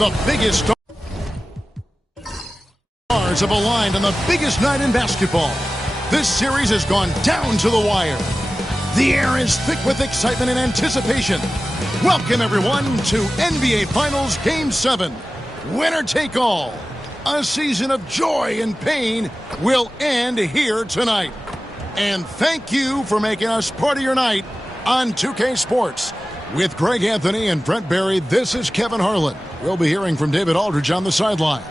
The biggest stars have aligned on the biggest night in basketball. This series has gone down to the wire. The air is thick with excitement and anticipation. Welcome, everyone, to NBA Finals Game 7. Winner take all. A season of joy and pain will end here tonight. And thank you for making us part of your night on 2K Sports. With Greg Anthony and Brent Barry, this is Kevin Harlan. We'll be hearing from David Aldridge on the sideline.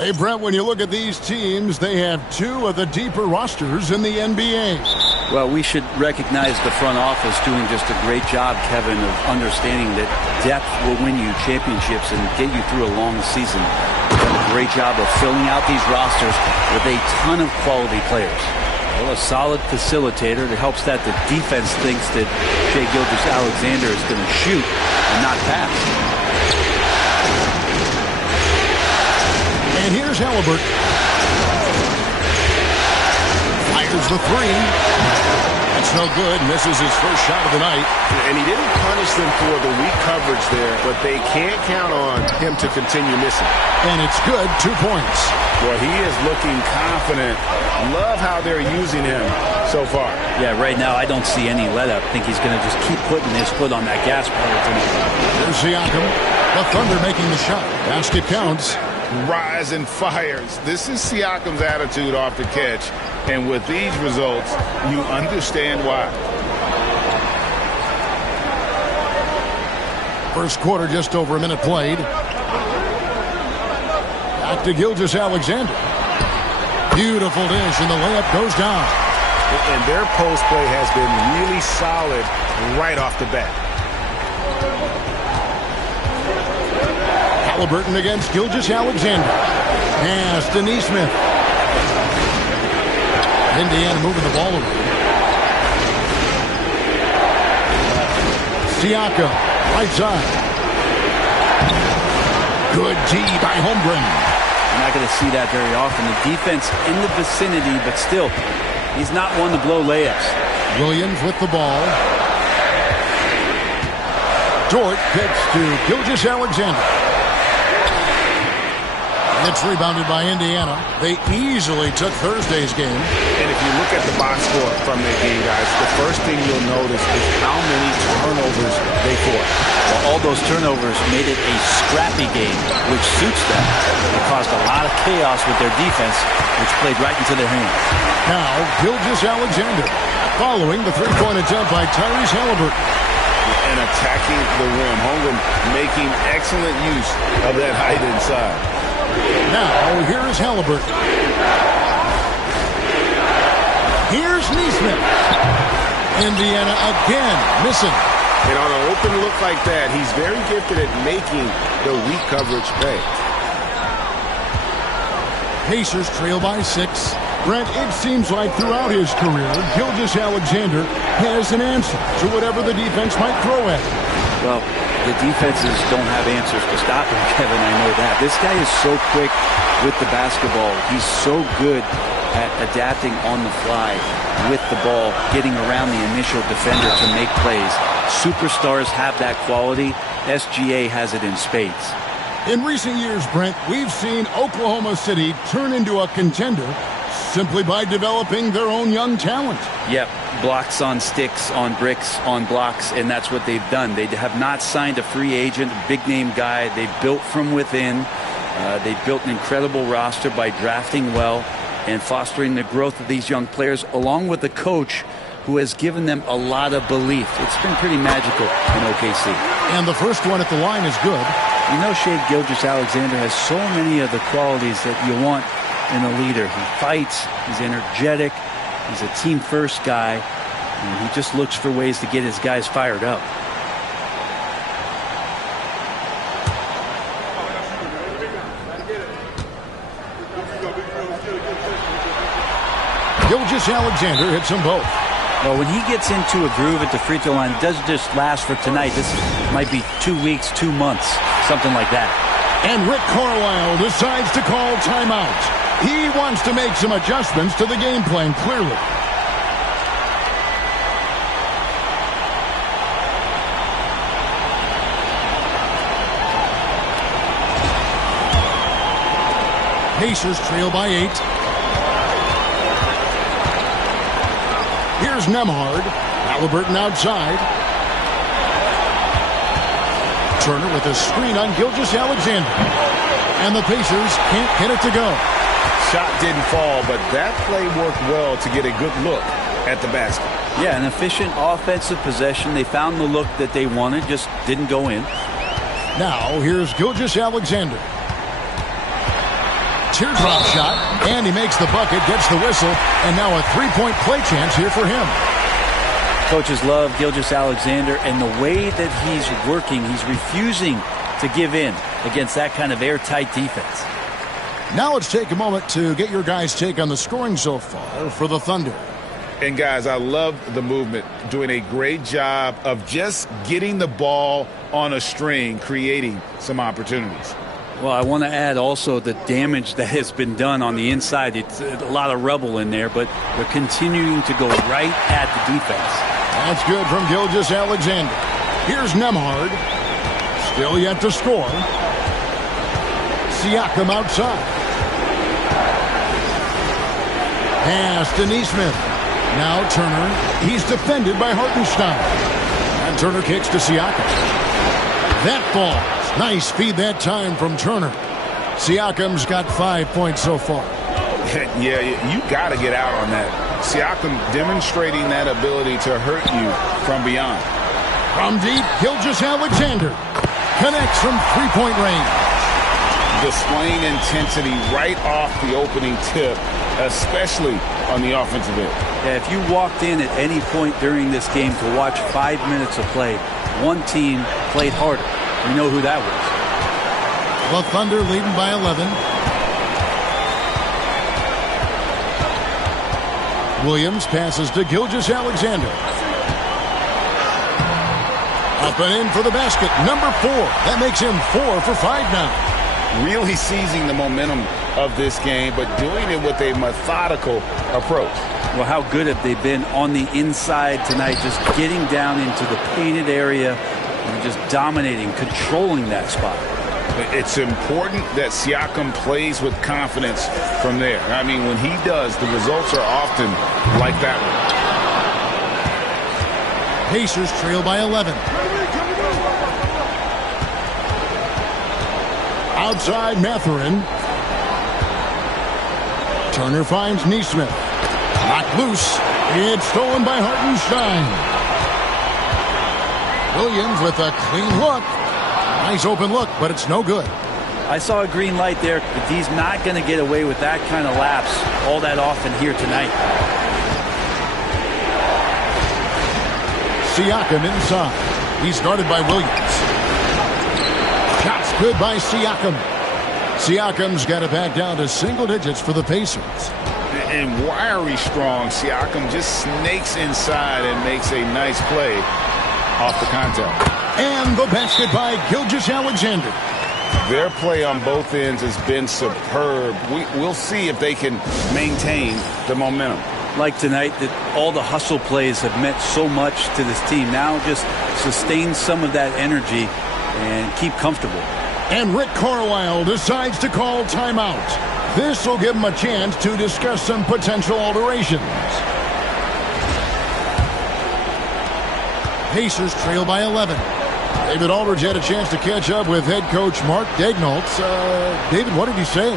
Hey, Brent, when you look at these teams, they have two of the deeper rosters in the NBA. Well, we should recognize the front office doing just a great job, Kevin, of understanding that depth will win you championships and get you through a long season. They've done a great job of filling out these rosters with a ton of quality players. Well, a solid facilitator that helps that the defense thinks that Shai Gilgeous-Alexander is going to shoot and not pass. And here's Halliburton. Fires the three. That's no good. Misses his first shot of the night. And he didn't punish them for the weak coverage there, but they can't count on him to continue missing. And it's good. 2 points. Well, he is looking confident. Love how they're using him so far. Yeah, right now I don't see any let-up. I think he's going to just keep putting his foot on that gas pedal tonight. There's Siakam. The Thunder making the shot. Basket counts. Rise and fires. This is Siakam's attitude off the catch. And with these results, you understand why. First quarter, just over a minute played. Back to Gilgeous-Alexander. Beautiful dish, and the layup goes down. And their post play has been really solid right off the bat. Halliburton against Gilgeous-Alexander. Pass to Nesmith. Indiana moving the ball away. Siakam, right side. Good D by Holmgren. You're not going to see that very often. The defense in the vicinity, but still, he's not one to blow layups. Williams with the ball. Dort kicks to Gilgeous-Alexander. It's rebounded by Indiana. They easily took Thursday's game. And if you look at the box score from that game, guys, the first thing you'll notice is how many turnovers they forced. Well, all those turnovers made it a scrappy game, which suits them. It caused a lot of chaos with their defense, which played right into their hands. Now, Gilgeous-Alexander following the three-point attempt by Tyrese Halliburton. And attacking the rim. Holmgren making excellent use of that height inside. Now, here is Halliburton. Here's Nesmith. Indiana again missing. And on an open look like that, he's very gifted at making the weak coverage pay. Pacers trail by 6. Brent, it seems like throughout his career, Gilgeous-Alexander has an answer to whatever the defense might throw at him. Well, the defenses don't have answers to stop him, Kevin. I know that. This guy is so quick with the basketball. He's so good at adapting on the fly with the ball, getting around the initial defender to make plays. Superstars have that quality. SGA has it in spades. In recent years, Brent, we've seen Oklahoma City turn into a contender simply by developing their own young talent. Yep, blocks on sticks, on bricks, on blocks, and that's what they've done. They have not signed a free agent, a big-name guy. They've built from within. They've built an incredible roster by drafting well and fostering the growth of these young players, along with a coach who has given them a lot of belief. It's been pretty magical in OKC. And the first one at the line is good. You know, Shai Gilgeous-Alexander has so many of the qualities that you want in a leader. He fights, he's energetic, he's a team-first guy, and he just looks for ways to get his guys fired up. Gilgeous-Alexander hits them both. Well, when he gets into a groove at the free throw line, it doesn't just last for tonight. This might be 2 weeks, 2 months, something like that. And Rick Carlisle decides to call timeout. He wants to make some adjustments to the game plan, clearly. Pacers trail by 8. Here's Nembhard. Halliburton outside. Turner with a screen on Gilgeous-Alexander. And the Pacers can't get it to go. Shot didn't fall, but that play worked well to get a good look at the basket. Yeah, an efficient offensive possession. They found the look that they wanted, just didn't go in. Now, here's Gilgeous-Alexander. Teardrop shot, and he makes the bucket, gets the whistle, and now a three-point play chance here for him. Coaches love Gilgeous-Alexander, and the way that he's working, he's refusing to give in against that kind of airtight defense. Now let's take a moment to get your guys' take on the scoring so far for the Thunder. And guys, I love the movement, doing a great job of just getting the ball on a string, creating some opportunities. Well, I want to add also the damage that has been done on the inside. It's a lot of rubble in there, but they're continuing to go right at the defense. That's good from Gilgeous-Alexander. Here's Nembhard. Still yet to score. Siakam outside. Pass to Neesmith. Now Turner. He's defended by Hartenstein. And Turner kicks to Siakam. That falls. Nice feed that time from Turner. Siakam's got 5 points so far. Yeah, you got to get out on that. Siakam demonstrating that ability to hurt you from beyond. From deep, Gilgeous-Alexander connects from three-point range. Displaying intensity right off the opening tip, especially on the offensive end. Yeah, if you walked in at any point during this game to watch 5 minutes of play, one team played harder. We know who that was. The Thunder leading by 11. Williams passes to Gilgeous-Alexander. Up and in for the basket. Number 4. That makes him 4 for 5 now. Really seizing the momentum of this game, but doing it with a methodical approach. Well, how good have they been on the inside tonight, just getting down into the painted area and just dominating, controlling that spot. It's important that Siakam plays with confidence from there. I mean, when he does, the results are often like that one. Pacers trail by 11. Outside Mathurin. Turner finds Neesmith. Knocked loose. It's stolen by Hartenstein. Williams with a clean look. Nice open look, but it's no good. I saw a green light there, but he's not going to get away with that kind of lapse all that often here tonight. Siakam inside. He's guarded by Williams. Shots good by Siakam. Siakam's got it back down to single digits for the Pacers. And wiry strong, Siakam just snakes inside and makes a nice play off the contact. And the basket by Gilgeous-Alexander. Their play on both ends has been superb. We'll see if they can maintain the momentum. Like tonight, that all the hustle plays have meant so much to this team. Now just sustain some of that energy and keep comfortable. And Rick Carlisle decides to call timeout. This will give him a chance to discuss some potential alterations. Pacers trail by 11. David Aldridge had a chance to catch up with head coach Mark Daignault. David, what did he say?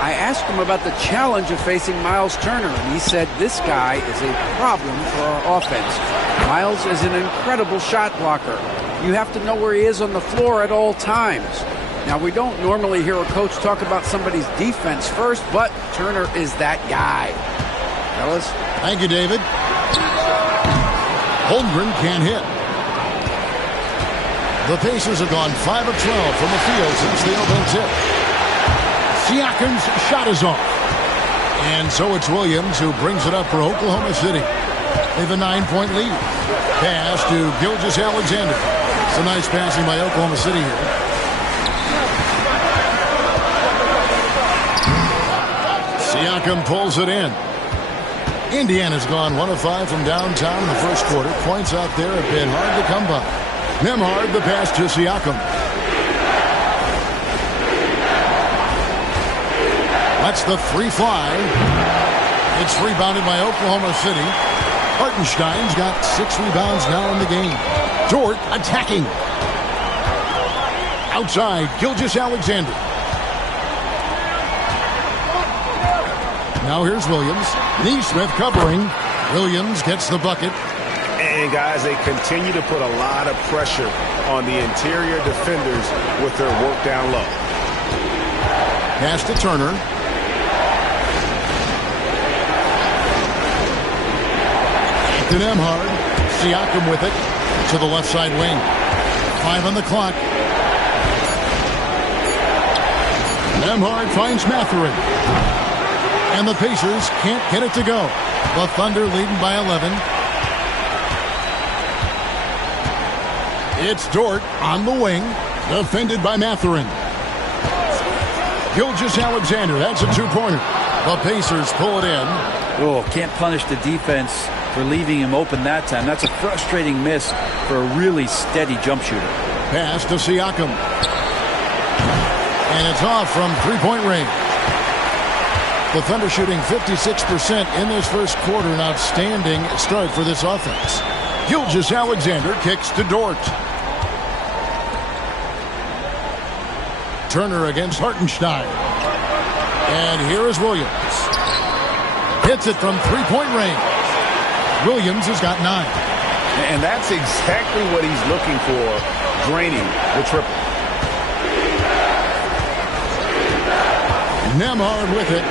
I asked him about the challenge of facing Miles Turner, and he said this guy is a problem for our offense. Miles is an incredible shot blocker. You have to know where he is on the floor at all times. Now, we don't normally hear a coach talk about somebody's defense first, but Turner is that guy. Fellas? Thank you, David. Holmgren can't hit. The Pacers have gone 5 of 12 from the field since the opening tip. Siakam's shot is off. And so it's Williams who brings it up for Oklahoma City. They have a 9-point lead. Pass to Gilgeous-Alexander. It's a nice passing by Oklahoma City here. Siakam pulls it in. Indiana's gone 1 of 5 from downtown in the first quarter. Points out there have been hard to come by. Nembhard the pass to Siakam. That's the 3 fly. It's rebounded by Oklahoma City. Hartenstein's got 6 rebounds now in the game. Dort attacking. Outside, Gilgeous-Alexander. Now here's Williams. Neesmith covering. Williams gets the bucket. And guys, they continue to put a lot of pressure on the interior defenders with their work down low. Pass to Turner. To Nembhard. Siakam with it to the left side wing. 5 on the clock. Nembhard finds Mathurin. And the Pacers can't get it to go. The Thunder leading by 11. It's Dort on the wing. Defended by Mathurin. Gilgeous-Alexander. That's a 2-pointer. The Pacers pull it in. Oh, can't punish the defense for leaving him open that time. That's a frustrating miss for a really steady jump shooter. Pass to Siakam. And it's off from 3-point range. The Thunder shooting 56% in this first quarter. An outstanding start for this offense. Gilgeous-Alexander kicks to Dort. Turner against Hartenstein. And here is Williams. Hits it from 3-point range. Williams has got 9. And that's exactly what he's looking for, draining the triple. Nembhard with it.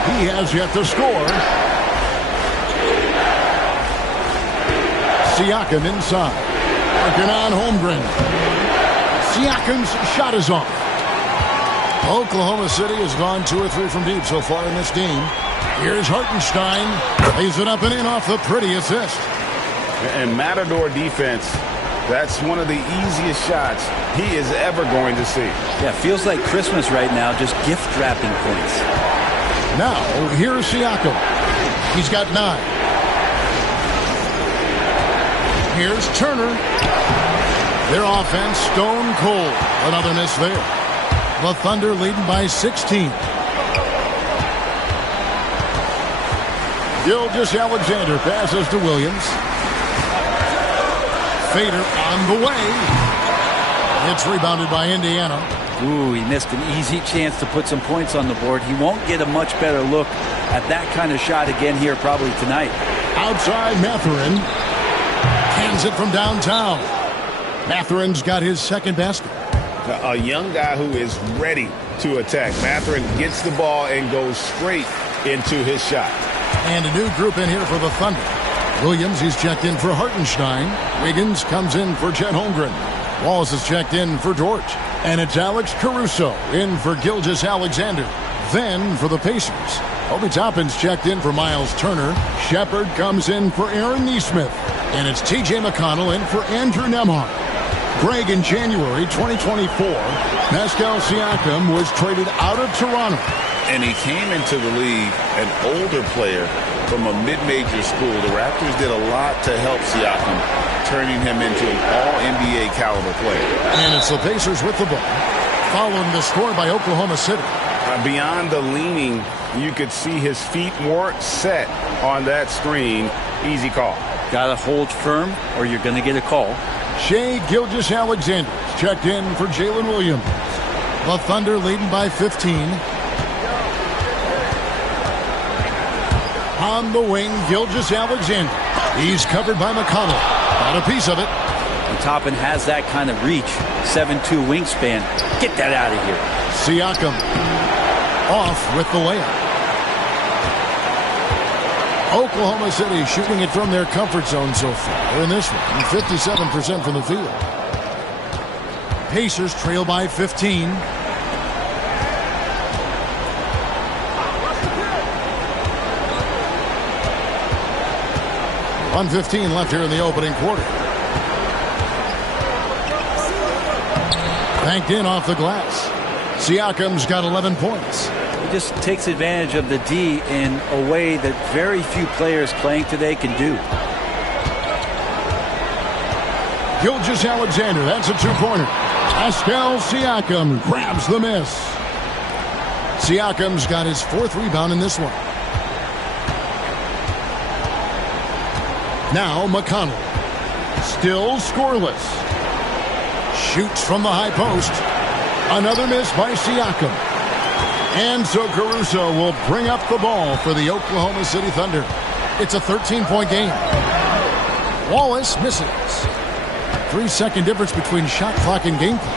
He has yet to score. Siakam inside. Working on Holmgren. Siakam's shot is off. Oklahoma City has gone 2 or 3 from deep so far in this game. Here's Hartenstein. Lays it up and in off the pretty assist. And Matador defense, that's one of the easiest shots he is ever going to see. Yeah, feels like Christmas right now, just gift wrapping points. Now, here's Siakam. He's got 9. Here's Turner. Their offense stone cold. Another miss there. The Thunder leading by 16. Gilgeous-Alexander passes to Williams. Fader on the way. It's rebounded by Indiana. Ooh, he missed an easy chance to put some points on the board. He won't get a much better look at that kind of shot again here probably tonight. Outside Mathurin. Cans it from downtown. Mathurin's got his second basket. A young guy who is ready to attack. Mathurin gets the ball and goes straight into his shot. And a new group in here for the Thunder. Williams, he's checked in for Hartenstein. Wiggins comes in for Chet Holmgren. Wallace is checked in for Dort. And it's Alex Caruso in for Gilgeous-Alexander. Then for the Pacers, Obi Toppin's checked in for Miles Turner. Shepard comes in for Aaron Neesmith. And it's T.J. McConnell in for Andrew Nembhard. Greg, in January 2024, Pascal Siakam was traded out of Toronto. And he came into the league an older player from a mid-major school. The Raptors did a lot to help Siakam, turning him into an all-NBA caliber player. And it's the Pacers with the ball, following the score by Oklahoma City. Beyond the leaning, you could see his feet weren't set on that screen. Easy call. Gotta hold firm or you're gonna get a call. Shai Gilgeous-Alexander checked in for Jalen Williams. The Thunder leading by 15. On the wing, Gilgeous-Alexander. He's covered by McConnell. Got a piece of it. And Toppin has that kind of reach. 7'2" wingspan. Get that out of here. Siakam off with the layup. Oklahoma City shooting it from their comfort zone so far in this one. 57% from the field. Pacers trail by 15. 1:15 left here in the opening quarter. Banked in off the glass. Siakam's got 11 points. He just takes advantage of the D in a way that very few players playing today can do. Gilgeous-Alexander, that's a two-pointer. Pascal Siakam grabs the miss. Siakam's got his 4th rebound in this one. Now McConnell. Still scoreless. Shoots from the high post. Another miss by Siakam. And so Caruso will bring up the ball for the Oklahoma City Thunder. It's a 13-point game. Wallace misses. 3-second difference between shot clock and game clock.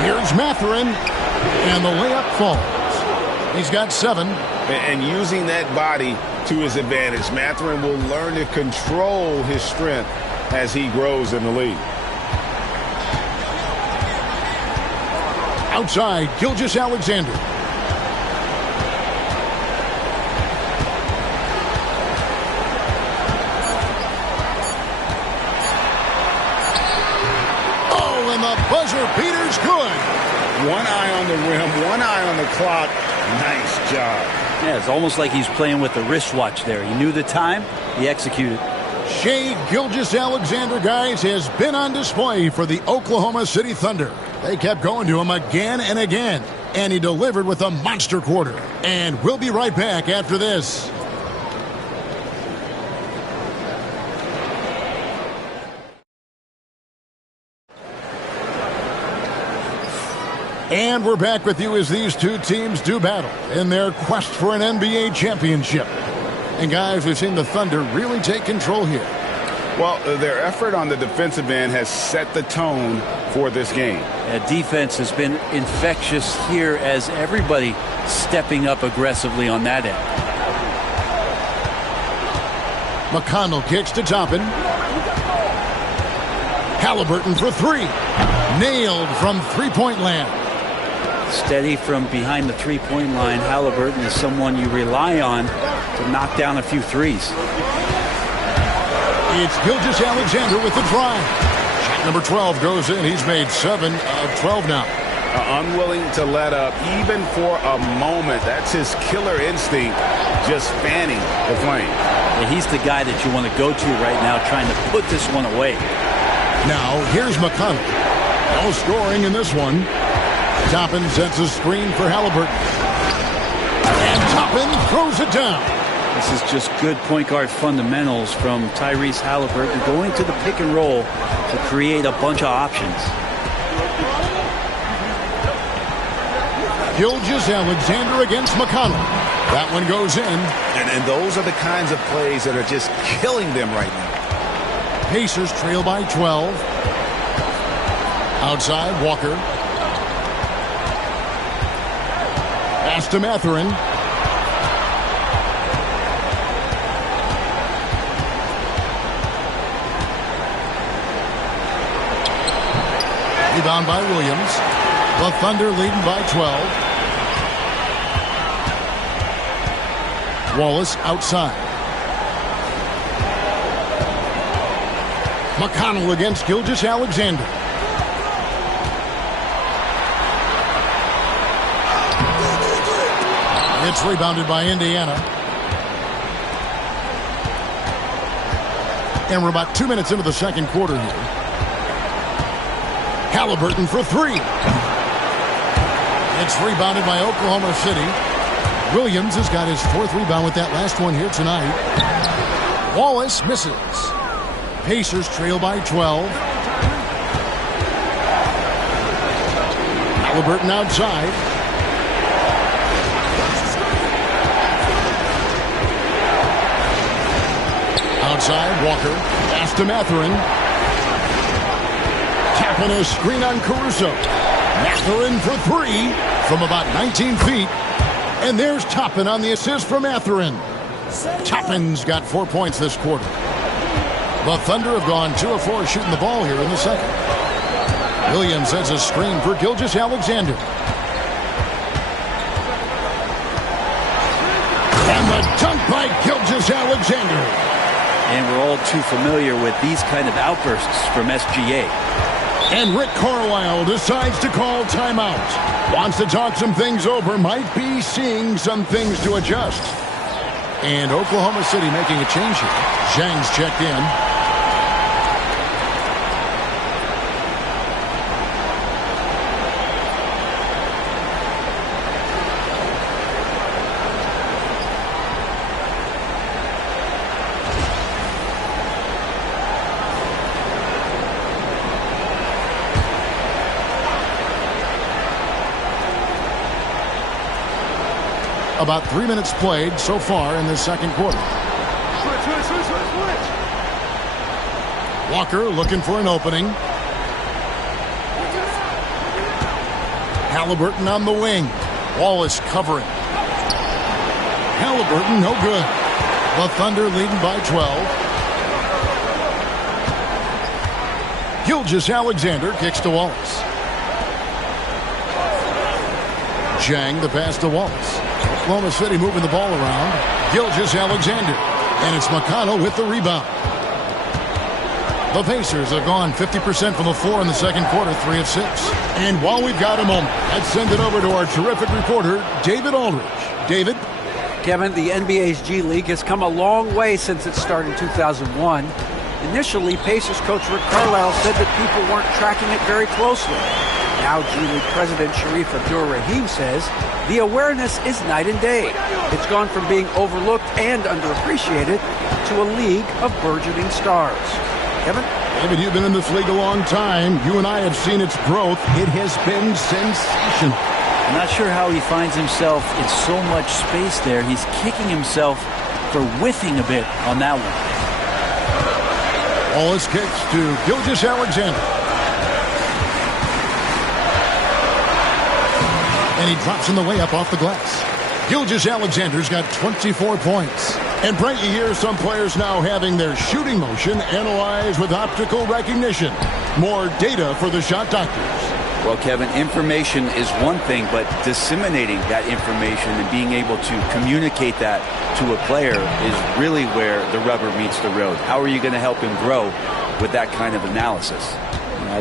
Here's Mathurin, and the layup falls. He's got 7. And using that body to his advantage, Mathurin will learn to control his strength as he grows in the league. Outside, Gilgeous-Alexander. Oh, and the buzzer beater's good. One eye on the rim, one eye on the clock. Nice job. Yeah, it's almost like he's playing with the wristwatch there. He knew the time, he executed. Shai Gilgeous-Alexander, guys, has been on display for the Oklahoma City Thunder. They kept going to him again and again, and he delivered with a monster quarter. And we'll be right back after this. And we're back with you as these two teams do battle in their quest for an NBA championship. And guys, we've seen the Thunder really take control here. Well, their effort on the defensive end has set the tone for this game. Defense has been infectious here as everybody stepping up aggressively on that end. McConnell kicks to Toppin. Halliburton for 3. Nailed from three-point land. Steady from behind the three-point line. Halliburton is someone you rely on to knock down a few threes. It's Gilgeous-Alexander with the drive. Shot number 12 goes in. He's made 7 of 12 now. Unwilling to let up even for a moment. That's his killer instinct, just fanning the flame. Yeah, he's the guy that you want to go to right now, trying to put this one away. Now, here's McConnell. No scoring in this one. Toppin sets a screen for Halliburton. And Toppin throws it down. This is just good point guard fundamentals from Tyrese Halliburton, going to the pick and roll to create a bunch of options. Gilgeous-Alexander against McConnell. That one goes in. And those are the kinds of plays that are just killing them right now. Pacers trail by 12. Outside, Walker. Pass to Mathurin. Rebound by Williams. The Thunder leading by 12. Wallace outside. McConnell against Gilgeous-Alexander. It's rebounded by Indiana. And we're about 2 minutes into the second quarter here. Halliburton for 3. It's rebounded by Oklahoma City. Williams has got his 4th rebound with that last one here tonight. Wallace misses. Pacers trail by 12. Halliburton outside. Outside, Walker. Pass to Mathurin. Tapping a screen on Caruso. Mathurin for 3 from about 19 feet. And there's Toppin on the assist for Mathurin. Toppin's got 4 points this quarter. The Thunder have gone 2 of 4 shooting the ball here in the second. Williams sets a screen for Gilgeous-Alexander. And the dunk by Gilgeous-Alexander. And we're all too familiar with these kind of outbursts from SGA. And Rick Carlisle decides to call timeout. Wants to talk some things over, might be seeing some things to adjust. And Oklahoma City making a change here. Zhang's checked in. About 3 minutes played so far in the second quarter. Switch. Walker looking for an opening. Halliburton on the wing. Wallace covering. Halliburton no good. The Thunder leading by 12. Gilgeous-Alexander kicks to Wallace. Zhang the pass to Wallace. Oklahoma City moving the ball around. Gilgeous-Alexander. And it's McConnell with the rebound. The Pacers have gone 50% from the floor in the second quarter, 3 of 6. And while we've got a moment, let's send it over to our terrific reporter, David Aldridge. David? Kevin, the NBA's G League has come a long way since its start in 2001. Initially, Pacers coach Rick Carlisle said that people weren't tracking it very closely. Now G League President Sharif Abdur-Rahim says the awareness is night and day. It's gone from being overlooked and underappreciated to a league of burgeoning stars. Kevin? David, you've been in this league a long time. You and I have seen its growth. It has been sensational. I'm not sure how he finds himself in so much space there. He's kicking himself for whiffing a bit on that one. Wallace kicks to Gilgeous-Alexander. And he drops in the way up off the glass. Gilgeous-Alexander's got 24 points. And Brent, you hear some players now having their shooting motion analyzed with optical recognition. More data for the shot doctors. Well, Kevin, information is one thing, but disseminating that information and being able to communicate that to a player is really where the rubber meets the road. How are you going to help him grow with that kind of analysis?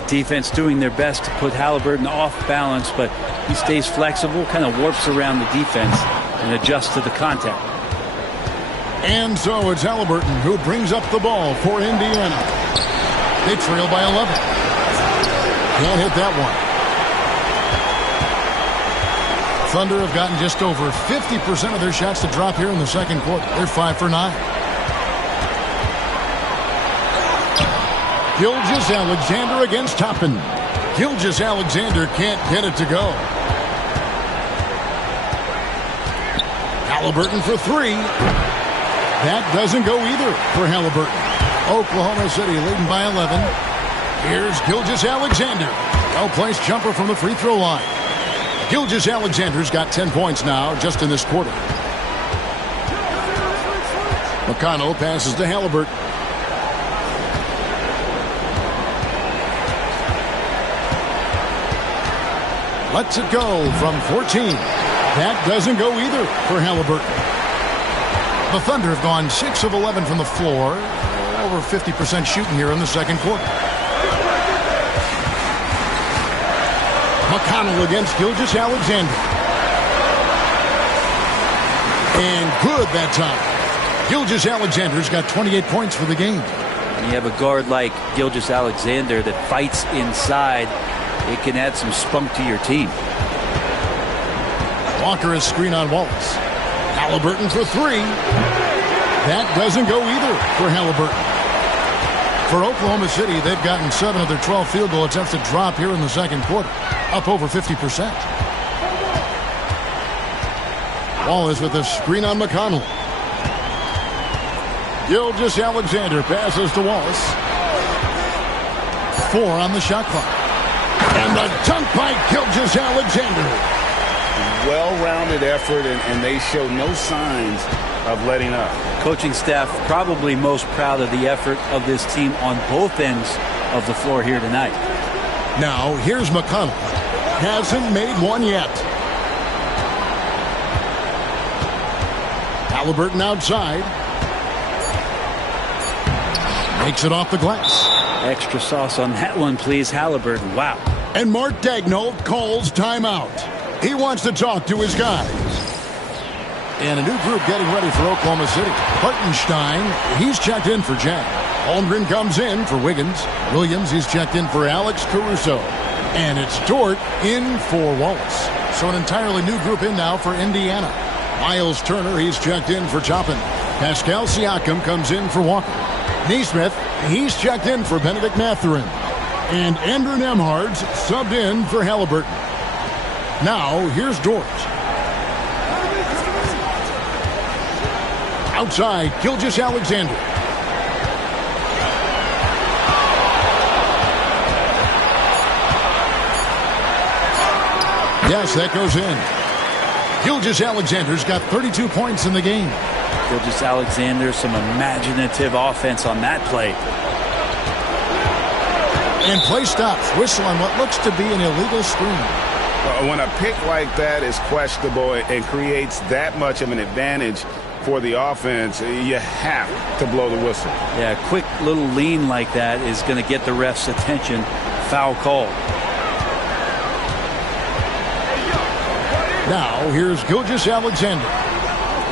Defense doing their best to put Halliburton off balance, but he stays flexible, kind of warps around the defense and adjusts to the contact. And so it's Halliburton who brings up the ball for Indiana. They trail by 11. Can't hit that one. Thunder have gotten just over 50% of their shots to drop here in the second quarter. They're 5 for 9. Gilgeous-Alexander against Toppin. Gilgeous-Alexander can't get it to go. Halliburton for 3. That doesn't go either for Halliburton. Oklahoma City leading by 11. Here's Gilgeous-Alexander. Well-placed jumper from the free throw line. Gilgeous-Alexander's got 10 points now just in this quarter. McConnell passes to Halliburton. Lets it go from 14. That doesn't go either for Halliburton. The Thunder have gone 6 of 11 from the floor. Over 50% shooting here in the second quarter. McConnell against Gilgeous-Alexander. And good that time. Gilgeous-Alexander's got 28 points for the game. When you have a guard like Gilgeous-Alexander that fights inside, it can add some spunk to your team. Walker is screen on Wallace. Halliburton for 3. That doesn't go either for Halliburton. For Oklahoma City, they've gotten 7 of their 12 field goal attempts to drop here in the second quarter. Up over 50%. Wallace with a screen on McConnell. Gilgeous-Alexander passes to Wallace. 4 on the shot clock. And the dunk by Gilgeous-Alexander. Well-rounded effort, and they show no signs of letting up. Coaching staff probably most proud of the effort of this team on both ends of the floor here tonight. Now, here's McConnell. Hasn't made one yet. Halliburton outside. Takes it off the glass. Extra sauce on that one, please, Halliburton. Wow. And Mark Daigneault calls timeout. He wants to talk to his guys. And a new group getting ready for Oklahoma City. Hartenstein, he's checked in for Jack. Holmgren comes in for Wiggins. Williams, he's checked in for Alex Caruso. And it's Dort in for Wallace. So an entirely new group in now for Indiana. Miles Turner, he's checked in for Toppin. Pascal Siakam comes in for Walker. Neesmith, he's checked in for Benedict Mathurin. And Andrew Nembhard's subbed in for Halliburton. Now, here's Dort. Outside, Gilgeous-Alexander. Yes, that goes in. Gilgeous-Alexander's got 32 points in the game. Gilgeous-Alexander, some imaginative offense on that play. And play stops. Whistle on what looks to be an illegal screen. When a pick like that is questionable and creates that much of an advantage for the offense, you have to blow the whistle. Yeah, a quick little lean like that is going to get the ref's attention. Foul call. Now, here's Gilgeous-Alexander.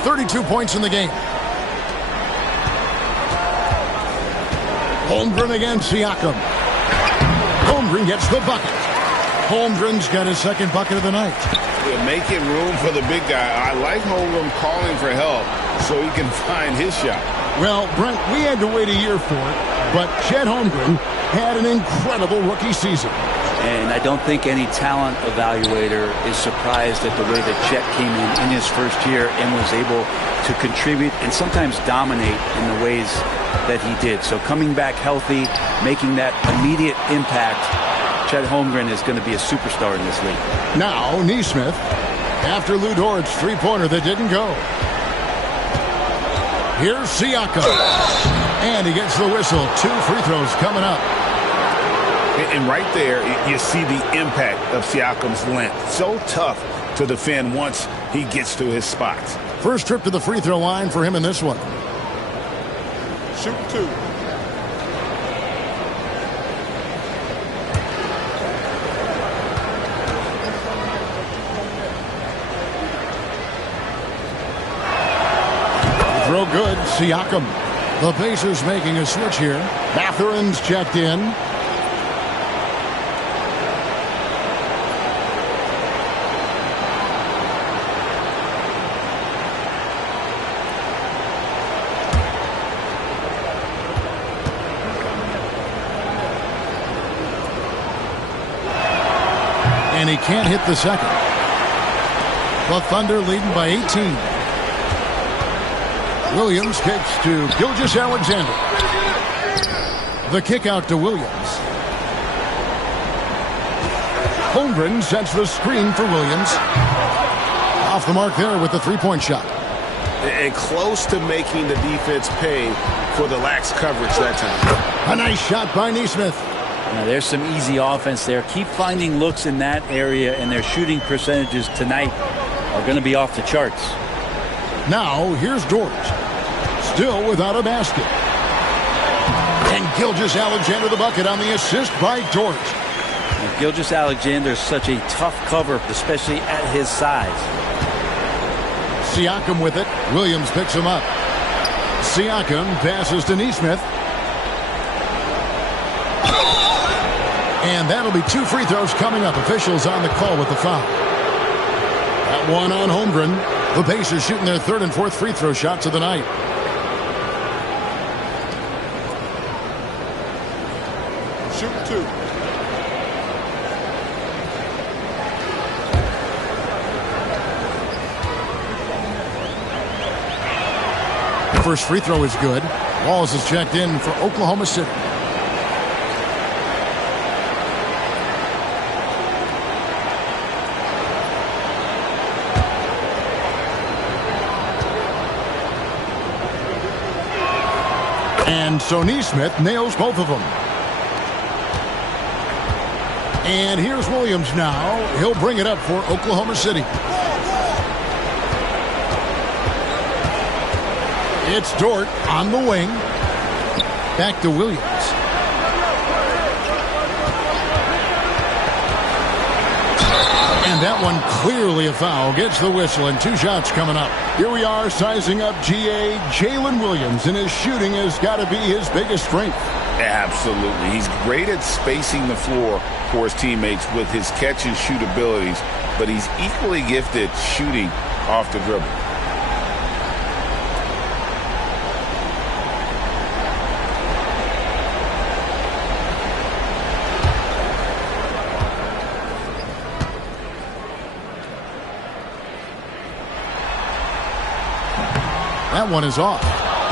32 points in the game. Holmgren against Siakam. Holmgren gets the bucket. Holmgren's got his second bucket of the night. Yeah, making room for the big guy. I like Holmgren calling for help so he can find his shot. Well, Brent, we had to wait a year for it, but Chet Holmgren had an incredible rookie season. And I don't think any talent evaluator is surprised at the way that Chet came in his first year and was able to contribute and sometimes dominate in the ways that he did. So coming back healthy, making that immediate impact, Chet Holmgren is going to be a superstar in this league. Now, Neesmith, after Lou Dort's three-pointer that didn't go. Here's Siakam. And he gets the whistle. 2 free throws coming up. And right there, you see the impact of Siakam's length. So tough to defend once he gets to his spots. First trip to the free throw line for him in this one. Shoot 2. Throw good, Siakam. The Pacers making a switch here. Mathurin's checked in. And he can't hit the second. The Thunder leading by 18. Williams kicks to Gilgeous-Alexander. The kick out to Williams. Holmgren sets the screen for Williams. Off the mark there with the three-point shot. And close to making the defense pay for the lax coverage that time. A nice shot by Neesmith. Now, there's some easy offense there. Keep finding looks in that area, and their shooting percentages tonight are going to be off the charts. Now, here's Dort. Still without a basket. And Gilgeous-Alexander the bucket on the assist by Dort. Now, Gilgeous-Alexander is such a tough cover, especially at his size. Siakam with it. Williams picks him up. Siakam passes to Neesmith. And that'll be 2 free throws coming up. Officials on the call with the foul. That one on Holmgren. The Pacers shooting their 3rd and 4th free throw shots of the night. Shoot 2. First free throw is good. Wallace is checked in for Oklahoma City. And so Neesmith nails both of them. And here's Williams now. He'll bring it up for Oklahoma City. It's Dort on the wing. Back to Williams. And that one clearly a foul. Gets the whistle and 2 shots coming up. Here we are sizing up GA Jalen Williams, and his shooting has got to be his biggest strength. Absolutely. He's great at spacing the floor for his teammates with his catch and shoot abilities, but he's equally gifted shooting off the dribble. That one is off.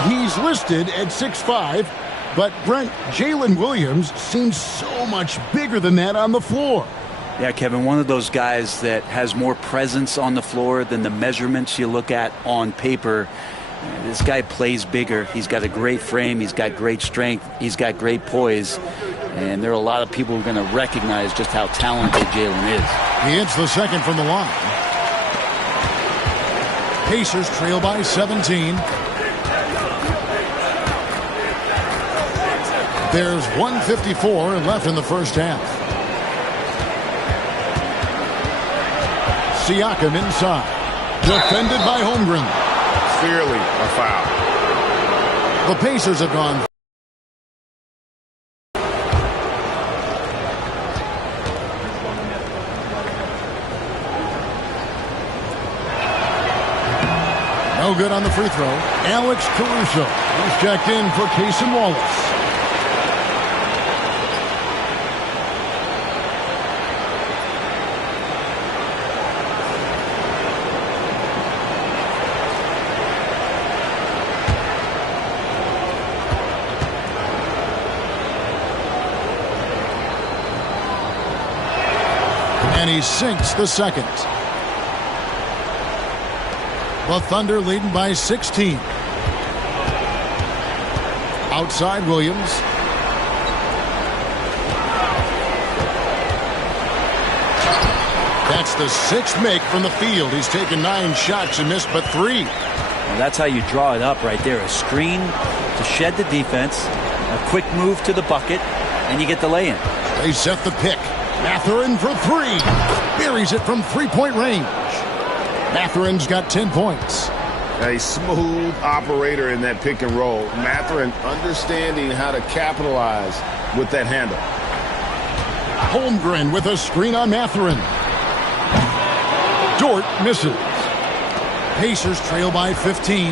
He's listed at 6'5", but Brent, Jalen Williams seems so much bigger than that on the floor. Yeah, Kevin, one of those guys that has more presence on the floor than the measurements you look at on paper. This guy plays bigger. He's got a great frame. He's got great strength. He's got great poise. And there are a lot of people who are going to recognize just how talented Jalen is. He hits the second from the line. Pacers trail by 17. There's 1:54 left in the first half. Siakam inside. Defended by Holmgren. Clearly a foul. The Pacers have gone. No good on the free throw. Alex Caruso is checked in for Cason Wallace. And he sinks the second. The Thunder leading by 16. Outside Williams. That's the 6th make from the field. He's taken 9 shots and missed but 3. Well, that's how you draw it up right there. A screen to shed the defense, a quick move to the bucket, and you get the lay-in. They set the pick. Mathurin for 3. Buries it from 3-point range. Mathurin's got 10 points. A smooth operator in that pick and roll. Mathurin understanding how to capitalize with that handle. Holmgren with a screen on Mathurin. Dort misses. Pacers trail by 15.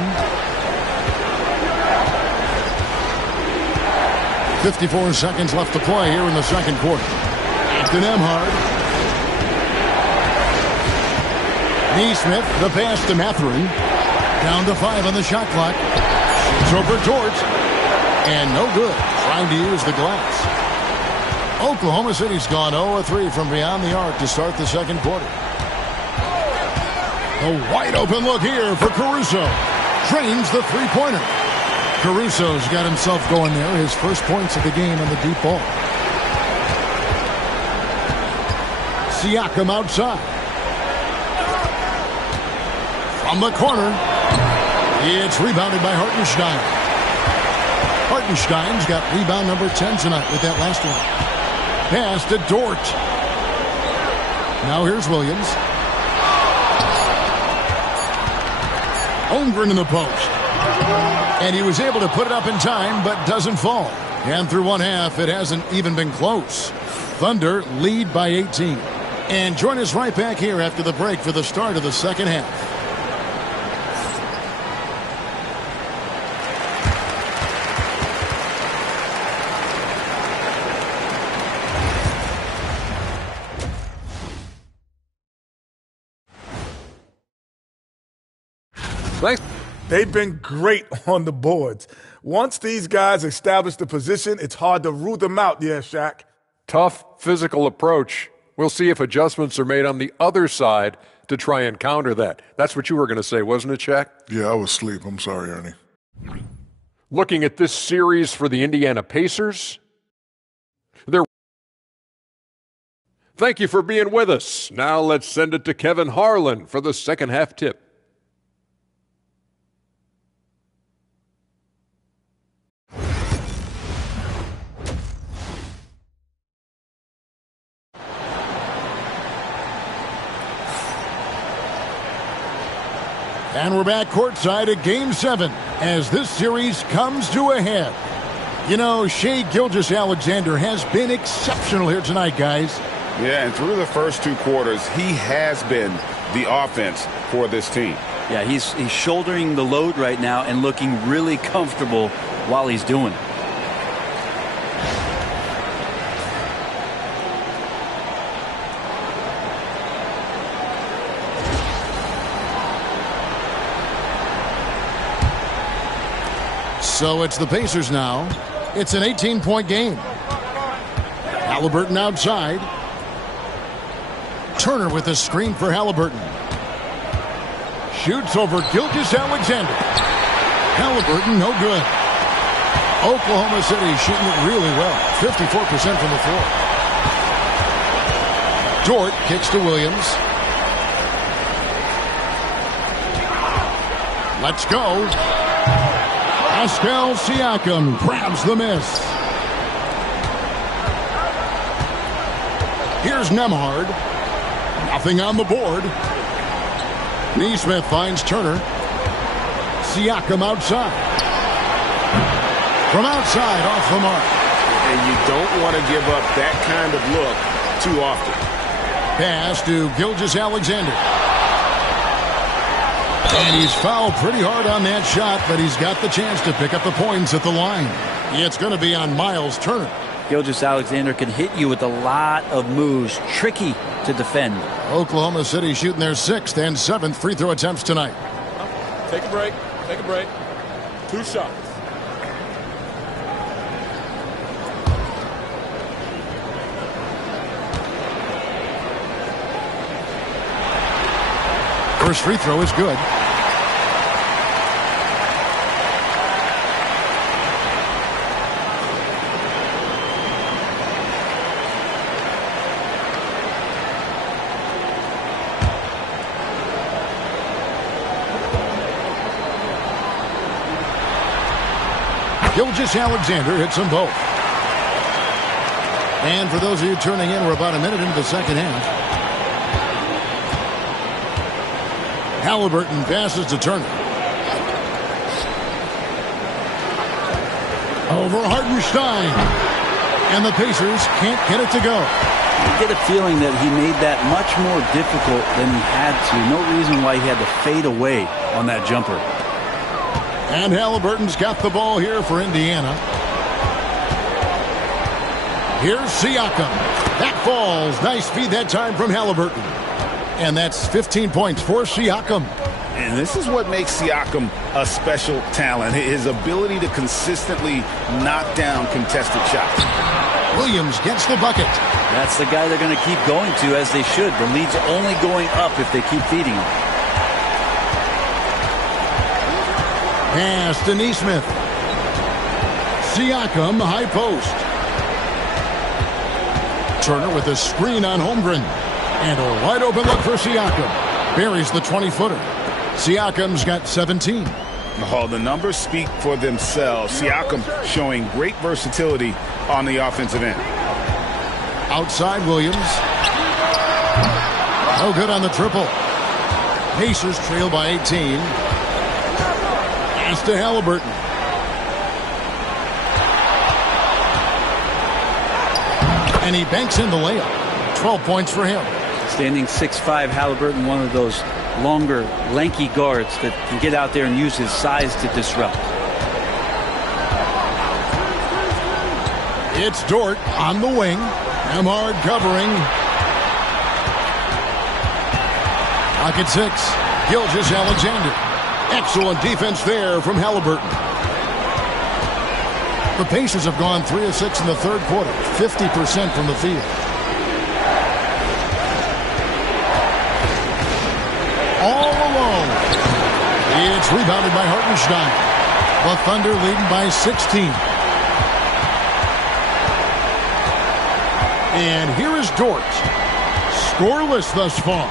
54 seconds left to play here in the second quarter. After Nembhard. Neesmith, the pass to Mathurin. Down to 5 on the shot clock. Shoots over Dort. And no good. Trying to use the glass. Oklahoma City's gone 0-3 from beyond the arc to start the second quarter. A wide open look here for Caruso. Drains the three-pointer. Caruso's got himself going there. His first points of the game on the deep ball. Siakam outside. From the corner, it's rebounded by Hartenstein. Hartenstein's got rebound number 10 tonight with that last one. Pass to Dort. Now here's Williams. Holmgren in the post. And he was able to put it up in time, but doesn't fall. And through one half, it hasn't even been close. Thunder lead by 18. And join us right back here after the break for the start of the second half. Thanks. They've been great on the boards. Once these guys establish the position, it's hard to root them out, yeah, Shaq. Tough physical approach. We'll see if adjustments are made on the other side to try and counter that. That's what you were going to say, wasn't it, Shaq? Yeah, I was asleep. I'm sorry, Ernie. Looking at this series for the Indiana Pacers. Thank you for being with us. Now let's send it to Kevin Harlan for the second half tip. And we're back courtside at Game 7 as this series comes to a head. You know, Shai Gilgeous-Alexander has been exceptional here tonight, guys. Yeah, and through the first 2 quarters, he has been the offense for this team. Yeah, he's shouldering the load right now and looking really comfortable while he's doing it. So it's the Pacers now. It's an 18-point game. Halliburton outside. Turner with a screen for Halliburton. Shoots over Gilgeous-Alexander. Halliburton, no good. Oklahoma City shooting it really well. 54% from the floor. Dort kicks to Williams. Let's go. Pascal Siakam grabs the miss. Here's Nembhard. Nothing on the board. Neesmith finds Turner. Siakam outside. From outside, off the mark. And you don't want to give up that kind of look too often. Pass to Gilgeous-Alexander. And he's fouled pretty hard on that shot, but he's got the chance to pick up the points at the line. It's going to be on Miles Turner. Gilgeous-Alexander can hit you with a lot of moves. Tricky to defend. Oklahoma City shooting their 6th and 7th free throw attempts tonight. Take a break. Take a break. 2 shots. First free throw is good. Gilgeous-Alexander hits them both. And for those of you turning in, we're about a minute into the second half. Halliburton passes to Turner. Over Hartenstein. And the Pacers can't get it to go. You get a feeling that he made that much more difficult than he had to. No reason why he had to fade away on that jumper. And Halliburton's got the ball here for Indiana. Here's Siakam. That falls. Nice feed that time from Halliburton. And that's 15 points for Siakam. And this is what makes Siakam a special talent. His ability to consistently knock down contested shots. Williams gets the bucket. That's the guy they're going to keep going to, as they should. The lead's only going up if they keep feeding him. Pass to Neesmith. Siakam, high post. Turner with a screen on Holmgren. And a wide open look for Siakam. Buries the 20-footer. Siakam's got 17. Oh, the numbers speak for themselves. Siakam showing great versatility on the offensive end. Outside Williams. No good on the triple. Pacers trail by 18. Pass to Halliburton. And he banks in the layup. 12 points for him. Standing 6'5", Halliburton, one of those longer, lanky guards that can get out there and use his size to disrupt. It's Dort on the wing. Nembhard covering. Pocket 6. Gilgeous-Alexander. Excellent defense there from Halliburton. The Pacers have gone 3 of 6 in the third quarter. 50% from the field. All alone. It's rebounded by Hartenstein. The Thunder leading by 16. And here is Dort. Scoreless thus far.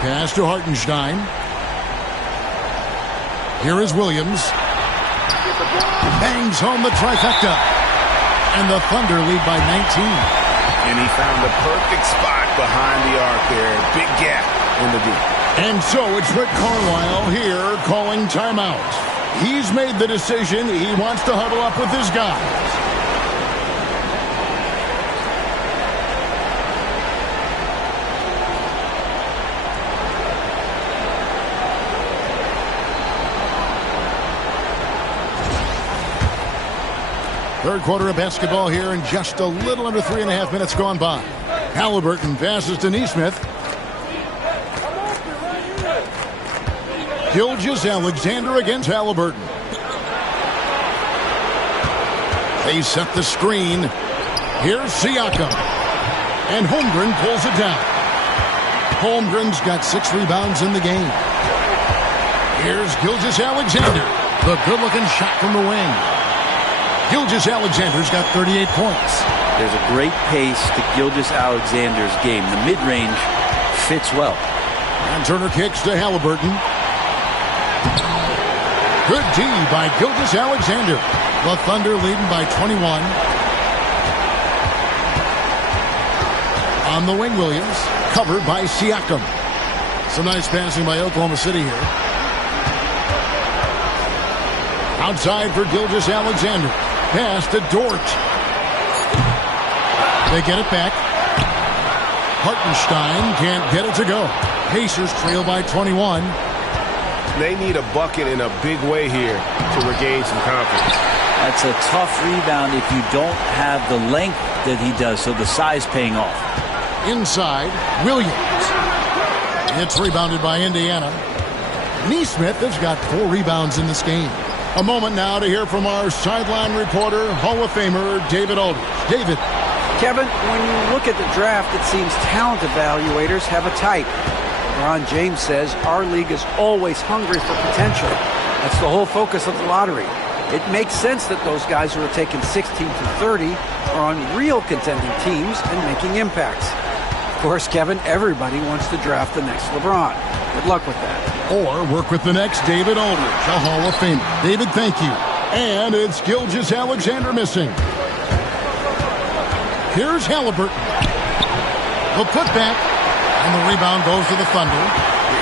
Pass to Hartenstein. Here is Williams. Bangs home the trifecta. And the Thunder lead by 19. And he found the perfect spot behind the arc there. Big gap. in the D. And so it's Rick Carlisle here calling timeout. He's made the decision. He wants to huddle up with his guys. Third quarter of basketball here, and just a little under 3.5 minutes gone by. Halliburton passes to Neesmith. Gilgeous-Alexander against Halliburton. They set the screen. Here's Siakam. And Holmgren pulls it down. Holmgren's got 6 rebounds in the game. Here's Gilgeous-Alexander. The good-looking shot from the wing. Gilgeous-Alexander's got 38 points. There's a great pace to Gilgeous-Alexander's game. The mid-range fits well. And Turner kicks to Halliburton. Good D by Gilgeous-Alexander. The Thunder leading by 21. On the wing, Williams. Covered by Siakam. Some nice passing by Oklahoma City here. Outside for Gilgeous-Alexander. Pass to Dort. They get it back. Hartenstein can't get it to go. Pacers trail by 21. They need a bucket in a big way here to regain some confidence. That's a tough rebound if you don't have the length that he does, so the size paying off. Inside, Williams. It's rebounded by Indiana. Neesmith has got 4 rebounds in this game. A moment now to hear from our sideline reporter, Hall of Famer David Aldridge. David. Kevin, when you look at the draft, it seems talent evaluators have a type. LeBron James says our league is always hungry for potential. That's the whole focus of the lottery. It makes sense that those guys who are taken 16 to 30 are on real contending teams and making impacts. Of course, Kevin, everybody wants to draft the next LeBron. Good luck with that. Or work with the next David Aldridge, a Hall of Famer. David, thank you. And it's Gilgeous-Alexander missing. Here's Halliburton. The putback. And the rebound goes to the Thunder.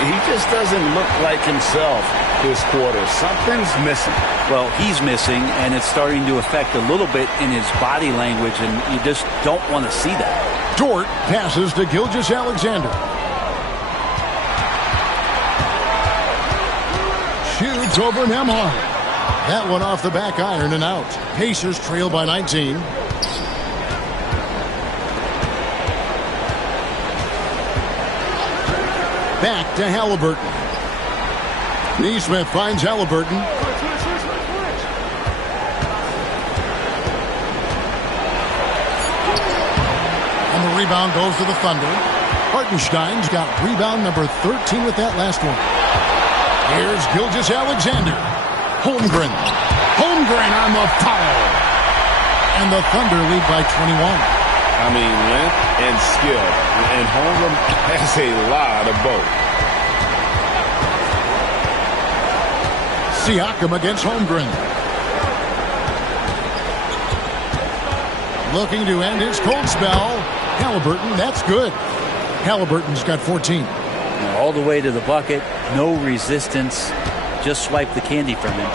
He just doesn't look like himself this quarter. Something's missing. Well, he's missing, and it's starting to affect a little bit in his body language, and you just don't want to see that. Dort passes to Gilgeous-Alexander. Shoots over Nembhard. That one off the back iron and out. Pacers trail by 19. Back to Halliburton. Neesmith finds Halliburton. And the rebound goes to the Thunder. Hartenstein's got rebound number 13 with that last one. Here's Gilgeous-Alexander. Holmgren. Holmgren on the foul. And the Thunder lead by 21. I mean, length and skill. And Holmgren has a lot of both. Siakam against Holmgren. Looking to end his cold spell. Halliburton, that's good. Halliburton's got 14. All the way to the bucket, no resistance. Just swipe the candy from him.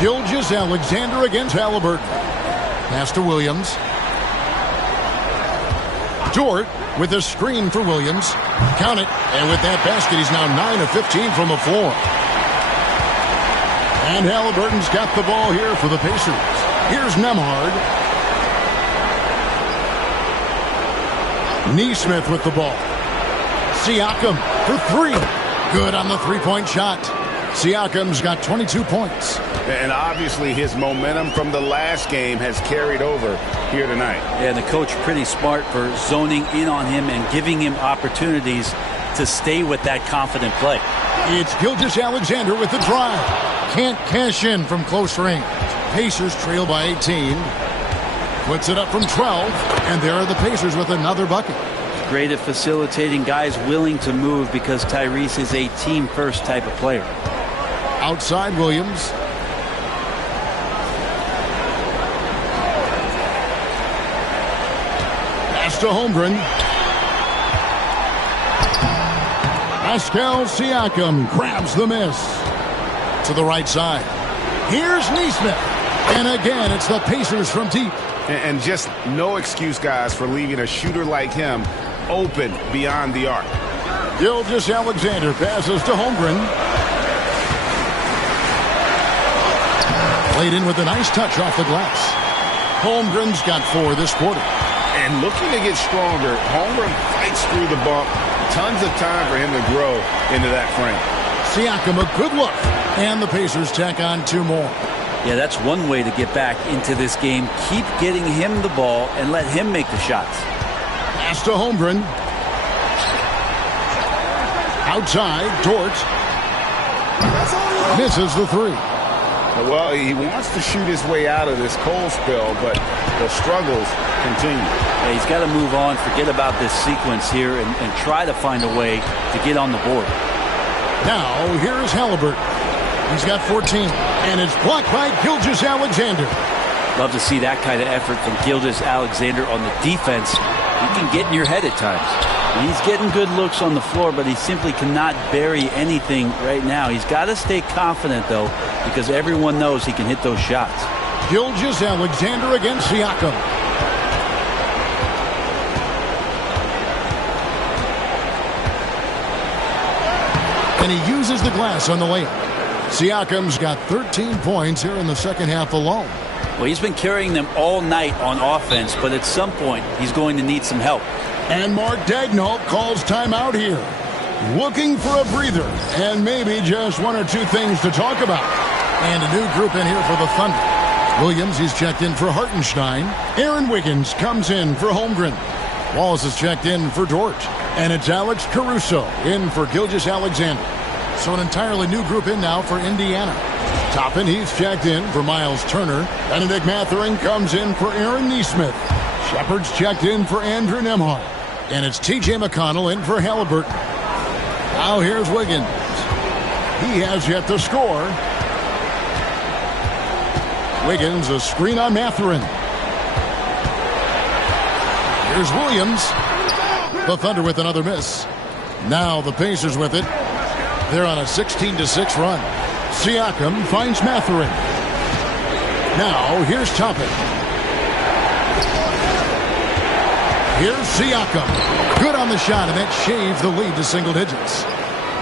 Gilgeous-Alexander against Halliburton. Pass to Williams. Dort with a screen for Williams. Count it. And with that basket, he's now 9 of 15 from the floor. And Halliburton's got the ball here for the Pacers. Here's Nembhard. Neesmith with the ball. Siakam for 3. Good on the three-point shot. Siakam's got 22 points. And obviously his momentum from the last game has carried over here tonight. Yeah, and the coach pretty smart for zoning in on him and giving him opportunities to stay with that confident play. It's Gilgeous-Alexander with the drive. Can't cash in from close range. Pacers trail by 18. Puts it up from 12. And there are the Pacers with another bucket. Great at facilitating guys willing to move because Tyrese is a team-first type of player. Outside Williams. Pass Pass to Holmgren. Pascal Siakam grabs the miss. To the right side. Here's Nesmith. And again, it's the Pacers from deep. And just no excuse, guys, for leaving a shooter like him open beyond the arc. Gilgeous-Alexander passes to Holmgren. Played in with a nice touch off the glass. Holmgren's got 4 this quarter. And looking to get stronger, Holmgren fights through the bump. Tons of time for him to grow into that frame. Siakam, a good look. And the Pacers tack on 2 more. Yeah, that's one way to get back into this game. Keep getting him the ball and let him make the shots. Pass to Holmgren. Outside, Dort. Misses the 3. Well, he wants to shoot his way out of this cold spell, but the struggles continue. Yeah, he's got to move on, forget about this sequence here, and try to find a way to get on the board. Now, here is Halliburton. He's got 14, and it's blocked by Gilgeous-Alexander. Love to see that kind of effort from Gilgeous-Alexander on the defense. He can get in your head at times. He's getting good looks on the floor, but he simply cannot bury anything right now. He's got to stay confident, though, because everyone knows he can hit those shots. Gilgeous-Alexander against Siakam. And he uses the glass on the layup. Siakam's got 13 points here in the second half alone. Well, he's been carrying them all night on offense, but at some point, he's going to need some help. And Mark Daigneault calls timeout here. Looking for a breather and maybe just 1 or 2 things to talk about. And a new group in here for the Thunder. Williams, he's checked in for Hartenstein. Aaron Wiggins comes in for Holmgren. Wallace is checked in for Dort. And it's Alex Caruso in for Gilgeous-Alexander. So an entirely new group in now for Indiana. Toppin, he's checked in for Miles Turner. Benedict Mathurin comes in for Aaron Nesmith. Shepard's checked in for Andrew Nembhard. And it's T.J. McConnell in for Halliburton. Now here's Wiggins. He has yet to score. Wiggins, a screen on Mathurin. Here's Williams. The Thunder with another miss. Now the Pacers with it. They're on a 16-6 run. Siakam finds Mathurin. Now here's Toppin. Here's Siakam. Good on the shot, and that shaves the lead to single digits.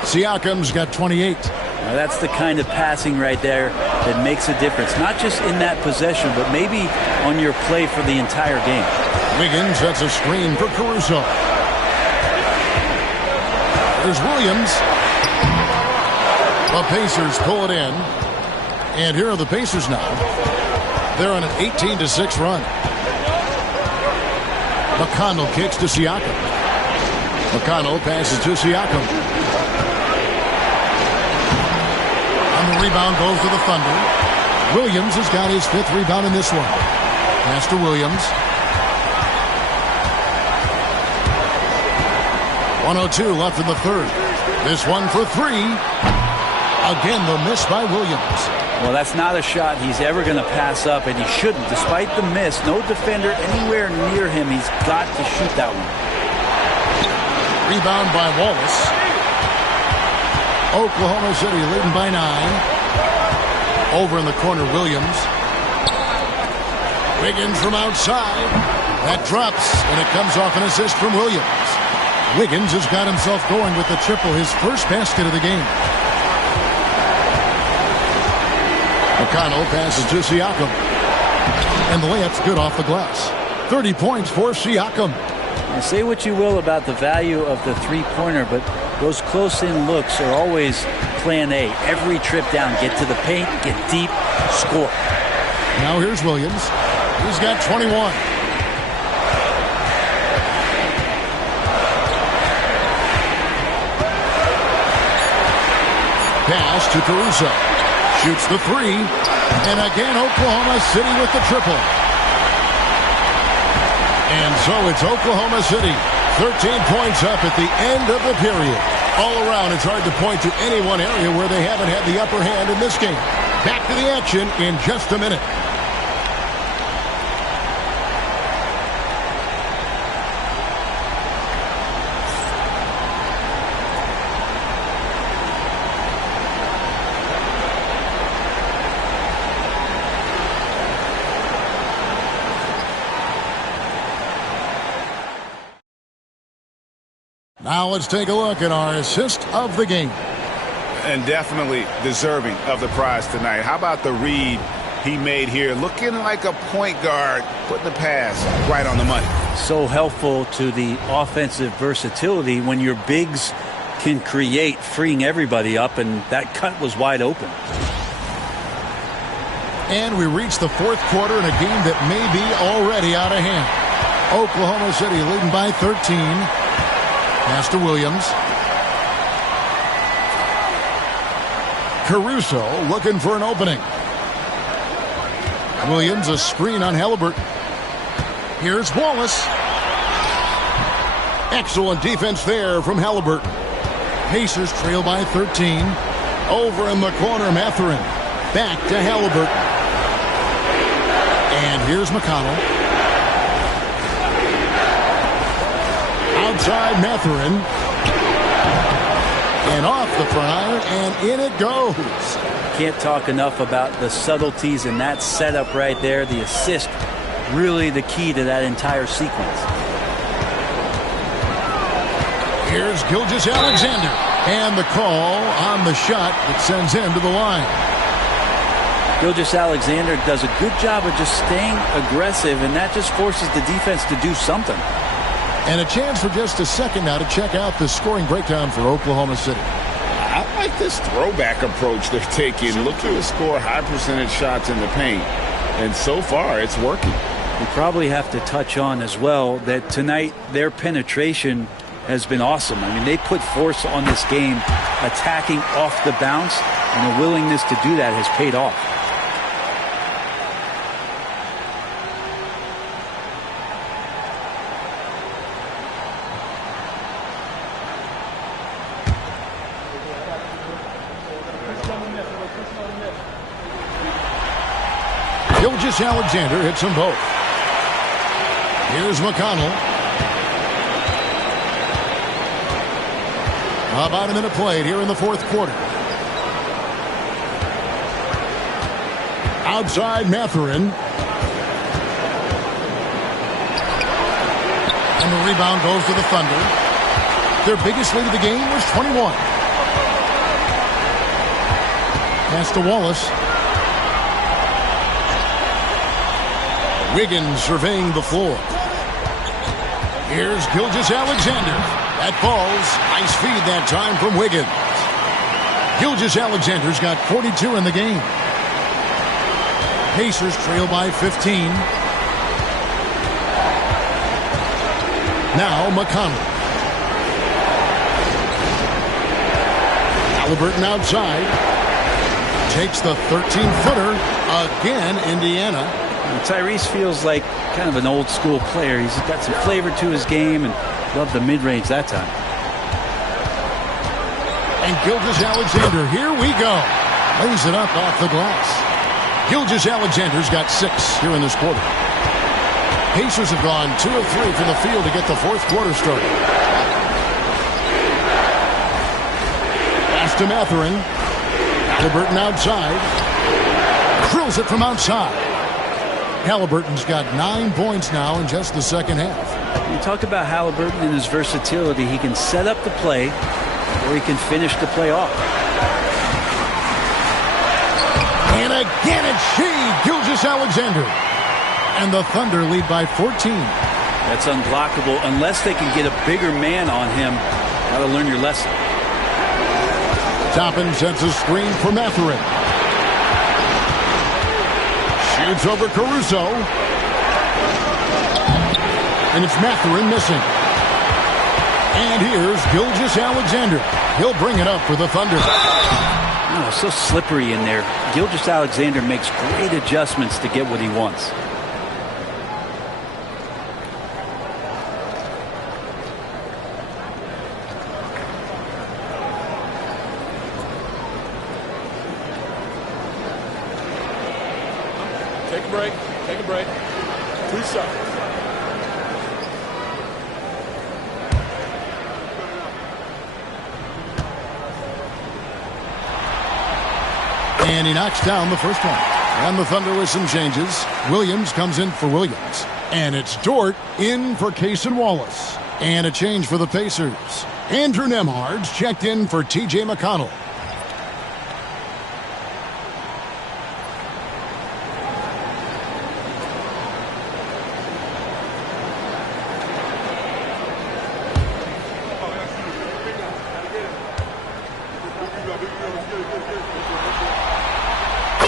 Siakam's got 28. Now that's the kind of passing right there that makes a difference. Not just in that possession, but maybe on your play for the entire game. Wiggins sets a screen for Caruso. There's Williams. The Pacers pull it in. And here are the Pacers now. They're on an 18-6 run. McConnell kicks to Siakam. McConnell passes to Siakam. On the rebound goes to the Thunder. Williams has got his 5th rebound in this one. Pass to Williams. 1:02 left in the third. This one for 3. Again, the miss by Williams. Well, that's not a shot he's ever going to pass up, and he shouldn't. Despite the miss, no defender anywhere near him. He's got to shoot that one. Rebound by Wallace. Oklahoma City leading by 9. Over in the corner, Williams. Wiggins from outside. That drops, and it comes off an assist from Williams. Wiggins has got himself going with the triple, his first basket of the game. McConnell passes to Siakam. And the layup's good off the glass. 30 points for Siakam. Now, say what you will about the value of the three-pointer, but those close-in looks are always plan A. Every trip down, get to the paint, get deep, score. Now here's Williams. He's got 21. Pass to Caruso. Shoots the 3. And again, Oklahoma City with the triple. And so it's Oklahoma City. 13 points up at the end of the period. All around, it's hard to point to any one area where they haven't had the upper hand in this game. Back to the action in just a minute. Now let's take a look at our assist of the game. And definitely deserving of the prize tonight. How about the read he made here? Looking like a point guard, putting the pass right on the money. So helpful to the offensive versatility when your bigs can create, freeing everybody up, and that cut was wide open. And we reach the fourth quarter in a game that may be already out of hand. Oklahoma City leading by 13. Pass to Williams. Caruso looking for an opening. Williams, a screen on Halliburton. Here's Wallace. Excellent defense there from Halliburton. Pacers trail by 13. Over in the corner, Mathurin. Back to Halliburton. And here's McConnell. Outside Mathurin. And off the front iron, and in it goes. Can't talk enough about the subtleties in that setup right there. The assist, really the key to that entire sequence. Here's Gilgeous-Alexander. And the call on the shot that sends him to the line. Gilgeous-Alexander does a good job of just staying aggressive, and that just forces the defense to do something. And a chance for just a second now to check out the scoring breakdown for Oklahoma City. I like this throwback approach they're taking. Looking to score high percentage shots in the paint. And so far, it's working. We probably have to touch on as well that tonight their penetration has been awesome. I mean, they put force on this game, attacking off the bounce, and the willingness to do that has paid off. Gilgeous-Alexander hits them both. Here's McConnell. About a minute played here in the fourth quarter. Outside Mathurin. And the rebound goes to the Thunder. Their biggest lead of the game was 21. Pass to Wallace. Wiggins surveying the floor. Here's Gilgeous-Alexander. That falls. Nice feed that time from Wiggins. Gilgeous-Alexander's got 42 in the game. Pacers trail by 15. Now McConnell. Halliburton outside. Takes the 13-footer. Again, Indiana. Tyrese feels like kind of an old school player. He's got some flavor to his game and loved the mid-range that time. And Gilgeous-Alexander, here we go. Lays it up off the glass. Gilgeous-Alexander's got 6 here in this quarter. Pacers have gone 2 of 3 from the field to get the fourth quarter started. Pass to Mathurin. Halliburton outside. Drills it from outside. Halliburton's got 9 points now in just the second half. You talk about Halliburton and his versatility. He can set up the play, or he can finish the play off. And again it's Gilgeous-Alexander. And the Thunder lead by 14. That's unblockable unless they can get a bigger man on him. Got to learn your lesson. Toppin sets a screen for Mathurin. Shoots over Caruso. And it's Mathurin missing. And here's Gilgeous-Alexander. He'll bring it up for the Thunder. Oh, so slippery in there. Gilgeous-Alexander makes great adjustments to get what he wants. Take a break. Take a break. 2 seconds. And he knocks down the first one. And the Thunder with some changes. Williams comes in for Williams. And it's Dort in for Case and Wallace. And a change for the Pacers. Andrew Nembhard's checked in for T.J. McConnell.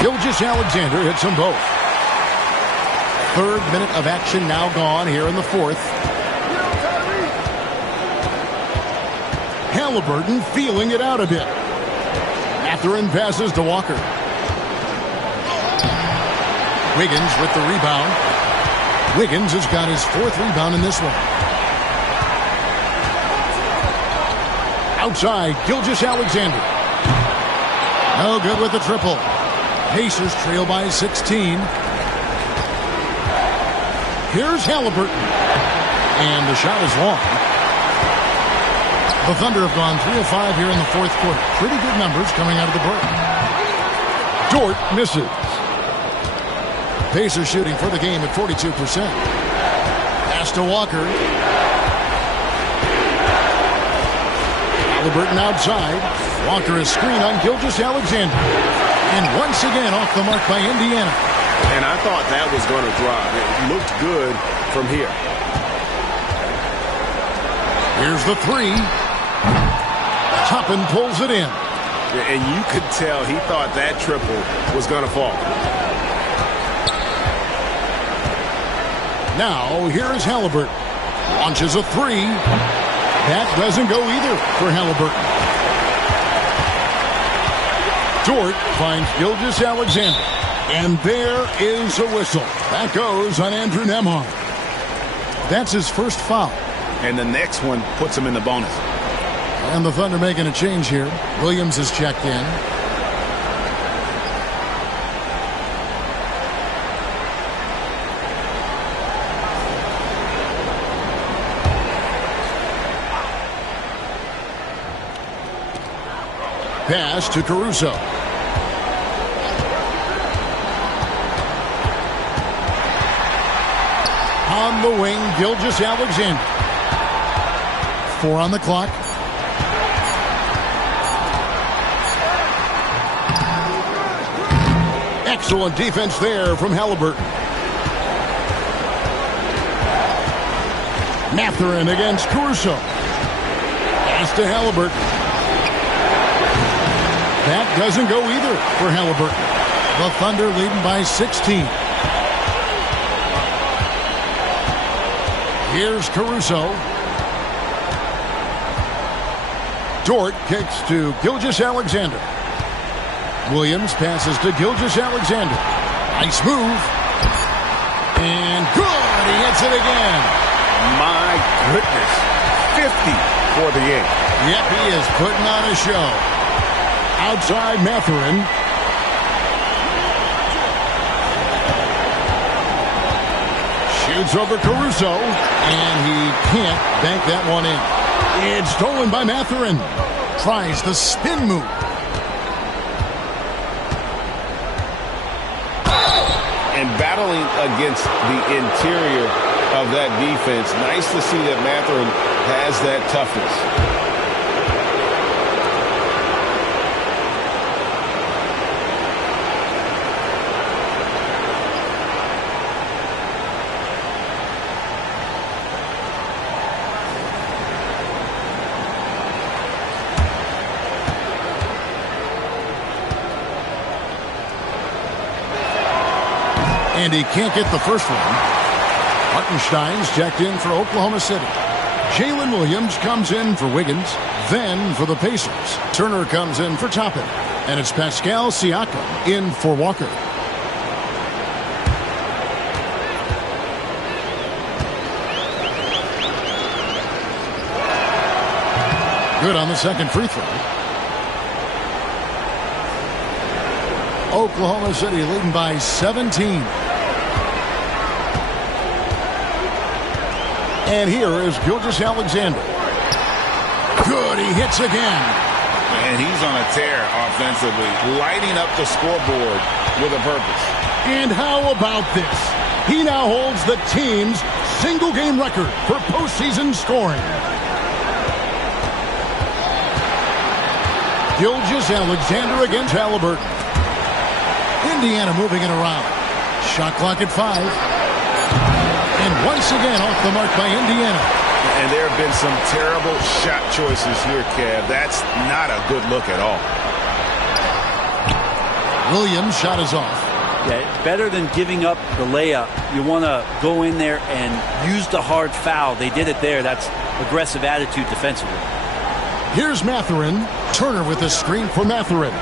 Gilgeous-Alexander hits them both. Third minute of action now gone here in the fourth. Halliburton feeling it out a bit. Mathurin passes to Walker. Wiggins with the rebound. Wiggins has got his fourth rebound in this one. Outside, Gilgeous-Alexander. No good with the triple. Pacers trail by 16. Here's Halliburton. And the shot is long. The Thunder have gone 3 of 5 here in the fourth quarter. Pretty good numbers coming out of the break. Dort misses. Pacers shooting for the game at 42%. Pass to Walker. Halliburton outside. Walker is screen on Gilgeous-Alexander. And once again off the mark by Indiana. And I thought that was going to drop. It looked good from here. Here's the three. Toppin pulls it in. And you could tell he thought that triple was going to fall. Now, here's Halliburton. Launches a three. That doesn't go either for Halliburton. Dort finds Gilgeous-Alexander. And there is a whistle. That goes on Andrew Nembhard. That's his first foul. And the next one puts him in the bonus. And the Thunder making a change here. Williams is checked in. Pass to Caruso. On the wing, Gilgeous-Alexander. 4 on the clock. Excellent defense there from Halliburton. Mathurin against Caruso. Pass to Halliburton. That doesn't go either for Halliburton. The Thunder leading by 16. Here's Caruso. Dort kicks to Gilgeous-Alexander. Williams passes to Gilgeous-Alexander. Nice move. And good. He hits it again. My goodness. 50 for the game. Yep, he is putting on a show. Outside Mathurin. Shoots over Caruso. And he can't bank that one in. It's stolen by Mathurin. Tries the spin move. And battling against the interior of that defense. Nice to see that Mathurin has that toughness. And he can't get the first one. Hartenstein's checked in for Oklahoma City. Jalen Williams comes in for Wiggins, then for the Pacers. Turner comes in for Toppin. And it's Pascal Siakam in for Walker. Good on the second free throw. Oklahoma City leading by 17. And here is Gilgeous-Alexander. Good, he hits again. And he's on a tear offensively, lighting up the scoreboard with a purpose. And how about this? He now holds the team's single-game record for postseason scoring. Gilgeous-Alexander against Halliburton. Indiana moving it around. Shot clock at 5. And once again off the mark by Indiana. And there have been some terrible shot choices here, Kev. That's not a good look at all. Williams' shot is off. Yeah, better than giving up the layup. You want to go in there and use the hard foul. They did it there. That's aggressive attitude defensively. Here's Mathurin. Turner with a screen for Mathurin.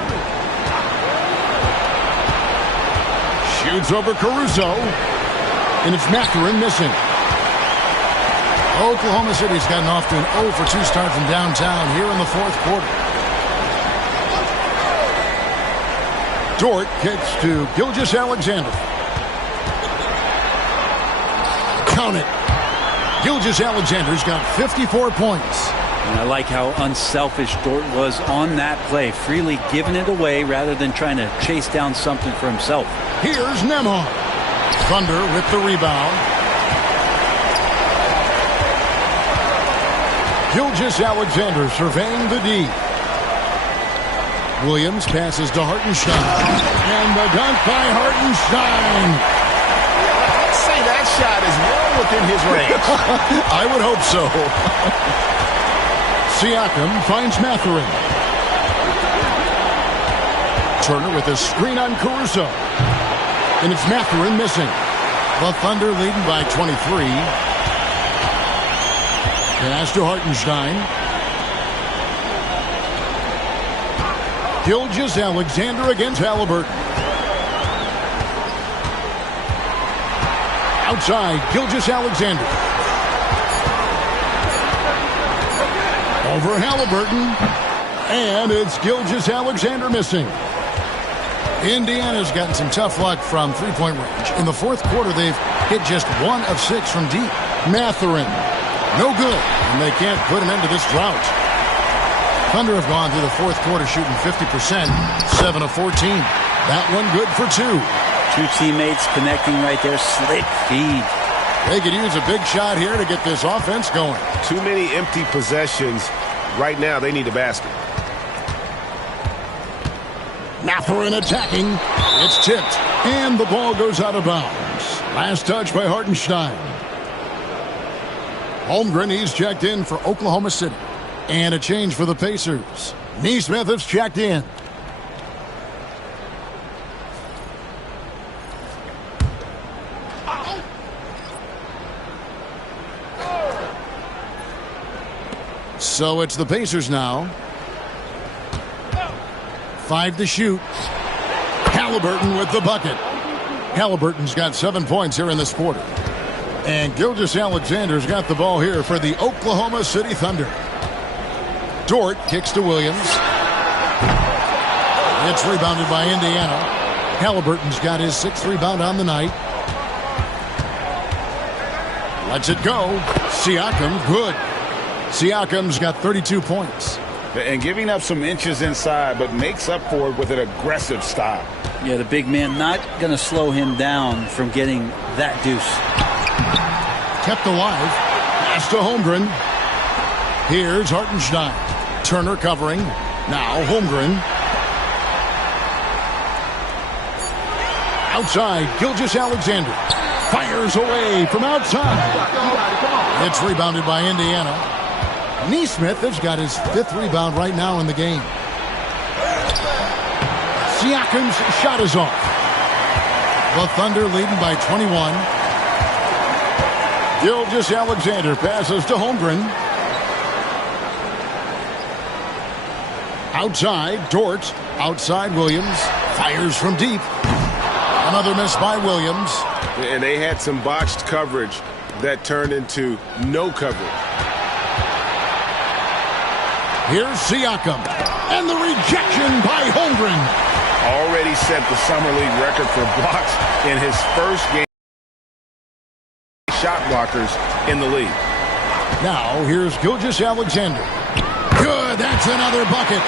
Shoots over Caruso. And it's Mathurin missing. Oklahoma City's gotten off to an 0 for 2 start from downtown here in the fourth quarter. Dort kicks to Gilgeous-Alexander. Count it. Gilgeous-Alexander's got 54 points. And I like how unselfish Dort was on that play, freely giving it away rather than trying to chase down something for himself. Here's Nembhard. Thunder with the rebound. Gilgeous-Alexander surveying the D. Williams passes to Hartenstein. And the dunk by Hartenstein. I'd say that shot is well within his range. I would hope so. Siakam finds Mathurin. Turner with a screen on Caruso. And it's Mathurin missing. The Thunder leading by 23. Pass to Hartenstein. Gilgeous-Alexander against Halliburton. Outside, Gilgeous-Alexander. Over Halliburton. And it's Gilgeous-Alexander missing. Indiana's gotten some tough luck from three-point range. In the fourth quarter, they've hit just 1 of 6 from deep. Mathurin, no good, and they can't put an end to this drought. Thunder have gone through the fourth quarter shooting 50%, 7 of 14. That one good for 2. 2 teammates connecting right there, slick feed. They could use a big shot here to get this offense going. Too many empty possessions. Right now, they need a basket. Mathurin attacking. It's tipped. And the ball goes out of bounds. Last touch by Hartenstein. Holmgren, he's checked in for Oklahoma City. And a change for the Pacers. Neesmith has checked in. So it's the Pacers now. 5 to shoot. Halliburton with the bucket. Halliburton's got 7 points here in this quarter. And Gilgeous-Alexander's got the ball here for the Oklahoma City Thunder. Dort kicks to Williams. It's rebounded by Indiana. Halliburton's got his 6th rebound on the night. Lets it go. Siakam, good. Siakam's got 32 points. And giving up some inches inside, but makes up for it with an aggressive style. Yeah, the big man not going to slow him down from getting that deuce. Kept alive. Pass to Holmgren. Here's Hartenstein. Turner covering. Now Holmgren. Outside, Gilgeous-Alexander. Fires away from outside. It's rebounded by Indiana. Neesmith has got his 5th rebound right now in the game. Siakam's shot is off. The Thunder leading by 21. Gilgeous-Alexander passes to Holmgren. Outside, Dort. Outside, Williams. Fires from deep. Another miss by Williams. And they had some botched coverage that turned into no coverage. Here's Siakam. And the rejection by Holmgren. Already set the Summer League record for blocks in his first game. Shot blockers in the league. Now, here's Gilgeous-Alexander. Good, that's another bucket.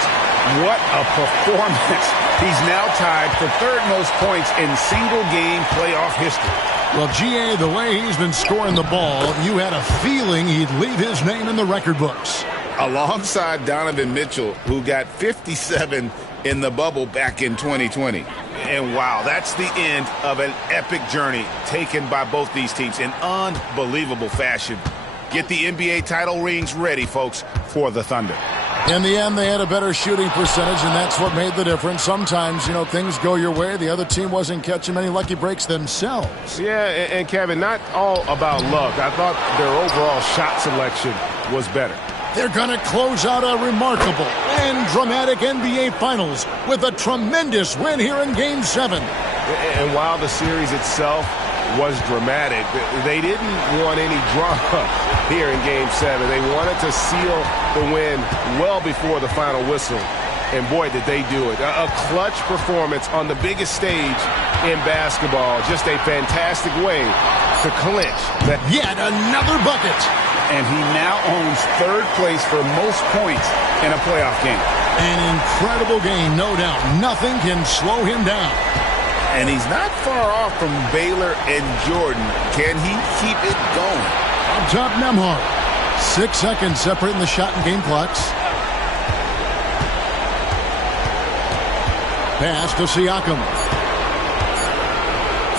What a performance He's now tied for third most points in single-game playoff history. Well, G.A., the way he's been scoring the ball, you had a feeling he'd leave his name in the record books. Alongside Donovan Mitchell, who got 57 in the bubble back in 2020. And wow, that's the end of an epic journey taken by both these teams in unbelievable fashion. Get the NBA title rings ready, folks, for the Thunder. In the end, they had a better shooting percentage, and that's what made the difference. Sometimes, things go your way. The other team wasn't catching many lucky breaks themselves. Yeah, and Kevin, not all about luck. I thought their overall shot selection was better. They're going to close out a remarkable and dramatic NBA Finals with a tremendous win here in Game 7. And while the series itself was dramatic, they didn't want any drama here in Game 7. They wanted to seal the win well before the final whistle. And boy, did they do it. A clutch performance on the biggest stage in basketball. Just a fantastic way to clinch. Yet another bucket. And he now owns third place for most points in a playoff game. An incredible game, no doubt. Nothing can slow him down. And he's not far off from Baylor and Jordan. Can he keep it going? Up top, Nembhard. 6 seconds separating the shot and game clocks. Pass to Siakam.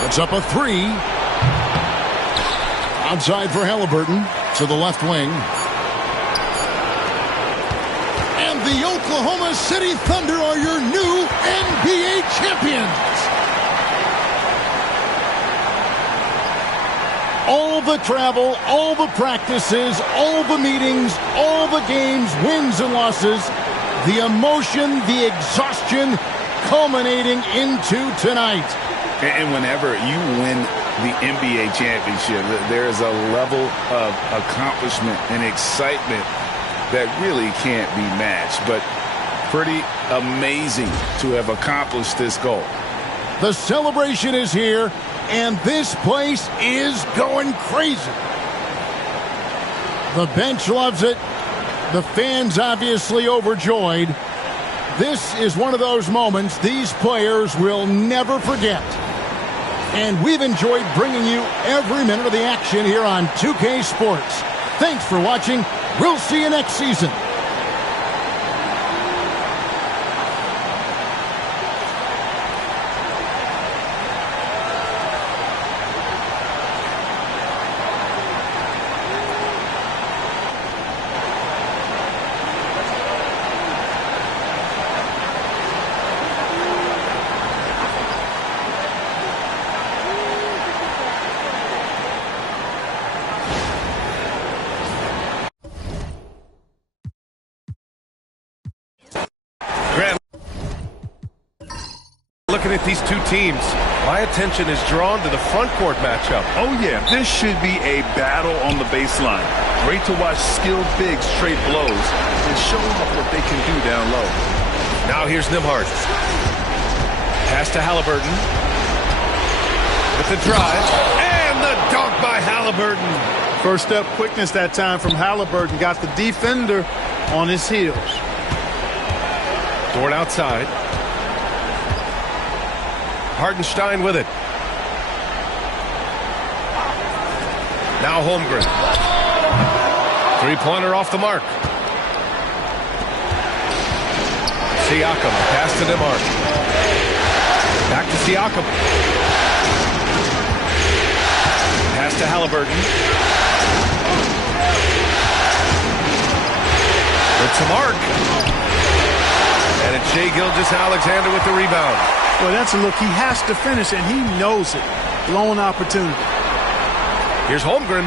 It's up a 3. Outside for Halliburton to the left wing. And the Oklahoma City Thunder are your new NBA champions. All the travel, all the practices, all the meetings, all the games, wins and losses, the emotion, the exhaustion culminating into tonight. And whenever you win the NBA championship, there is a level of accomplishment and excitement that really can't be matched. But pretty amazing to have accomplished this goal. The celebration is here, and this place is going crazy. The bench loves it. The fans obviously overjoyed. This is one of those moments these players will never forget. And we've enjoyed bringing you every minute of the action here on 2K Sports. Thanks for watching. We'll see you next season. Looking at these two teams, my attention is drawn to the front court matchup. Oh, yeah, this should be a battle on the baseline. Great to watch skilled bigs trade blows and show off what they can do down low. Now here's Nembhard. Pass to Halliburton. With the drive. And the dunk by Halliburton. First step quickness that time from Halliburton. Got the defender on his heels. Dort outside. Hartenstein with it. Now Holmgren. Three-pointer off the mark. Siakam, pass to Nembhard. Back to Siakam. Pass to Halliburton. It's a mark. And it's Shai Gilgeous-Alexander with the rebound. Well, that's a look he has to finish, and he knows it. Blown opportunity. Here's Holmgren.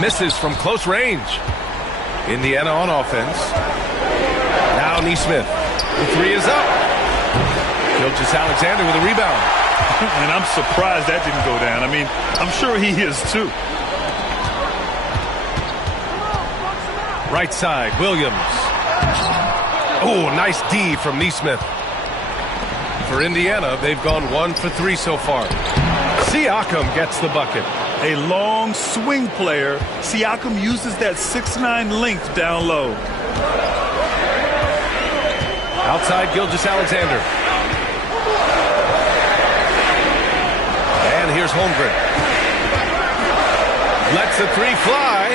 Misses from close range. Indiana on offense. Now Nesmith. The three is up. Gilgeous-Alexander with a rebound. And I'm surprised that didn't go down. I mean, I'm sure he is too. Right side, Williams. Oh, nice D from Nesmith. For Indiana, they've gone 1 for 3 so far. Siakam gets the bucket. A long swing player. Siakam uses that 6'9" length down low. Outside Gilgeous-Alexander. And here's Holmgren. Lets the three fly.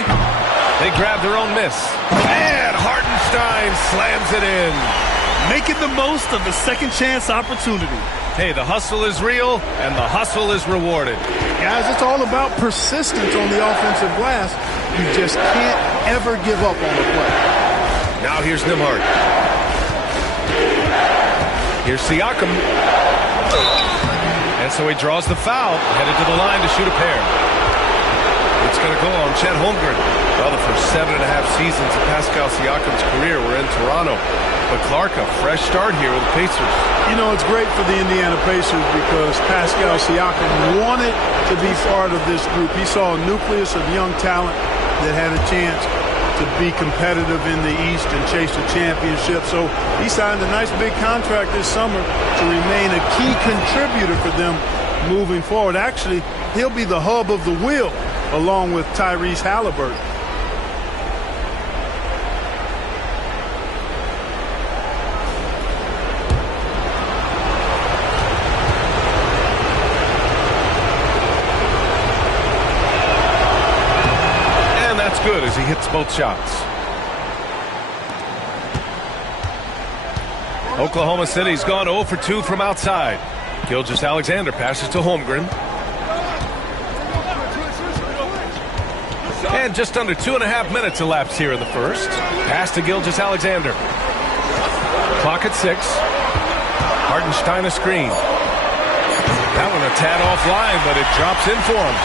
They grab their own miss. And Hartenstein slams it in. Making the most of the second chance opportunity. Hey, the hustle is real, and the hustle is rewarded. Guys, it's all about persistence on the offensive glass. You just can't ever give up on the play. Now here's Nembhard. Here's Siakam. And so he draws the foul, headed to the line to shoot a pair. It's going to go on Chet Holmgren. Well, the first 7.5 seasons of Pascal Siakam's career were in Toronto. But Clark, a fresh start here with the Pacers. You know, it's great for the Indiana Pacers because Pascal Siakam wanted to be part of this group. He saw a nucleus of young talent that had a chance to be competitive in the East and chase a championship. So he signed a nice big contract this summer to remain a key contributor for them moving forward. Actually, he'll be the hub of the wheel along with Tyrese Halliburton. Good as he hits both shots. Oklahoma City's gone 0 for 2 from outside. Gilgeous-Alexander passes to Holmgren. And just under 2.5 minutes elapsed here in the first. Pass to Gilgeous-Alexander. Clock at 6. Hartenstein a screen. That one a tad offline, but it drops in for him.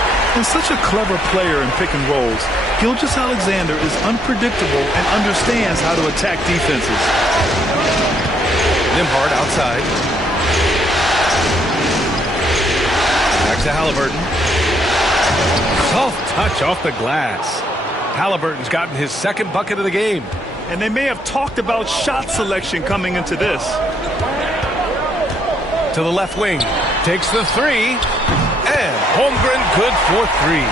And such a clever player in pick and rolls, Gilgeous-Alexander is unpredictable and understands how to attack defenses. Nembhard outside. Back to Halliburton. Soft touch off the glass. Halliburton's gotten his second bucket of the game. And they may have talked about shot selection coming into this. To the left wing. Takes the three. And Holmgren good for 3.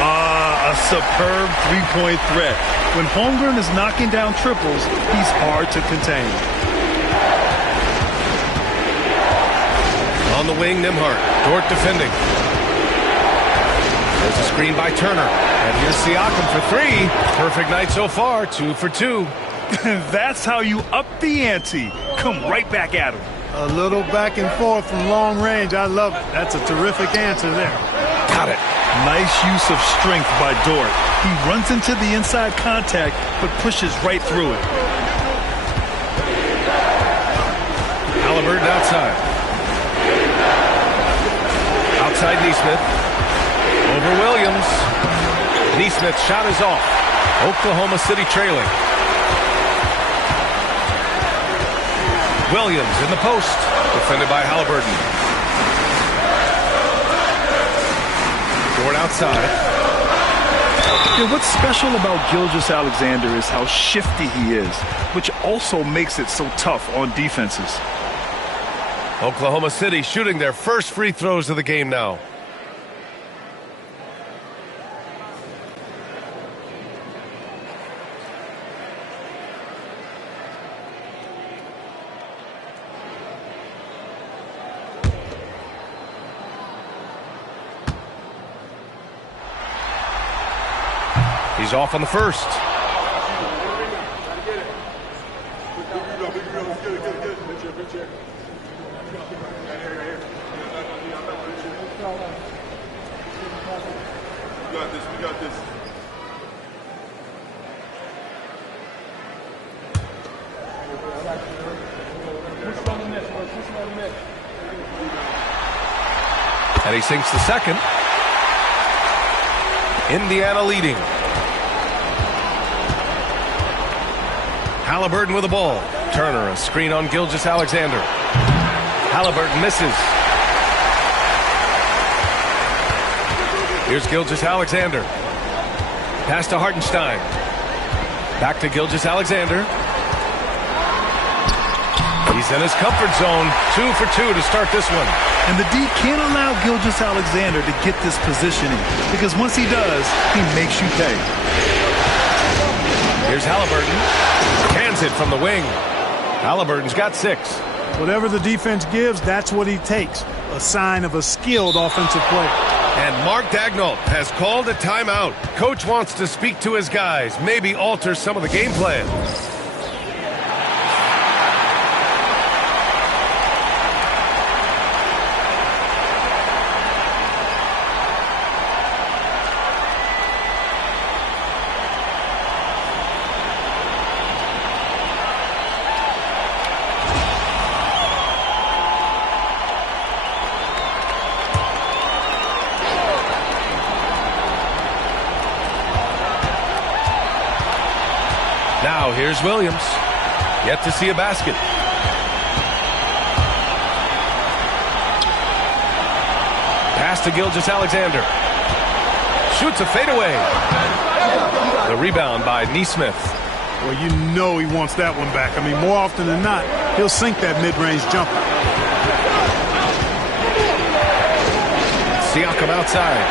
A superb three-point threat. When Holmgren is knocking down triples, he's hard to contain. On the wing, Nembhard. Dort defending. There's a screen by Turner. And here's Siakam for 3. Perfect night so far, 2 for 2. That's how you up the ante. Come right back at him. A little back and forth from long range. I love it. That's a terrific answer there. Got it. Nice use of strength by Dort. He runs into the inside contact, but pushes right through it. Halliburton outside. Outside Neesmith. Over Williams. Neesmith's shot is off. Oklahoma City trailing. Williams in the post. Defended by Halliburton. Dort outside. Yeah, what's special about Gilgeous-Alexander is how shifty he is, which also makes it so tough on defenses. Oklahoma City shooting their first free throws of the game now. He's off on the first. We got this. And he sinks the second. Indiana leading. Halliburton with the ball. Turner, a screen on Gilgeous-Alexander. Halliburton misses. Here's Gilgeous-Alexander. Pass to Hartenstein. Back to Gilgeous-Alexander. He's in his comfort zone. 2 for 2 to start this one. And the D can't allow Gilgeous-Alexander to get this positioning, because once he does, he makes you pay. Here's Halliburton. Cans it from the wing. Halliburton's got 6. Whatever the defense gives, that's what he takes. A sign of a skilled offensive player. And Mark Daigneault has called a timeout. Coach wants to speak to his guys, maybe alter some of the game plan. Now here's Williams. Yet to see a basket. Pass to Gilgeous-Alexander. Shoots a fadeaway. The rebound by Neesmith. Well, you know he wants that one back. I mean, more often than not, he'll sink that mid-range jumper. Siakam outside.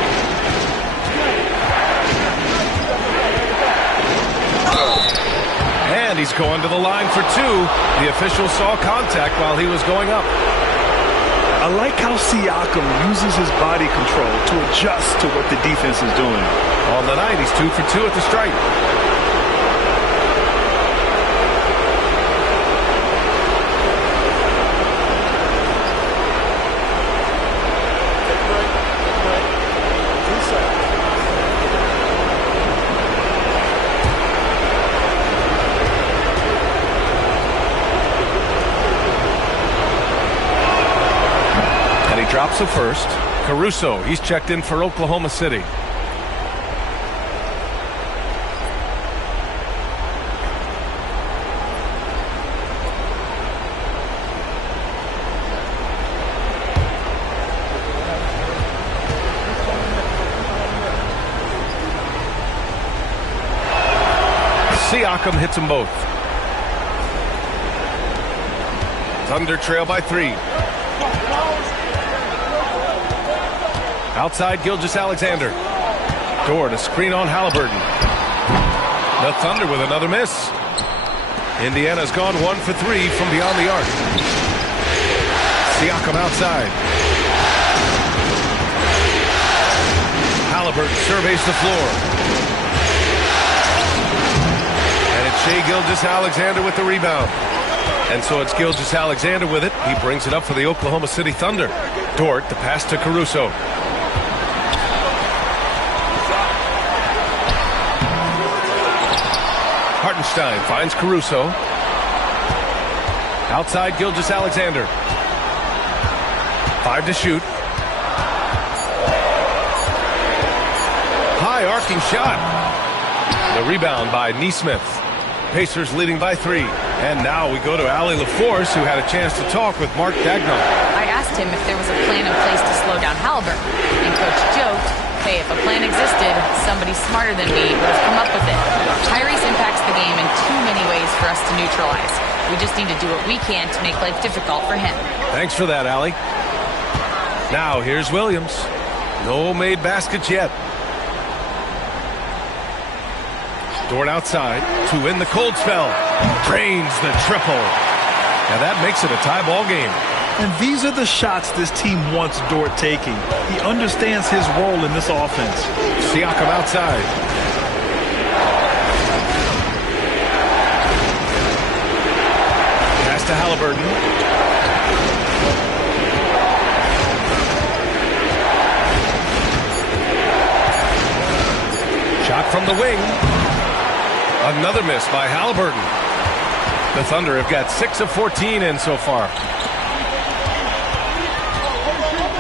And he's going to the line for 2. The official saw contact while he was going up. I like how Siakam uses his body control to adjust to what the defense is doing. On the night, he's 2 for 2 at the stripe. Drops a first. Caruso, he's checked in for Oklahoma City. Siakam hits them both. Thunder trail by 3. Outside Gilgeous-Alexander. Dort, a screen on Halliburton. The Thunder with another miss. Indiana's gone 1 for 3 from beyond the arc. Siakam outside. Halliburton surveys the floor. And it's Shai Gilgeous-Alexander with the rebound. And so it's Gilgeous-Alexander with it. He brings it up for the Oklahoma City Thunder. Dort, the pass to Caruso. Hartenstein finds Caruso. Outside Gilgeous-Alexander. 5 to shoot. High arcing shot. The rebound by Neesmith. Pacers leading by 3. And now we go to Allie LaForce, who had a chance to talk with Mark Daigneault. I asked him if there was a plan in place to slow down Halliburton. And Coach joked, hey, if a plan existed, somebody smarter than me would have come up with it. Tyrese impacts the game in too many ways for us to neutralize. We just need to do what we can to make life difficult for him. Thanks for that, Allie. Now here's Williams. No made baskets yet. Dort outside. 2 in the cold spell. Drains the triple. Now that makes it a tie ball game. And these are the shots this team wants Dort taking. He understands his role in this offense. Siakam outside. Pass to Halliburton. Shot from the wing. Another miss by Halliburton. The Thunder have got 6 of 14 in so far.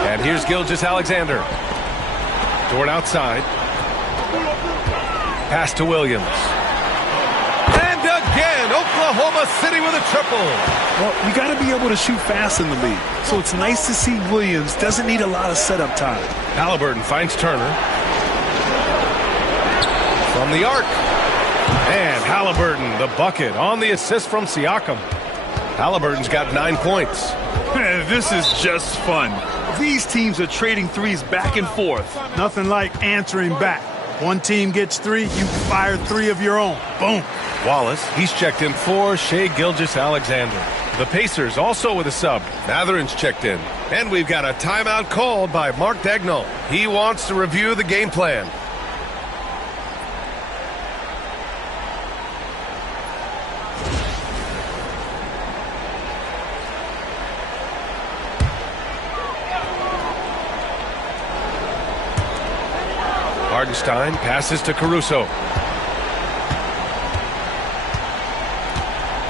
And here's Gilgeous-Alexander. Dort outside. Pass to Williams. And again, Oklahoma City with a triple. Well, you got to be able to shoot fast in the league. So it's nice to see Williams doesn't need a lot of setup time. Halliburton finds Turner. From the arc. And Halliburton, the bucket, on the assist from Siakam. Halliburton's got 9 points. This is just fun. These teams are trading threes back and forth. Nothing like answering back. One team gets 3, you fire 3 of your own. Boom. Wallace, he's checked in for Shai Gilgeous-Alexander. The Pacers also with a sub. Matherin's checked in. And we've got a timeout called by Mark Daigneault. He wants to review the game plan. Hardenstein passes to Caruso.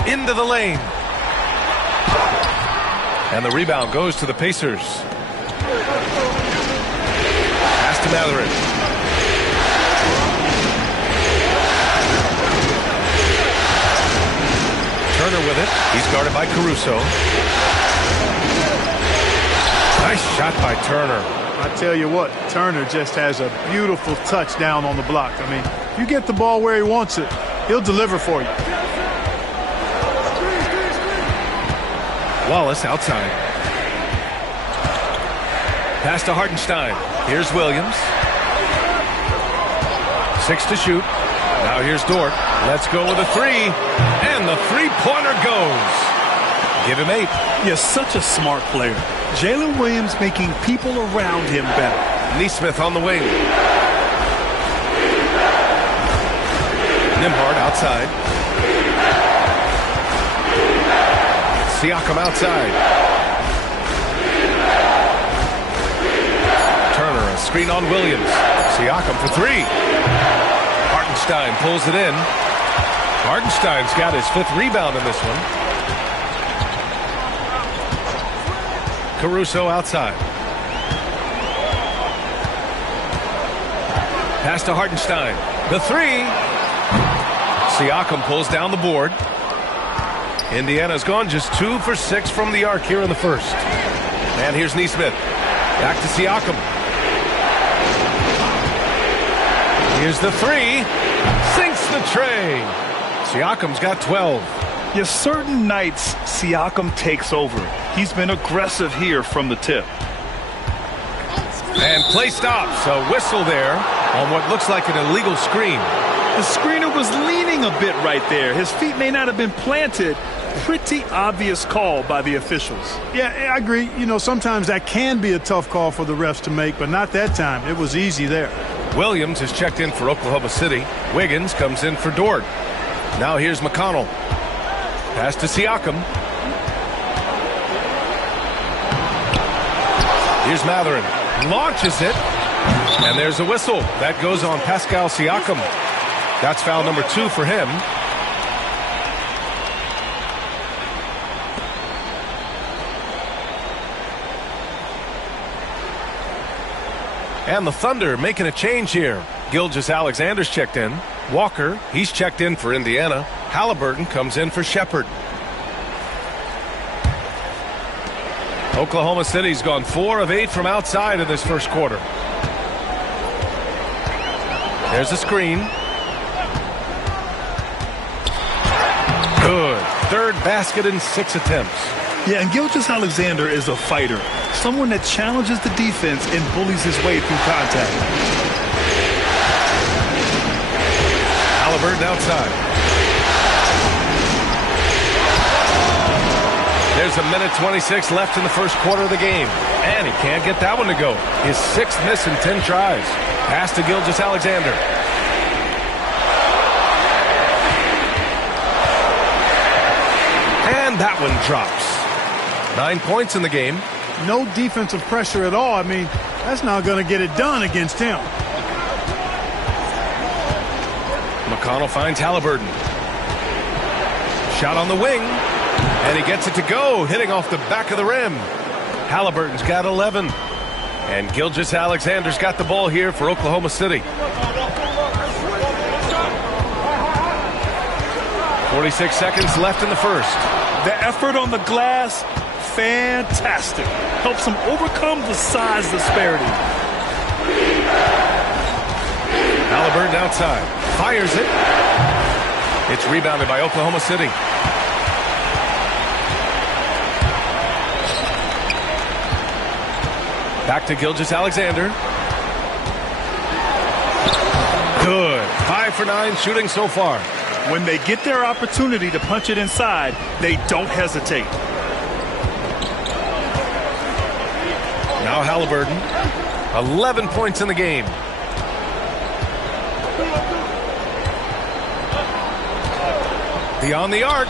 Into the lane. And the rebound goes to the Pacers. Pass to Matherin. Turner with it. He's guarded by Caruso. Nice shot by Turner. I tell you what, Turner just has a beautiful touchdown on the block. I mean, you get the ball where he wants it, he'll deliver for you. Wallace outside. Pass to Hardenstein. Here's Williams. 6 to shoot. Now here's Dort. Let's go with a 3. And the three-pointer goes. Give him 8. You're such a smart player. Jalen Williams making people around him better. Neesmith on the wing. Nembhard outside. Siakam outside. Turner, a screen on Williams. Siakam for 3. Hartenstein pulls it in. Hartenstein's got his 5th rebound in this one. Caruso outside. Pass to Hartenstein. The 3. Siakam pulls down the board. Indiana's gone just 2 for 6 from the arc here in the first. And here's Neesmith. Back to Siakam. Here's the 3. Sinks the tray. Siakam's got 12. Yeah, certain nights, Siakam takes over. He's been aggressive here from the tip. And play stops. A whistle there on what looks like an illegal screen. The screener was leaning a bit right there. His feet may not have been planted. Pretty obvious call by the officials. Yeah, I agree. You know, sometimes that can be a tough call for the refs to make, but not that time. It was easy there. Williams has checked in for Oklahoma City. Wiggins comes in for Dort. Now here's McConnell. Pass to Siakam. Here's Matherin. Launches it. And there's a whistle. That goes on Pascal Siakam. That's foul number 2 for him. And the Thunder making a change here. Gilgeous-Alexander's checked in. Walker, he's checked in for Indiana. Halliburton comes in for Shepherd. Oklahoma City's gone 4 of 8 from outside in this first quarter. There's a screen. Good. 3rd basket in 6 attempts. Yeah, and Gilgeous-Alexander is a fighter. Someone that challenges the defense and bullies his way through contact. Halliburton outside. There's a minute 26 left in the first quarter of the game. And he can't get that one to go. His 6th miss in 10 tries. Pass to Gilgeous-Alexander. And that one drops. 9 points in the game. No defensive pressure at all. I mean, that's not going to get it done against him. McConnell finds Halliburton. Shot on the wing. And he gets it to go, hitting off the back of the rim. Halliburton's got 11. And Gilgeous-Alexander's got the ball here for Oklahoma City. 46 seconds left in the first. The effort on the glass, fantastic. Helps him overcome the size disparity. Halliburton outside. Fires it. It's rebounded by Oklahoma City. Back to Gilgeous-Alexander. Good. 5 for 9 shooting so far. When they get their opportunity to punch it inside, they don't hesitate. Now Halliburton, 11 points in the game. Beyond the arc,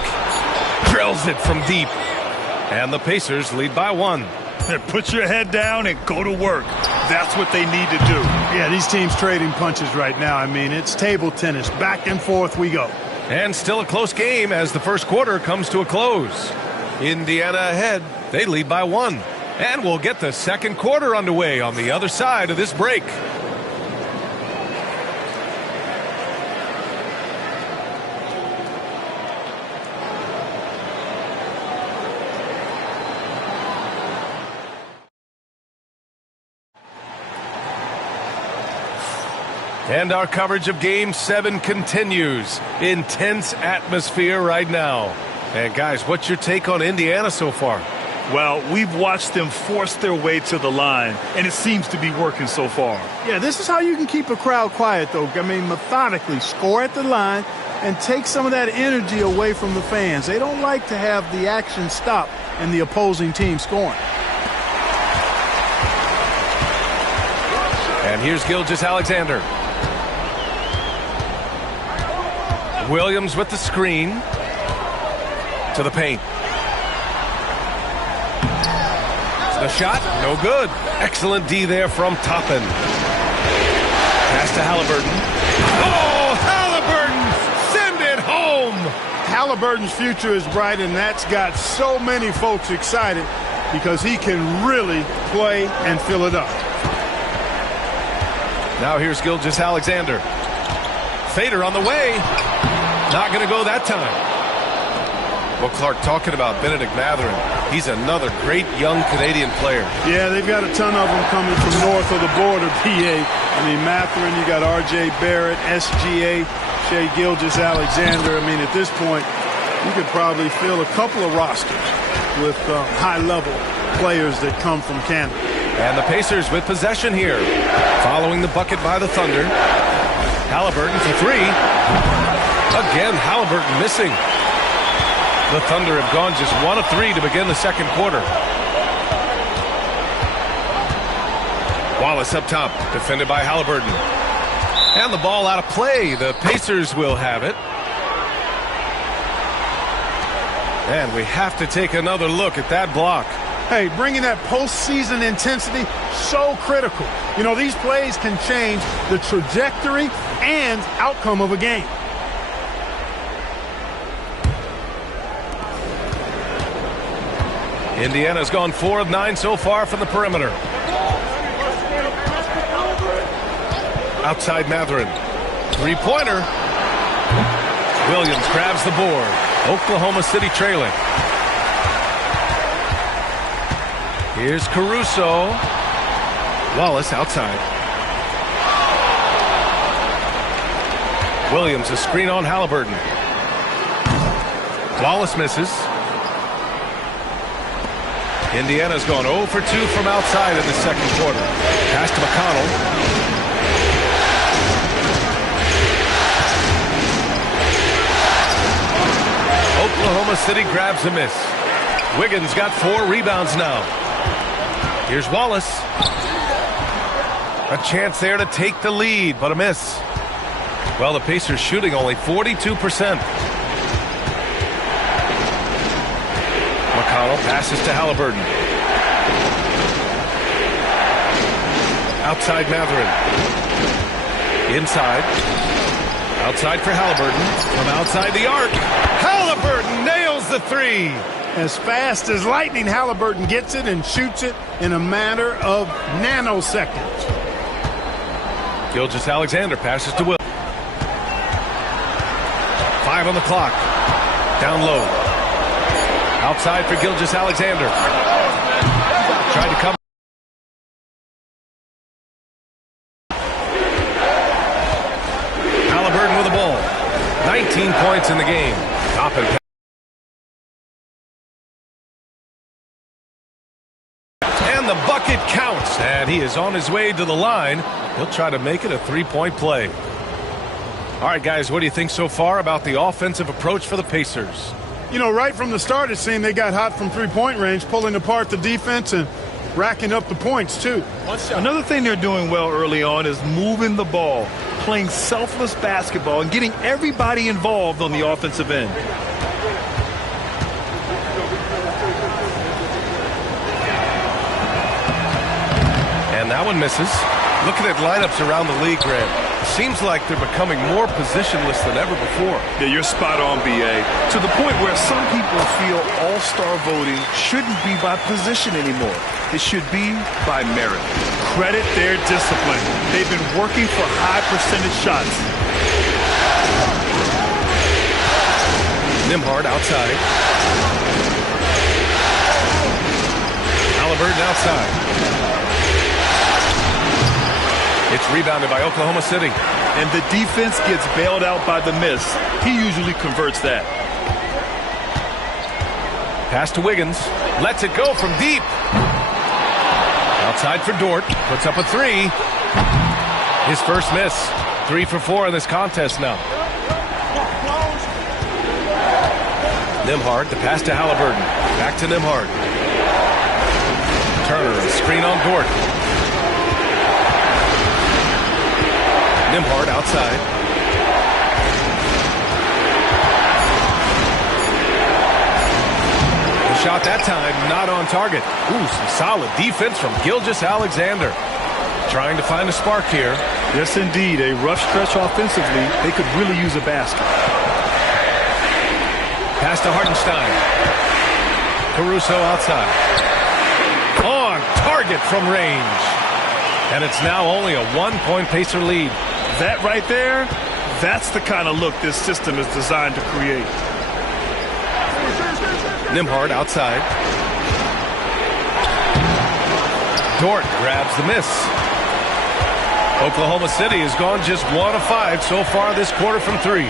drills it from deep. And the Pacers lead by 1. Put your head down and go to work. That's what they need to do. Yeah, these teams trading punches right now. I mean, it's table tennis. Back and forth we go. And still a close game as the first quarter comes to a close. Indiana ahead. They lead by 1. And we'll get the second quarter underway on the other side of this break. And our coverage of Game 7 continues. Intense atmosphere right now. And guys, what's your take on Indiana so far? Well, we've watched them force their way to the line, and it seems to be working so far. Yeah, this is how you can keep a crowd quiet, though. I mean, methodically score at the line and take some of that energy away from the fans. They don't like to have the action stop and the opposing team scoring. And here's Gilgeous-Alexander. Williams with the screen to the paint. The shot, no good. Excellent D there from Toppin. Pass to Halliburton. Oh, Halliburton! Send it home! Halliburton's future is bright, and that's got so many folks excited because he can really play and fill it up. Now here's Gilgeous-Alexander. Fader on the way. Not going to go that time. Well, Clark, talking about Benedict Mathurin, he's another great young Canadian player. Yeah, they've got a ton of them coming from north of the border, PA. I mean, Mathurin, you got R.J. Barrett, SGA, Shai Gilgeous-Alexander. I mean, at this point, you could probably fill a couple of rosters with high-level players that come from Canada. And the Pacers with possession here. Following the bucket by the Thunder. Halliburton for 3. Again, Halliburton missing. The Thunder have gone just 1 of 3 to begin the second quarter. Wallace up top, defended by Halliburton. And the ball out of play. The Pacers will have it. And we have to take another look at that block. Hey, bringing that postseason intensity, so critical. You know, these plays can change the trajectory and outcome of a game. Indiana's gone 4 of 9 so far from the perimeter. Outside Mathurin. 3-pointer. Williams grabs the board. Oklahoma City trailing. Here's Caruso. Wallace outside. Williams a screen on Halliburton. Wallace misses. Indiana's gone 0 for 2 from outside in the second quarter. Pass to McConnell. Oklahoma City grabs a miss. Wiggins got 4 rebounds now. Here's Wallace. A chance there to take the lead, but a miss. Well, the Pacers shooting only 42%. McConnell passes to Halliburton. Outside Mathurin. Inside. Outside for Halliburton. From outside the arc. Halliburton nails the 3. As fast as lightning, Halliburton gets it and shoots it in a matter of nanoseconds. Gilgeous-Alexander passes to Will. 5 on the clock. Down low. Outside for Gilgeous-Alexander. Tried to come. Halliburton with the ball. 19 points in the game. Toppin. And the bucket counts. And he is on his way to the line. He'll try to make it a 3-point play. All right, guys, what do you think so far about the offensive approach for the Pacers? You know, right from the start, it seemed they got hot from three-point range, pulling apart the defense and racking up the points, too. Another thing they're doing well early on is moving the ball, playing selfless basketball, and getting everybody involved on the offensive end. And that one misses. Looking at lineups around the league, Grant, it seems like they're becoming more positionless than ever before. Yeah, you're spot on, B.A. To the point where some people feel all-star voting shouldn't be by position anymore. It should be by merit. Credit their discipline. They've been working for high percentage shots. Nembhard outside. Halliburton outside. It's rebounded by Oklahoma City. And the defense gets bailed out by the miss. He usually converts that. Pass to Wiggins. Lets it go from deep. Outside for Dort. Puts up a three. His first miss. 3 for 4 in this contest now. Nembhard, the pass to Halliburton. Back to Nembhard. Turner, a screen on Dort. Nembhard outside. The shot that time not on target. Ooh, some solid defense from Gilgeous-Alexander. Trying to find a spark here. Yes, indeed. A rough stretch offensively. They could really use a basket. Pass to Hartenstein. Caruso outside. On target from range. And it's now only a 1-point Pacer lead. That right there, that's the kind of look this system is designed to create. Nembhard outside. Dort grabs the miss. Oklahoma City has gone just 1 of 5 so far this quarter from 3.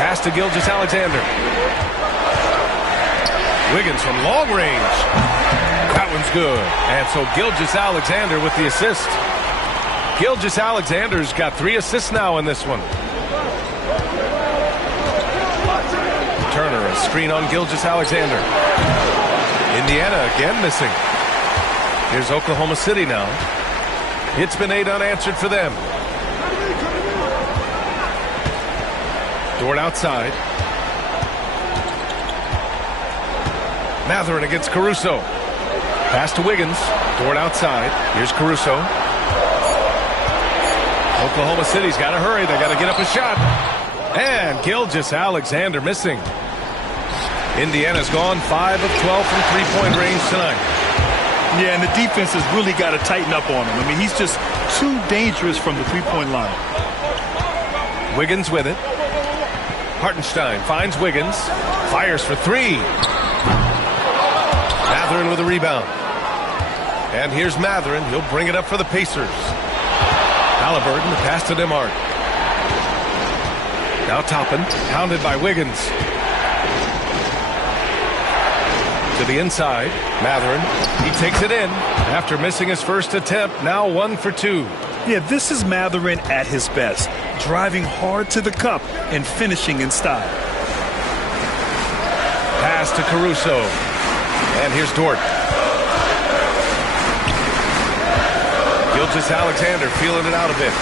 Pass to Gilgeous-Alexander. Wiggins from long range. That one's good. And so Gilgeous-Alexander with the assist. Gilgeous-Alexander's got 3 assists now in this one. Turner, a screen on Gilgeous-Alexander. Indiana again missing. Here's Oklahoma City now. It's been 8 unanswered for them. Dort outside. Mathurin against Caruso. Pass to Wiggins. Dort outside. Here's Caruso. Oklahoma City's got to hurry. They got to get up a shot. And Gilgeous-Alexander missing. Indiana's gone 5 of 12 from three-point range tonight. Yeah, and the defense has really got to tighten up on him. I mean, he's just too dangerous from the three-point line. Wiggins with it. Hartenstein finds Wiggins. Fires for 3. Mathurin with a rebound. And here's Mathurin. He'll bring it up for the Pacers. Halliburton, the pass to Nembhard. Now Toppin, pounded by Wiggins. To the inside, Mathurin. He takes it in after missing his first attempt. Now 1 for 2. Yeah, this is Mathurin at his best. Driving hard to the cup and finishing in style. Pass to Caruso. And here's Dort. Gilgeous-Alexander feeling it out a bit.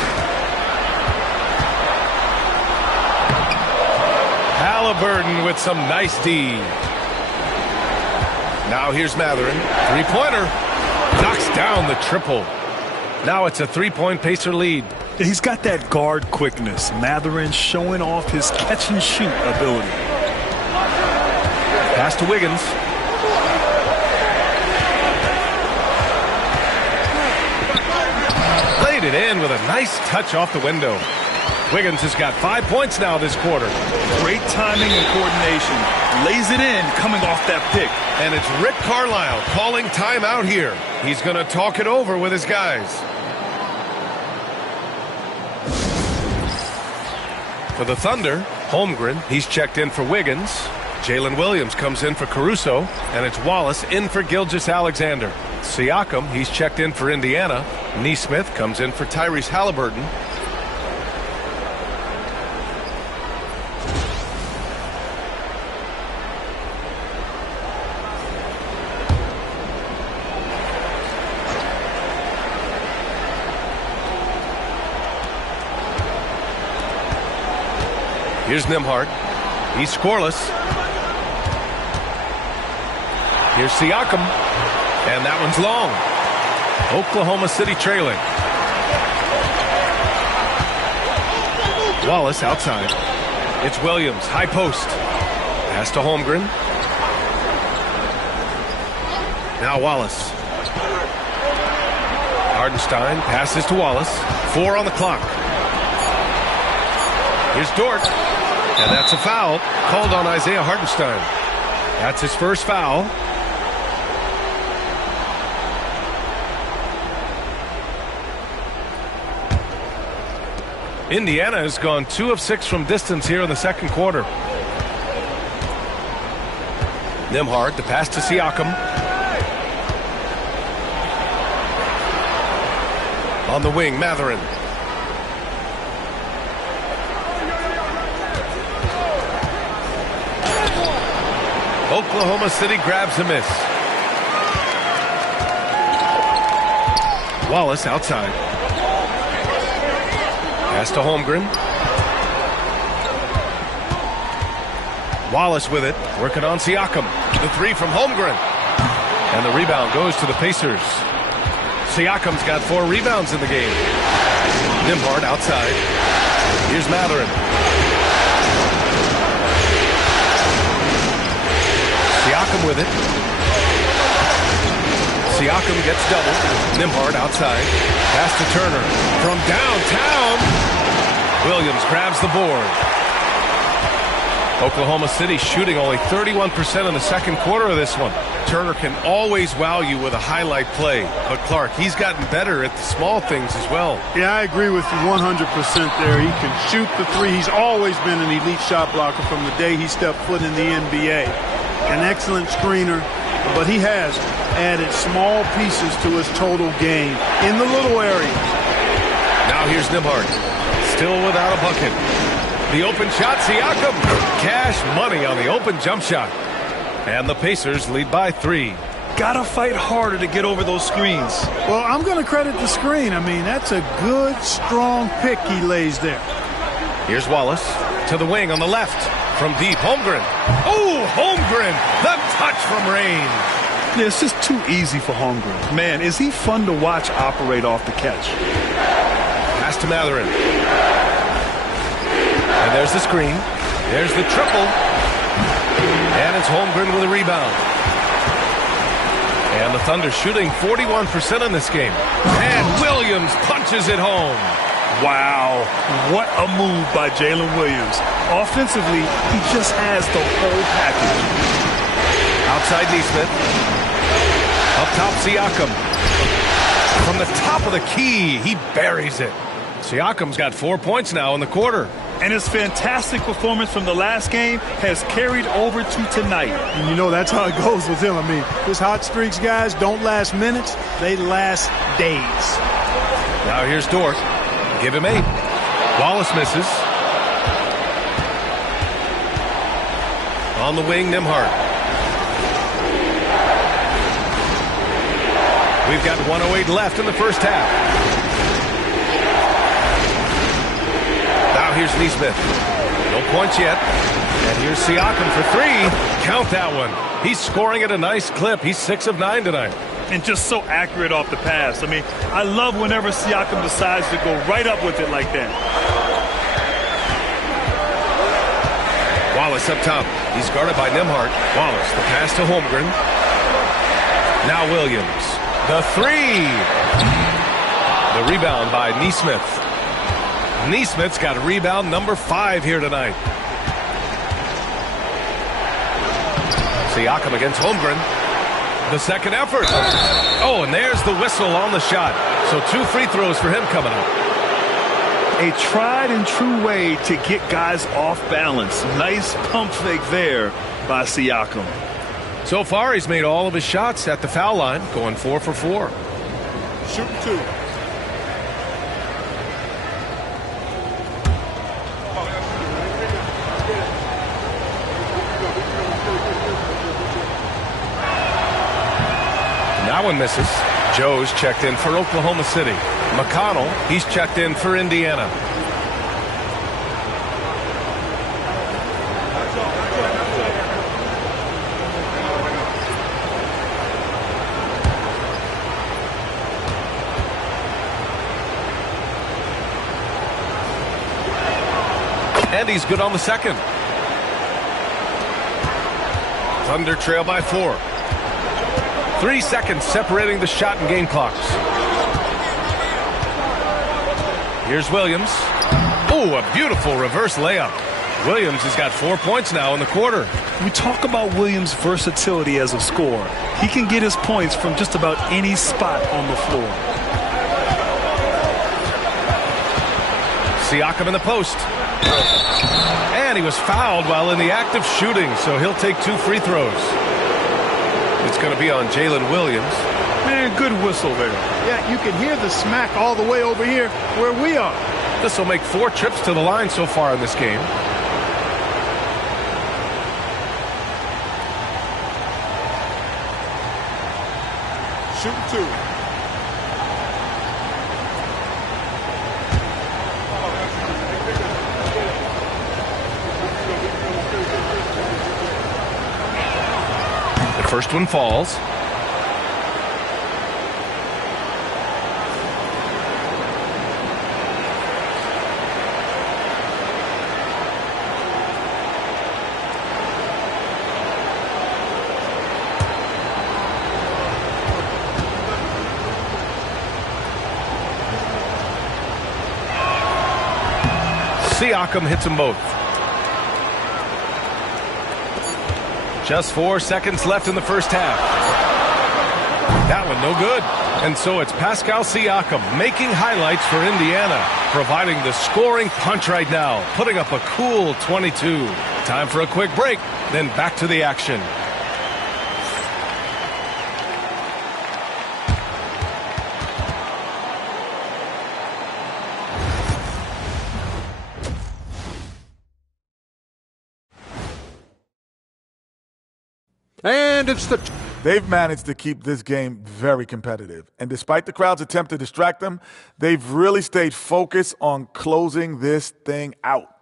Halliburton with some nice D. Now here's Mathurin. Three-pointer. Knocks down the triple. Now it's a 3-point Pacer lead. He's got that guard quickness. Mathurin showing off his catch-and-shoot ability. Pass to Wiggins. Laid it in with a nice touch off the window. Wiggins has got 5 points now this quarter. Great timing and coordination. Lays it in coming off that pick. And it's Rick Carlisle calling timeout here. He's going to talk it over with his guys. For the Thunder, Holmgren, he's checked in for Wiggins. Jalen Williams comes in for Caruso, and it's Wallace in for Gilgeous-Alexander. Siakam, he's checked in for Indiana. Neesmith comes in for Tyrese Halliburton. Here's Nembhard. He's scoreless. Here's Siakam. And that one's long. Oklahoma City trailing. Wallace outside. It's Williams. High post. Pass to Holmgren. Now Wallace. Hardenstein passes to Wallace. 4 on the clock. Here's Dort. And that's a foul called on Isaiah Hartenstein. That's his first foul. Indiana has gone 2 of 6 from distance here in the second quarter. Nembhard, the pass to Siakam. On the wing, Mathurin. Oklahoma City grabs a miss. Wallace outside. Pass to Holmgren. Wallace with it, working on Siakam. The 3 from Holmgren. And the rebound goes to the Pacers. Siakam's got 4 rebounds in the game. Nembhard outside. Here's Mathurin. Siakam with it. Siakam gets doubled. Nembhard outside. Pass to Turner. From downtown. Williams grabs the board. Oklahoma City shooting only 31% in the second quarter of this one. Turner can always wow you with a highlight play. But Clark, he's gotten better at the small things as well. Yeah, I agree with you 100% there. He can shoot the 3. He's always been an elite shot blocker from the day he stepped foot in the NBA. An excellent screener, but he has added small pieces to his total game in the little areas. Now here's Nembhard, still without a bucket. The open shot, Siakam. Cash money on the open jump shot. And the Pacers lead by 3. Gotta fight harder to get over those screens. Well, I'm going to credit the screen. I mean, that's a good, strong pick he lays there. Here's Wallace to the wing on the left. From deep, Holmgren. Oh, Holmgren! The touch from range. Yeah, it's just too easy for Holmgren. Man, is he fun to watch operate off the catch. Pass to Mathurin. And there's the screen. There's the triple. And it's Holmgren with a rebound. And the Thunder shooting 41% in this game. And Williams punches it home. Wow, what a move by Jalen Williams. Offensively, he just has the whole package. Outside Neesmith. Up top, Siakam. From the top of the key, he buries it. Siakam's got 4 points now in the quarter. And his fantastic performance from the last game has carried over to tonight. And you know, that's how it goes with him. I mean, his hot streaks, guys, don't last minutes. They last days. Now here's Dort. Give him 8. Wallace misses. On the wing, Nembhard. We've got 1:08 left in the first half. Now here's Neesmith. No points yet. And here's Siakam for 3. Count that one. He's scoring at a nice clip. He's 6 of 9 tonight. And just so accurate off the pass. I mean, I love whenever Siakam decides to go right up with it like that. Wallace up top. He's guarded by Nembhard. Wallace, the pass to Holmgren. Now Williams. The 3. The rebound by Neesmith. Neesmith's got rebound number 5 here tonight. Siakam against Holmgren. The second effort. Oh, and there's the whistle on the shot. So 2 free throws for him coming up. A tried and true way to get guys off balance. Nice pump fake there by Siakam. So far, he's made all of his shots at the foul line, going 4 for 4. Shooting 2. That one misses. Joe's checked in for Oklahoma City. McConnell, he's checked in for Indiana. And he's good on the second. Thunder trail by 4. 3 seconds separating the shot and game clocks. Here's Williams. Oh, a beautiful reverse layup. Williams has got 4 points now in the quarter. We talk about Williams' versatility as a scorer. He can get his points from just about any spot on the floor. Siakam in the post. And he was fouled while in the act of shooting, so he'll take 2 free throws. It's going to be on Jalen Williams. Man, good whistle there. Yeah, you can hear the smack all the way over here where we are. This will make 4 trips to the line so far in this game. Shooting 2. First one falls. Siakam hits them both. Just 4 seconds left in the first half. That one no good. And so it's Pascal Siakam making highlights for Indiana, providing the scoring punch right now, putting up a cool 22. Time for a quick break, then back to the action. And it's the... They've managed to keep this game very competitive. And despite the crowd's attempt to distract them, they've really stayed focused on closing this thing out.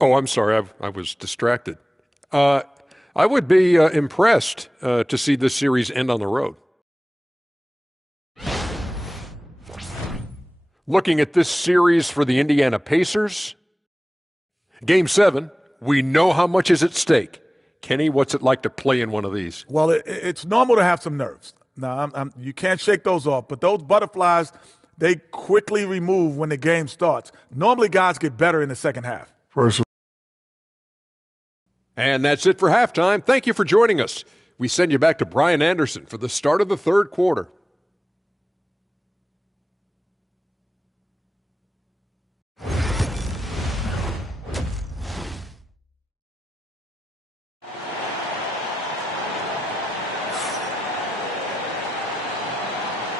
Oh, I'm sorry. I was distracted. I would be impressed to see this series end on the road. Looking at this series for the Indiana Pacers, Game 7, we know how much is at stake. Kenny, what's it like to play in one of these? Well, it's normal to have some nerves. Now, you can't shake those off, but those butterflies, they quickly remove when the game starts. Normally, guys get better in the second half. And that's it for halftime. Thank you for joining us. We send you back to Brian Anderson for the start of the third quarter.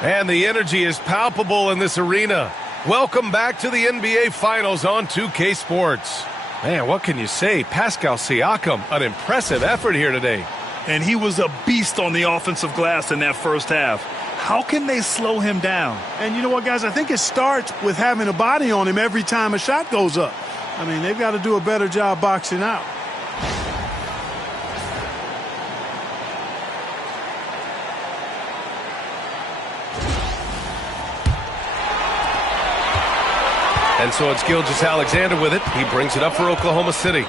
And the energy is palpable in this arena. Welcome back to the NBA Finals on 2K Sports. Man, what can you say? Pascal Siakam, an impressive effort here today. And he was a beast on the offensive glass in that first half. How can they slow him down? And you know what, guys? I think it starts with having a body on him every time a shot goes up. I mean, they've got to do a better job boxing out. And so it's Gilgeous-Alexander with it. He brings it up for Oklahoma City.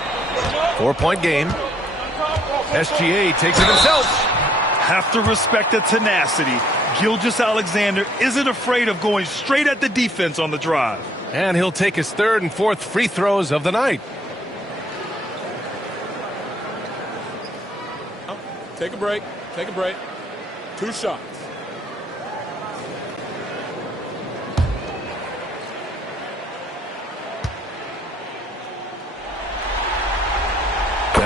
4-point game. SGA takes it himself. Have to respect the tenacity. Gilgeous-Alexander isn't afraid of going straight at the defense on the drive. And he'll take his third and fourth free throws of the night. Take a break. Take a break. 2 shots.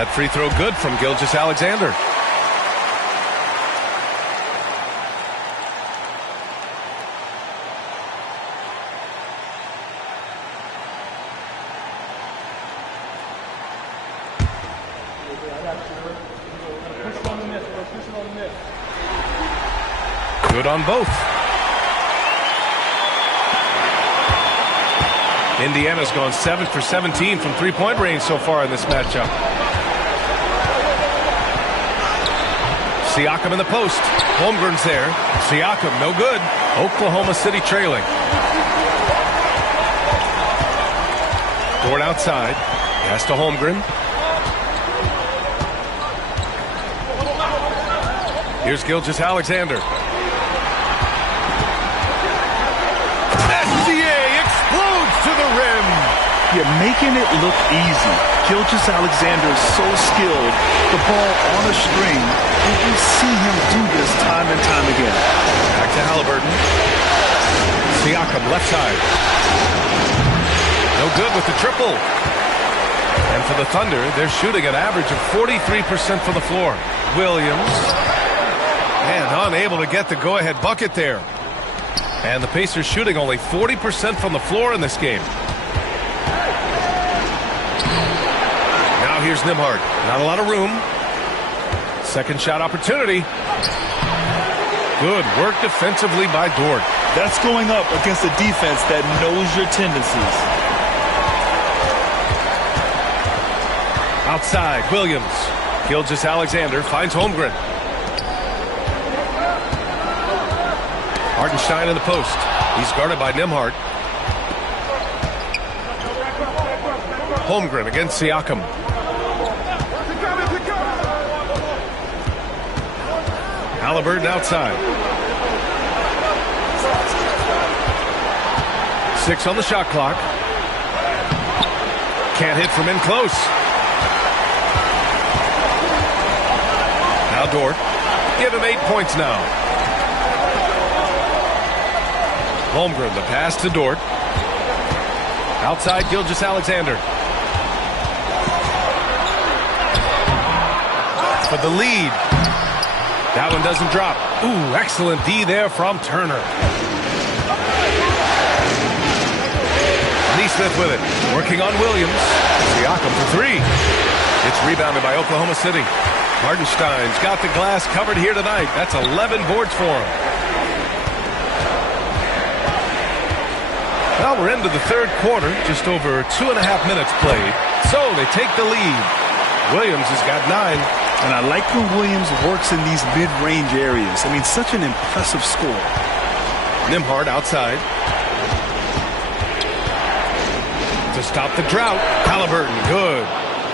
That free throw good from Gilgeous-Alexander. Good on both. Indiana's gone 7 for 17 from three-point range so far in this matchup. Siakam in the post. Holmgren's there. Siakam, no good. Oklahoma City trailing. Dort outside. Pass to Holmgren. Here's Gilgeous-Alexander. To the rim. You're making it look easy. Gilgeous-Alexander is so skilled. The ball on a string, and we see him do this time and time again. Back to Halliburton. Siakam left side. No good with the triple. And for the Thunder, they're shooting an average of 43% from the floor. Williams. And unable to get the go-ahead bucket there. And the Pacers shooting only 40% from the floor in this game. Now here's Nembhard. Not a lot of room. Second shot opportunity. Good work defensively by Dort. That's going up against a defense that knows your tendencies. Outside, Williams. Gilgeous-Alexander finds Holmgren. Hartenstein in the post. He's guarded by Nembhard. Holmgren against Siakam. Halliburton outside. 6 on the shot clock. Can't hit from in close. Now Dort. Give him 8 points now. Holmgren, the pass to Dort. Outside, Gilgeous-Alexander. For the lead. That one doesn't drop. Ooh, excellent D there from Turner. Neesmith with it. Working on Williams. Siakam for 3. It's rebounded by Oklahoma City. Hartenstein's got the glass covered here tonight. That's 11 boards for him. Well, we're into the third quarter, just over 2.5 minutes played. So they take the lead. Williams has got 9. And I like when Williams works in these mid-range areas. I mean, such an impressive score. Nembhard outside. To stop the drought, Halliburton, good.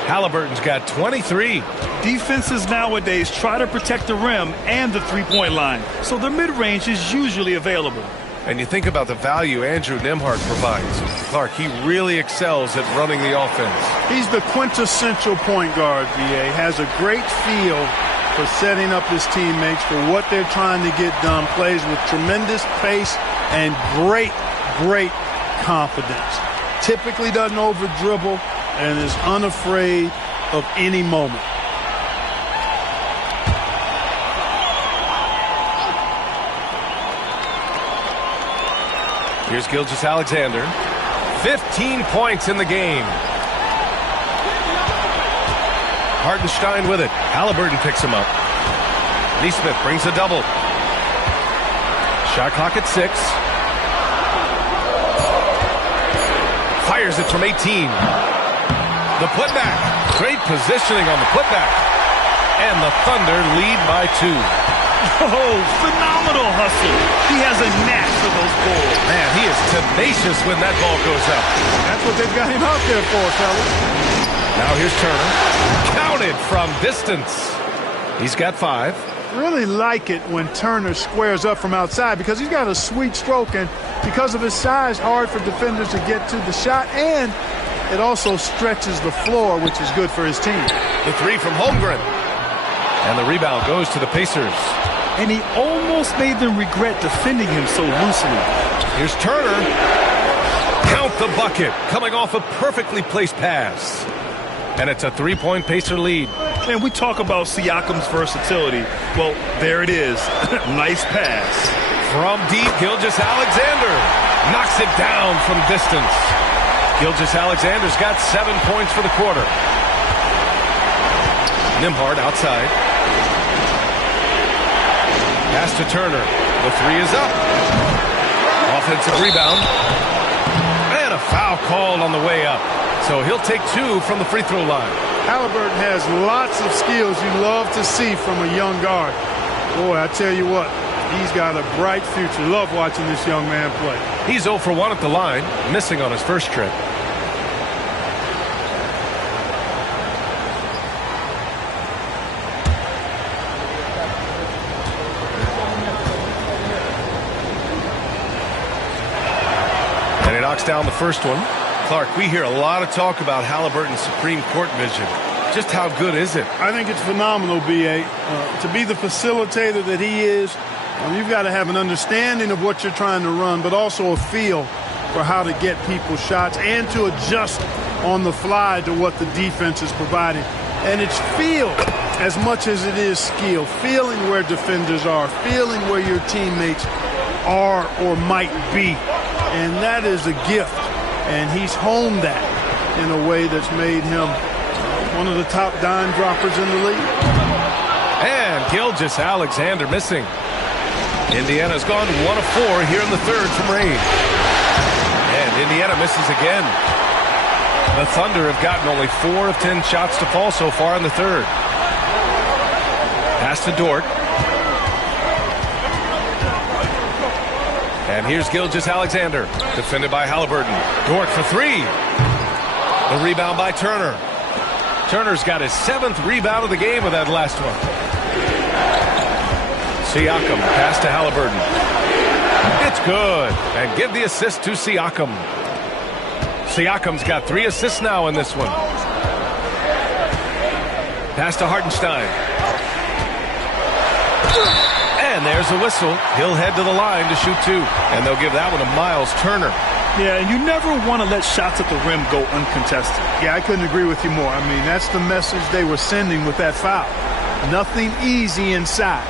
Halliburton's got 23. Defenses nowadays try to protect the rim and the three-point line, so the mid-range is usually available. And you think about the value Andrew Nembhard provides. Clark, he really excels at running the offense. He's the quintessential point guard, VA. Has a great feel for setting up his teammates for what they're trying to get done. Plays with tremendous pace and great confidence. Typically doesn't over-dribble and is unafraid of any moment. Here's Gilgeous-Alexander. 15 points in the game. Hartenstein with it. Halliburton picks him up. Neesmith brings a double. Shot clock at 6. Fires it from 18. The putback. Great positioning on the putback. And the Thunder lead by 2. Oh, phenomenal hustle. He has a knack for those balls. Man, he is tenacious when that ball goes up. That's what they've got him out there for, fellas. Now here's Turner. Counted from distance. He's got 5. Really like it when Turner squares up from outside because he's got a sweet stroke, and because of his size, hard for defenders to get to the shot, and it also stretches the floor, which is good for his team. The 3 from Holmgren. And the rebound goes to the Pacers. And he almost made them regret defending him so loosely. Here's Turner. Count the bucket. Coming off a perfectly placed pass. And it's a 3-point Pacer lead. And we talk about Siakam's versatility. Well, there it is. Nice pass. From deep, Gilgeous-Alexander knocks it down from distance. Gilgeous-Alexander's got 7 points for the quarter. Nembhard outside. Pass to Turner. The three is up. Offensive rebound. And a foul called on the way up. So he'll take 2 from the free throw line. Halliburton has lots of skills you love to see from a young guard. Boy, I tell you what, he's got a bright future. Love watching this young man play. He's 0 for 1 at the line, missing on his first trip. And he knocks down the first one. Clark, we hear a lot of talk about Halliburton's Supreme Court vision. Just how good is it? I think it's phenomenal, B.A. To be the facilitator that he is, you've got to have an understanding of what you're trying to run, but also a feel for how to get people shots and to adjust on the fly to what the defense is providing. And it's feel as much as it is skill, feeling where defenders are, feeling where your teammates are or might be. And that is a gift. And he's honed that in a way that's made him one of the top dime droppers in the league. And Gilgeous-Alexander missing. Indiana's gone 1 of 4 here in the third from range. And Indiana misses again. The Thunder have gotten only 4 of 10 shots to fall so far in the third. Pass to Dort. And here's Gilgeous-Alexander, defended by Halliburton. Dort for 3. The rebound by Turner. Turner's got his 7th rebound of the game with that last one. Siakam, pass to Halliburton. It's good. And give the assist to Siakam. Siakam's got 3 assists now in this one. Pass to Hartenstein. And there's a whistle. He'll head to the line to shoot 2. And they'll give that one to Miles Turner. Yeah, and you never want to let shots at the rim go uncontested. Yeah, I couldn't agree with you more. I mean, that's the message they were sending with that foul. Nothing easy inside.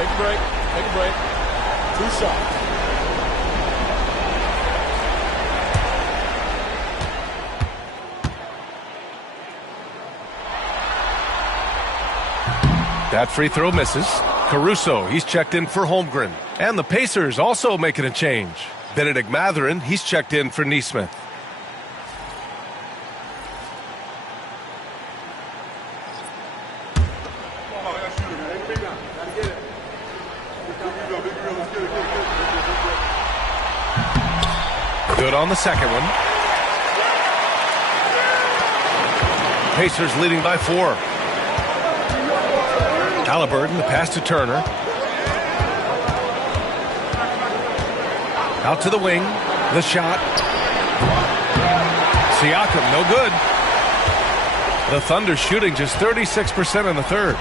Take a break. Take a break. 2 shots. That free throw misses. Caruso, he's checked in for Holmgren. And the Pacers also making a change. Benedict Mathurin, he's checked in for Nesmith. Good on the second one. Pacers leading by 4. Halliburton, the pass to Turner. Out to the wing. The shot. Siakam, no good. The Thunder shooting just 36% in the third.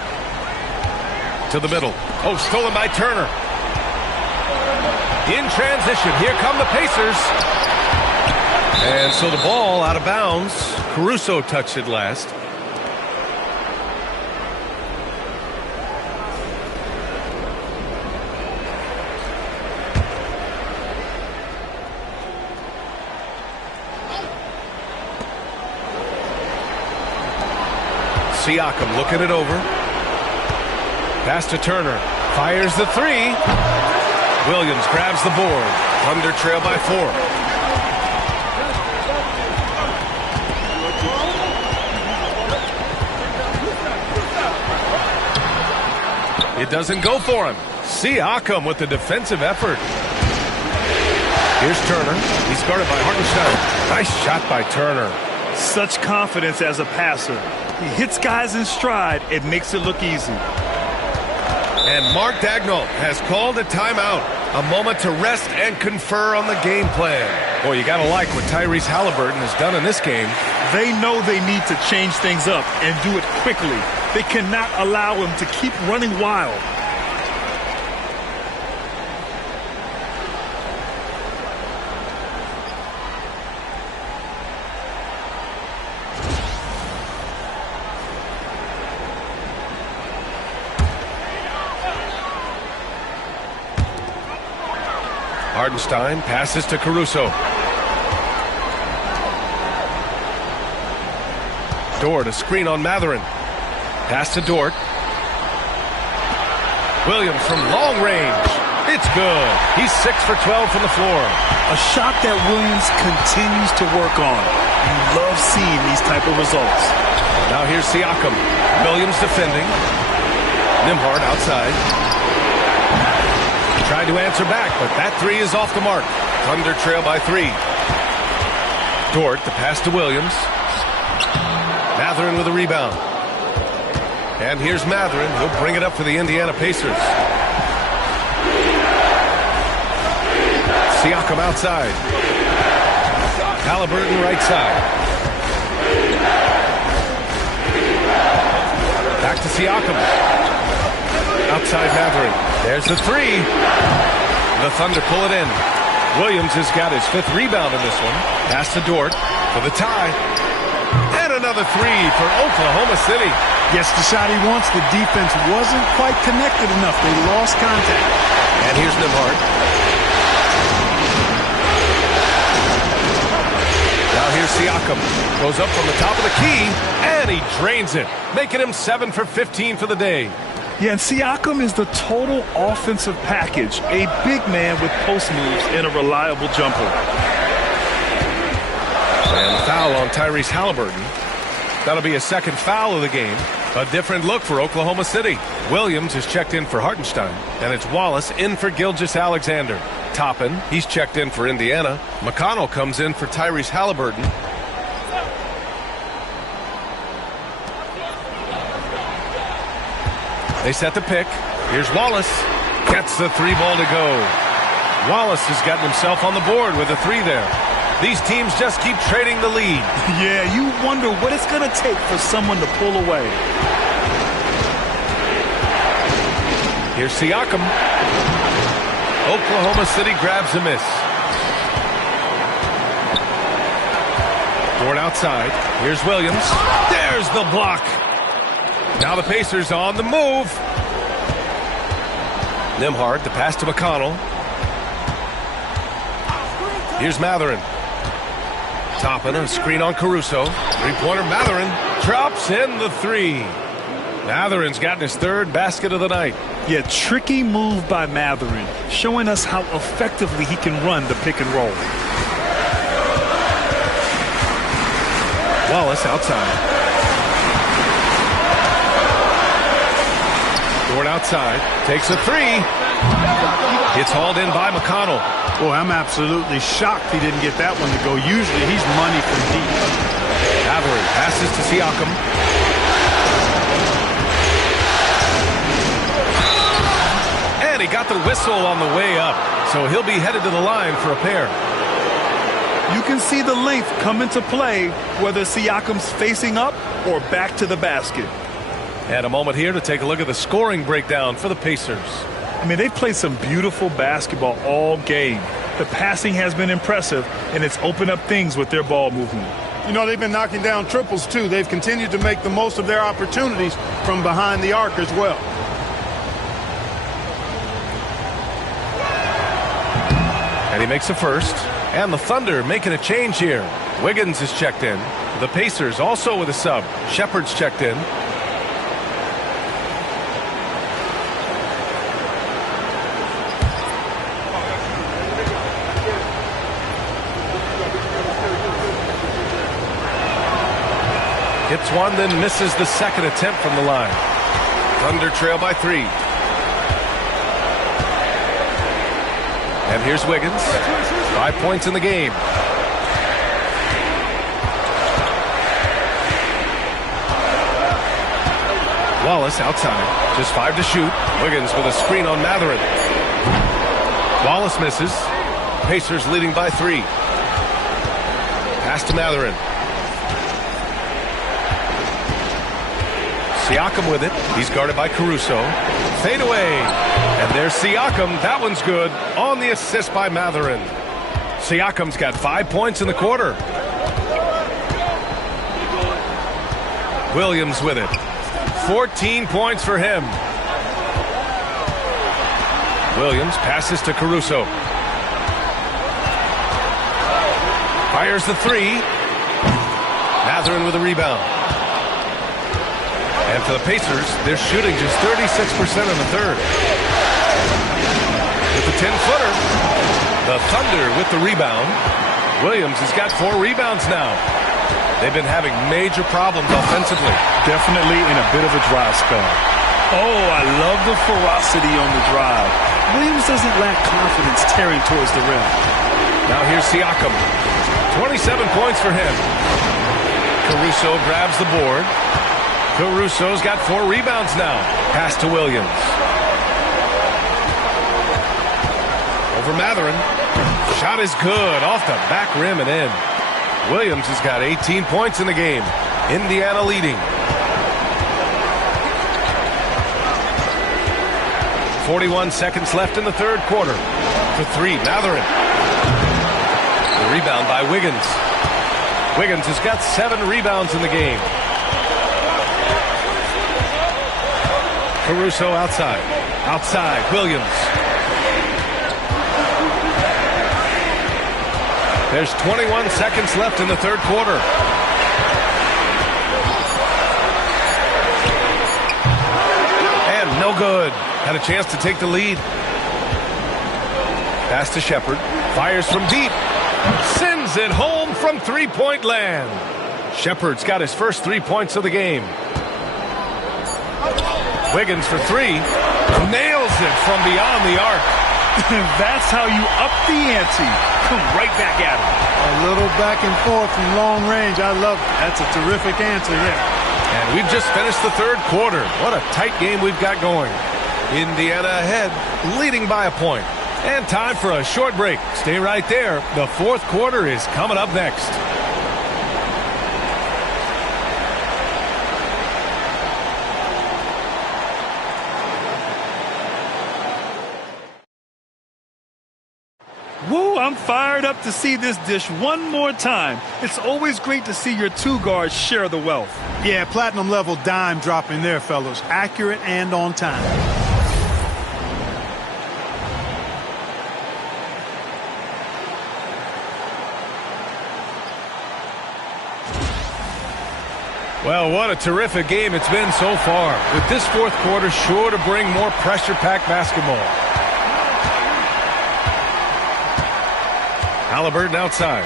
To the middle. Oh, stolen by Turner. In transition. Here come the Pacers. And so the ball out of bounds. Caruso touched it last. Siakam looking it over. Pass to Turner. Fires the 3. Williams grabs the board. Thunder trail by 4. It doesn't go for him. Siakam with the defensive effort. Here's Turner. He's guarded by Hartenstein. Nice shot by Turner. Such confidence as a passer. He hits guys in stride. It makes it look easy. And Mark Daigneault has called a timeout. A moment to rest and confer on the game plan. Boy, you got to like what Tyrese Halliburton has done in this game. They know they need to change things up and do it quickly. They cannot allow him to keep running wild. Hardenstein passes to Caruso. Dort, a screen on Matherin. Pass to Dort. Williams from long range. It's good. He's 6 for 12 from the floor. A shot that Williams continues to work on. You love seeing these type of results. Now here's Siakam. Williams defending. Nembhard outside. Tried to answer back, but that three is off the mark. Thunder trail by 3. Dort, the pass to Williams. Matherin with a rebound. And here's Matherin. He'll bring it up for the Indiana Pacers. Siakam outside. Halliburton right side. Back to Siakam. Outside Matherin. There's the three. The Thunder pull it in. Williams has got his 5th rebound in this one. Pass to Dort for the tie. And another three for Oklahoma City. Gets the shot he wants. The defense wasn't quite connected enough. They lost contact. And here's Nembhard. Now here's Siakam. Goes up from the top of the key, and he drains it, making him 7 for 15 for the day. Yeah, and Siakam is the total offensive package. A big man with post moves and a reliable jumper. And the foul on Tyrese Halliburton. That'll be a 2nd foul of the game. A different look for Oklahoma City. Williams is checked in for Hartenstein, and it's Wallace in for Gilgeous-Alexander. Toppin, he's checked in for Indiana. McConnell comes in for Tyrese Halliburton. They set the pick. Here's Wallace. Gets the 3 ball to go. Wallace has gotten himself on the board with a 3 there. These teams just keep trading the lead. Yeah, you wonder what it's going to take for someone to pull away. Here's Siakam. Oklahoma City grabs a miss. Dort outside. Here's Williams. There's the block. Now the Pacers on the move. Nembhard, the pass to McConnell. Here's Matherin. Toppin, a screen on Caruso. 3-pointer Matherin drops in the 3. Matherin's gotten his 3rd basket of the night. Yeah, tricky move by Matherin, showing us how effectively he can run the pick and roll. Wallace outside. Dort outside. Takes a 3. It's hauled in by McConnell. Boy, I'm absolutely shocked he didn't get that one to go. Usually he's money from deep. Matherin passes to Siakam. And he got the whistle on the way up, so he'll be headed to the line for a pair. You can see the length come into play, whether Siakam's facing up or back to the basket. And a moment here to take a look at the scoring breakdown for the Pacers. I mean, they've played some beautiful basketball all game. The passing has been impressive, and it's opened up things with their ball movement. You know, they've been knocking down triples, too. They've continued to make the most of their opportunities from behind the arc as well. And he makes a first. And the Thunder making a change here. Wiggins is checked in. The Pacers also with a sub. Shepard's checked in. Hits one, then misses the 2nd attempt from the line. Thunder trail by 3. And here's Wiggins. 5 points in the game. Wallace outside. Just 5 to shoot. Wiggins with a screen on Matherin. Wallace misses. Pacers leading by 3. Pass to Matherin. Siakam with it. He's guarded by Caruso. Fade away. And there's Siakam. That one's good. On the assist by Matherin. Siakam's got 5 points in the quarter. Williams with it. 14 points for him. Williams passes to Caruso. Fires the three. Mathurin with a rebound. And for the Pacers, they're shooting just 36% in the third. With the 10-footer, the Thunder with the rebound. Williams has got 4 rebounds now. They've been having major problems offensively. Definitely in a bit of a dry spell. Oh, I love the ferocity on the drive. Williams doesn't lack confidence tearing towards the rim. Now here's Siakam. 27 points for him. Caruso grabs the board. Caruso's got 4 rebounds now. Pass to Williams. Over Mathurin. Shot is good. Off the back rim and in. Williams has got 18 points in the game. Indiana leading. 41 seconds left in the third quarter. For 3, Mathurin. The rebound by Wiggins. Wiggins has got 7 rebounds in the game. Caruso outside. Outside, Williams. There's 21 seconds left in the third quarter. And no good. Had a chance to take the lead. Pass to Shepard. Fires from deep. Sends it home from three-point land. Shepard's got his first 3 points of the game. Wiggins for 3. Nails it from beyond the arc. That's how you up the ante. Come right back at him. A little back and forth from long range. I love it. That's a terrific answer, yeah. And we've just finished the third quarter. What a tight game we've got going. Indiana ahead, leading by a point. And time for a short break. Stay right there. The fourth quarter is coming up next. Woo, I'm fired up to see this dish one more time. It's always great to see your 2 guards share the wealth. Yeah, platinum level dime dropping there, fellas. Accurate and on time. Well, what a terrific game it's been so far. With this fourth quarter sure to bring more pressure-packed basketball. Halliburton outside.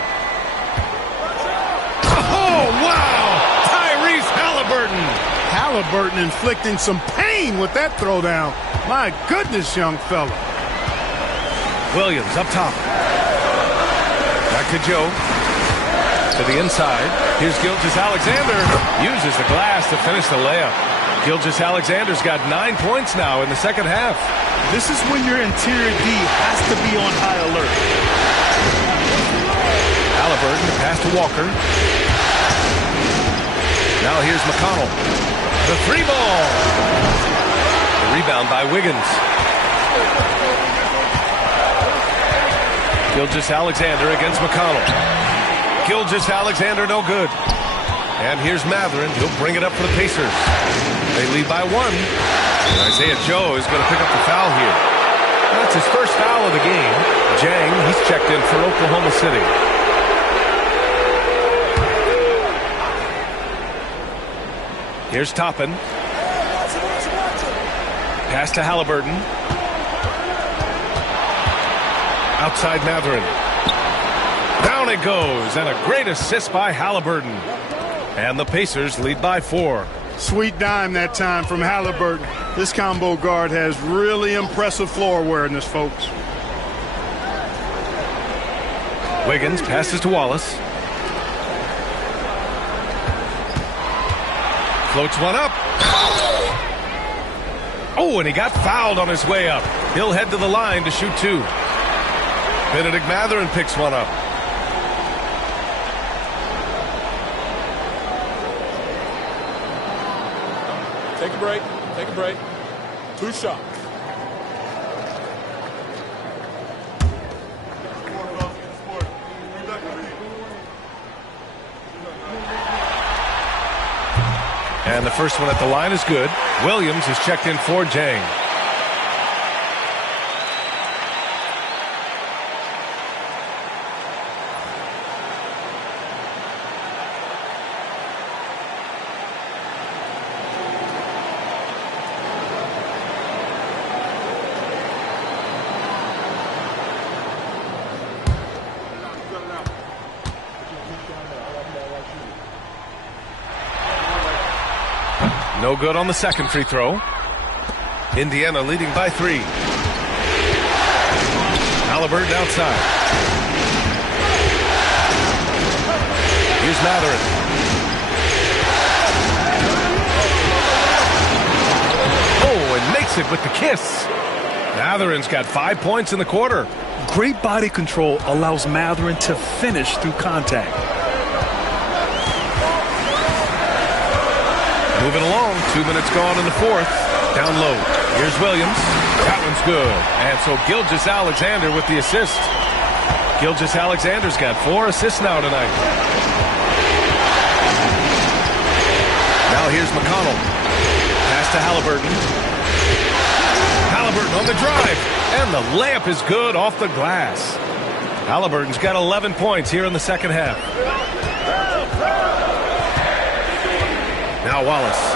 Oh, wow! Tyrese Halliburton! Halliburton inflicting some pain with that throwdown. My goodness, young fella. Williams up top. Back to Joe. To the inside. Here's Gilgeous-Alexander. Uses the glass to finish the layup. Gilgeous-Alexander's got 9 points now in the second half. This is when your interior D has to be on high alert. Halliburton, pass to Walker. Now here's McConnell. The 3 ball. The rebound by Wiggins. Gilgeous-Alexander against McConnell. Gilgeous-Alexander no good. And here's Mathurin. He'll bring it up for the Pacers. They lead by 1. And Isaiah Joe is going to pick up the foul here. That's his first foul of the game. Jang, he's checked in for Oklahoma City. Here's Toppin. Pass to Halliburton. Outside Mathurin. Down it goes, and a great assist by Halliburton. And the Pacers lead by 4. Sweet dime that time from Halliburton. This combo guard has really impressive floor awareness, folks. Wiggins passes to Wallace. Floats one up. Oh, and he got fouled on his way up. He'll head to the line to shoot 2. Benedict Mathurin picks one up. Take a break. Take a break. 2 shots. And the first one at the line is good. Williams is checked in for Jang. No good on the second free throw. Indiana leading by 3. Halliburton outside. Here's Mathurin. Oh, and makes it with the kiss. Mathurin's got 5 points in the quarter. Great body control allows Mathurin to finish through contact. Moving along, 2 minutes gone in the fourth. Down low. Here's Williams. That one's good. And so Gilgeous-Alexander with the assist. Gilgeous-Alexander's got 4 assists now tonight. Now here's McConnell. Pass to Halliburton. Halliburton on the drive. And the layup is good off the glass. Halliburton's got 11 points here in the second half. Now Wallace.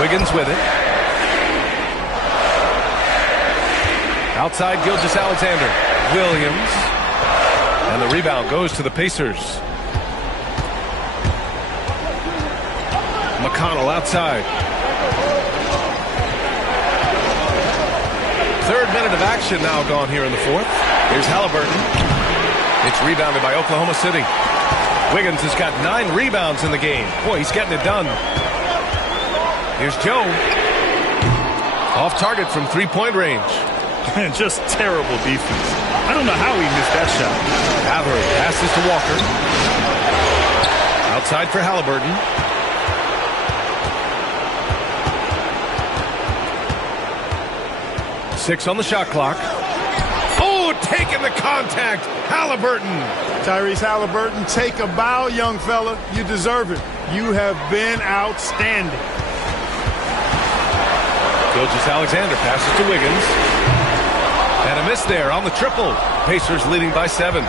Wiggins with it. Outside Gilgeous-Alexander. Williams. And the rebound goes to the Pacers. McConnell outside. Third minute of action now gone here in the fourth. Here's Halliburton. It's rebounded by Oklahoma City. Wiggins has got 9 rebounds in the game. Boy, he's getting it done. Here's Joe. Off target from 3-point range. Just terrible defense. I don't know how he missed that shot. Mathurin passes to Walker. Outside for Halliburton. Six on the shot clock. Oh, taking the contact. Halliburton. Tyrese Halliburton, take a bow, young fella. You deserve it. You have been outstanding. Gilgeous-Alexander passes to Wiggins. And a miss there on the triple. Pacers leading by 7.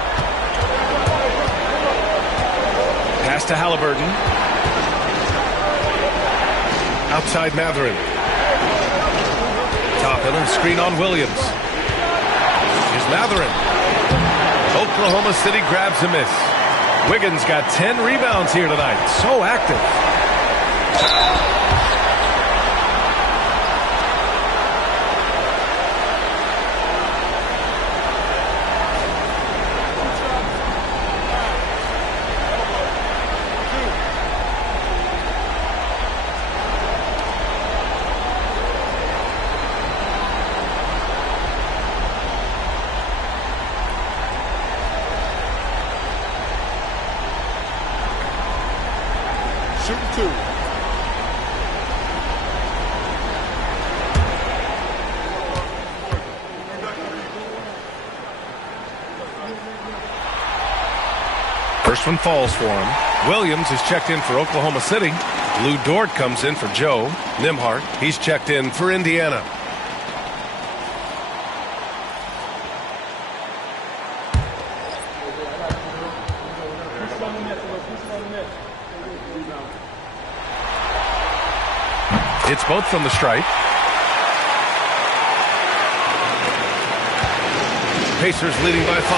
Pass to Halliburton. Outside Mathurin. Top and screen on Williams. Here's Mathurin. Oklahoma City grabs a miss. Wiggins got 10 rebounds here tonight. So active. Shooting 2. First one falls for him. Williams is checked in for Oklahoma City. Lou Dort comes in for Joe. Nembhard, he's checked in for Indiana. It's both from the stripe. Pacers leading by 5.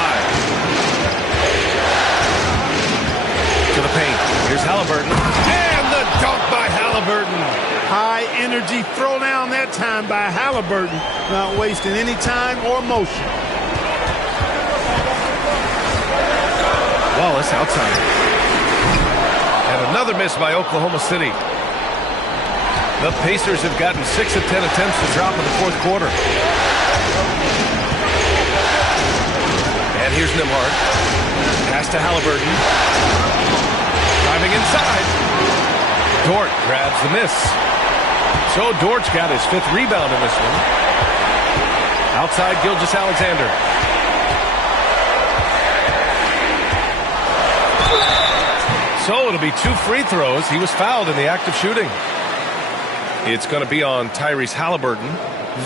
To the paint. Here's Halliburton. And the dunk by Halliburton. High energy throw down that time by Halliburton. Not wasting any time or motion. Wallace outside. And another miss by Oklahoma City. The Pacers have gotten 6 of 10 attempts to drop in the fourth quarter. And here's Nembhard. Pass to Halliburton. Driving inside. Dort grabs the miss. So Dort's got his 5th rebound in this one. Outside Gilgeous-Alexander. So it'll be 2 free throws. He was fouled in the act of shooting. It's going to be on Tyrese Halliburton.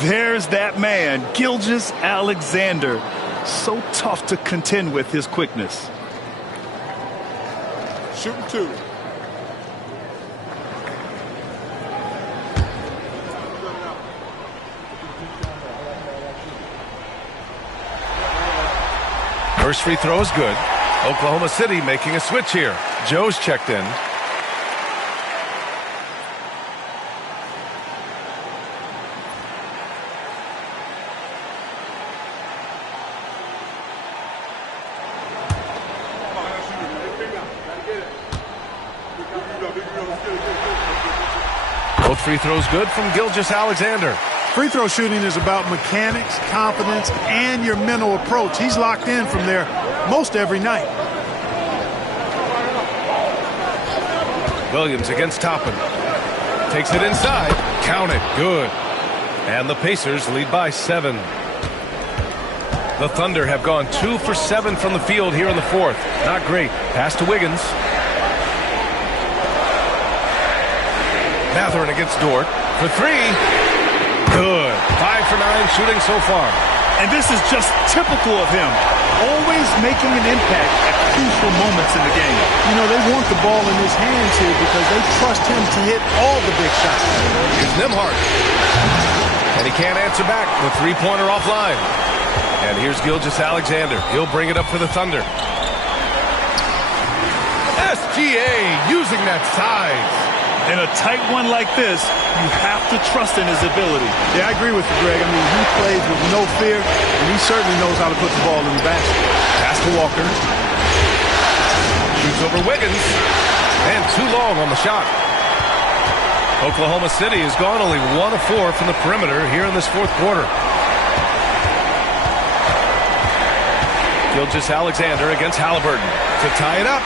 There's that man, Gilgeous-Alexander. So tough to contend with his quickness. Shooting 2. First free throw is good. Oklahoma City making a switch here. Joe's checked in. Both free throws good from Gilgeous-Alexander. Free throw shooting is about mechanics, confidence, and your mental approach. He's locked in from there most every night. Williams against Toppin. Takes it inside. Count it. Good. And the Pacers lead by 7. The Thunder have gone 2 for 7 from the field here in the fourth. Not great. Pass to Wiggins. Mathurin against Dort for 3. Good. 5 for 9 shooting so far. And this is just typical of him. Always making an impact at crucial moments in the game. You know, they want the ball in his hands here because they trust him to hit all the big shots. Here's Nembhard. And he can't answer back. The three-pointer offline. And here's Gilgeous-Alexander. He'll bring it up for the Thunder. SGA using that size. In a tight one like this, you have to trust in his ability. Yeah, I agree with you, Greg. I mean, he plays with no fear, and he certainly knows how to put the ball in the basket. Pass to Walker. Shoots over Wiggins. And too long on the shot. Oklahoma City has gone only 1 of 4 from the perimeter here in this fourth quarter. Gilgeous-Alexander against Halliburton to tie it up.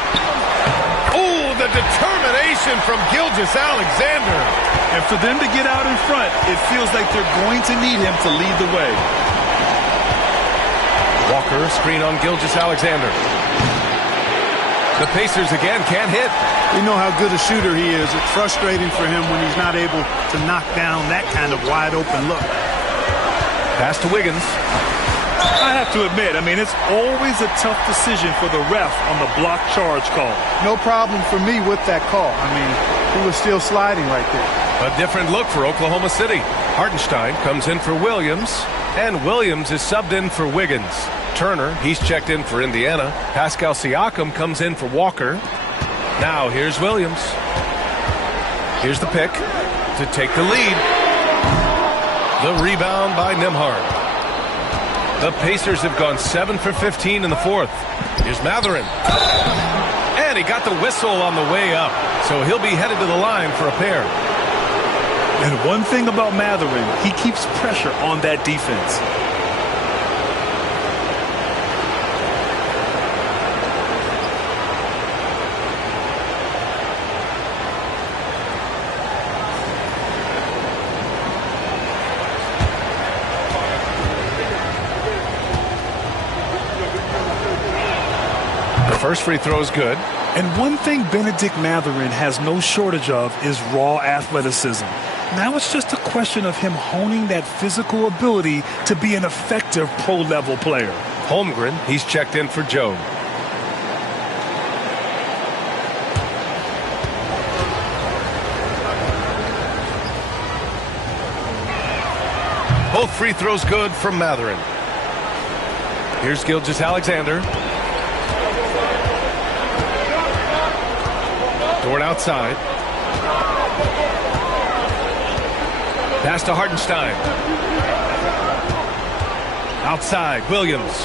Oh, the determination from Gilgeous-Alexander. And for them to get out in front, it feels like they're going to need him to lead the way. Walker, screen on Gilgeous-Alexander. The Pacers again can't hit. We know how good a shooter he is. It's frustrating for him when he's not able to knock down that kind of wide open look. Pass to Wiggins. I have to admit, I mean, it's always a tough decision for the ref on the block charge call. No problem for me with that call. I mean, he was still sliding right there. A different look for Oklahoma City. Hartenstein comes in for Williams, and Williams is subbed in for Wiggins. Turner, he's checked in for Indiana. Pascal Siakam comes in for Walker. Now here's Williams. Here's the pick to take the lead. The rebound by Nembhard. The Pacers have gone 7 for 15 in the fourth. Here's Mathurin. And he got the whistle on the way up. So he'll be headed to the line for a pair. And one thing about Mathurin, he keeps pressure on that defense. First free throw is good. And one thing Benedict Mathurin has no shortage of is raw athleticism. Now it's just a question of him honing that physical ability to be an effective pro-level player. Holmgren, he's checked in for Joe. Both free throws good from Mathurin. Here's Gilgeous-Alexander. Dort outside. Pass to Hartenstein. Outside, Williams.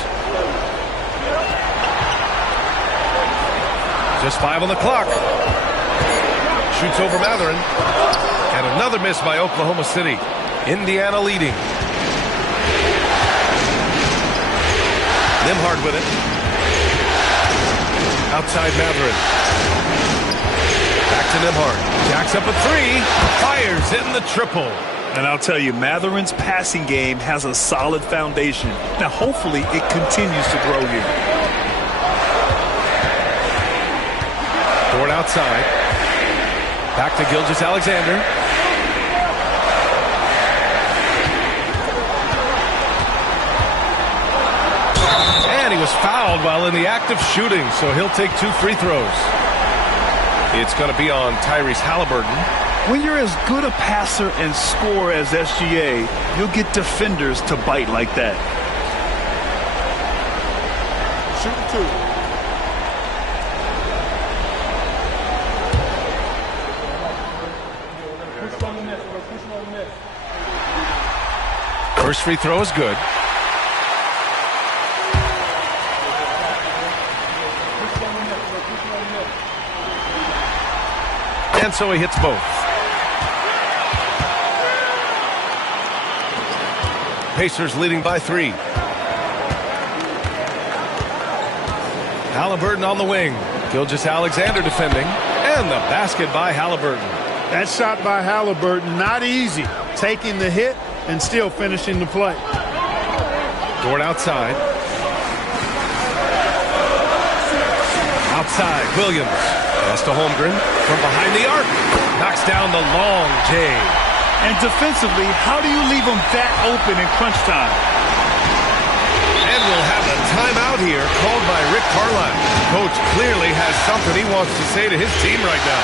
Just 5 on the clock. Shoots over Mathurin. And another miss by Oklahoma City. Indiana leading. Nembhard with it. Outside Mathurin. Back to Nembhard. Jacks up a 3. Fires in the triple. And I'll tell you, Matherin's passing game has a solid foundation. Now, hopefully, it continues to grow here. Dort outside. Back to Gilgeous-Alexander. And he was fouled while in the act of shooting, so he'll take 2 free throws. It's going to be on Tyrese Halliburton. When you're as good a passer and scorer as SGA, you'll get defenders to bite like that. Shooting 2. First free throw is good. And so he hits both. Pacers leading by 3. Halliburton on the wing. Gilgeous-Alexander defending. And the basket by Halliburton. That shot by Halliburton, not easy. Taking the hit and still finishing the play. Dort outside. Outside, Williams. Pass to Holmgren from behind the arc. Knocks down the long J. And defensively, how do you leave them that open in crunch time? And we'll have a timeout here called by Rick Carlisle. Coach clearly has something he wants to say to his team right now.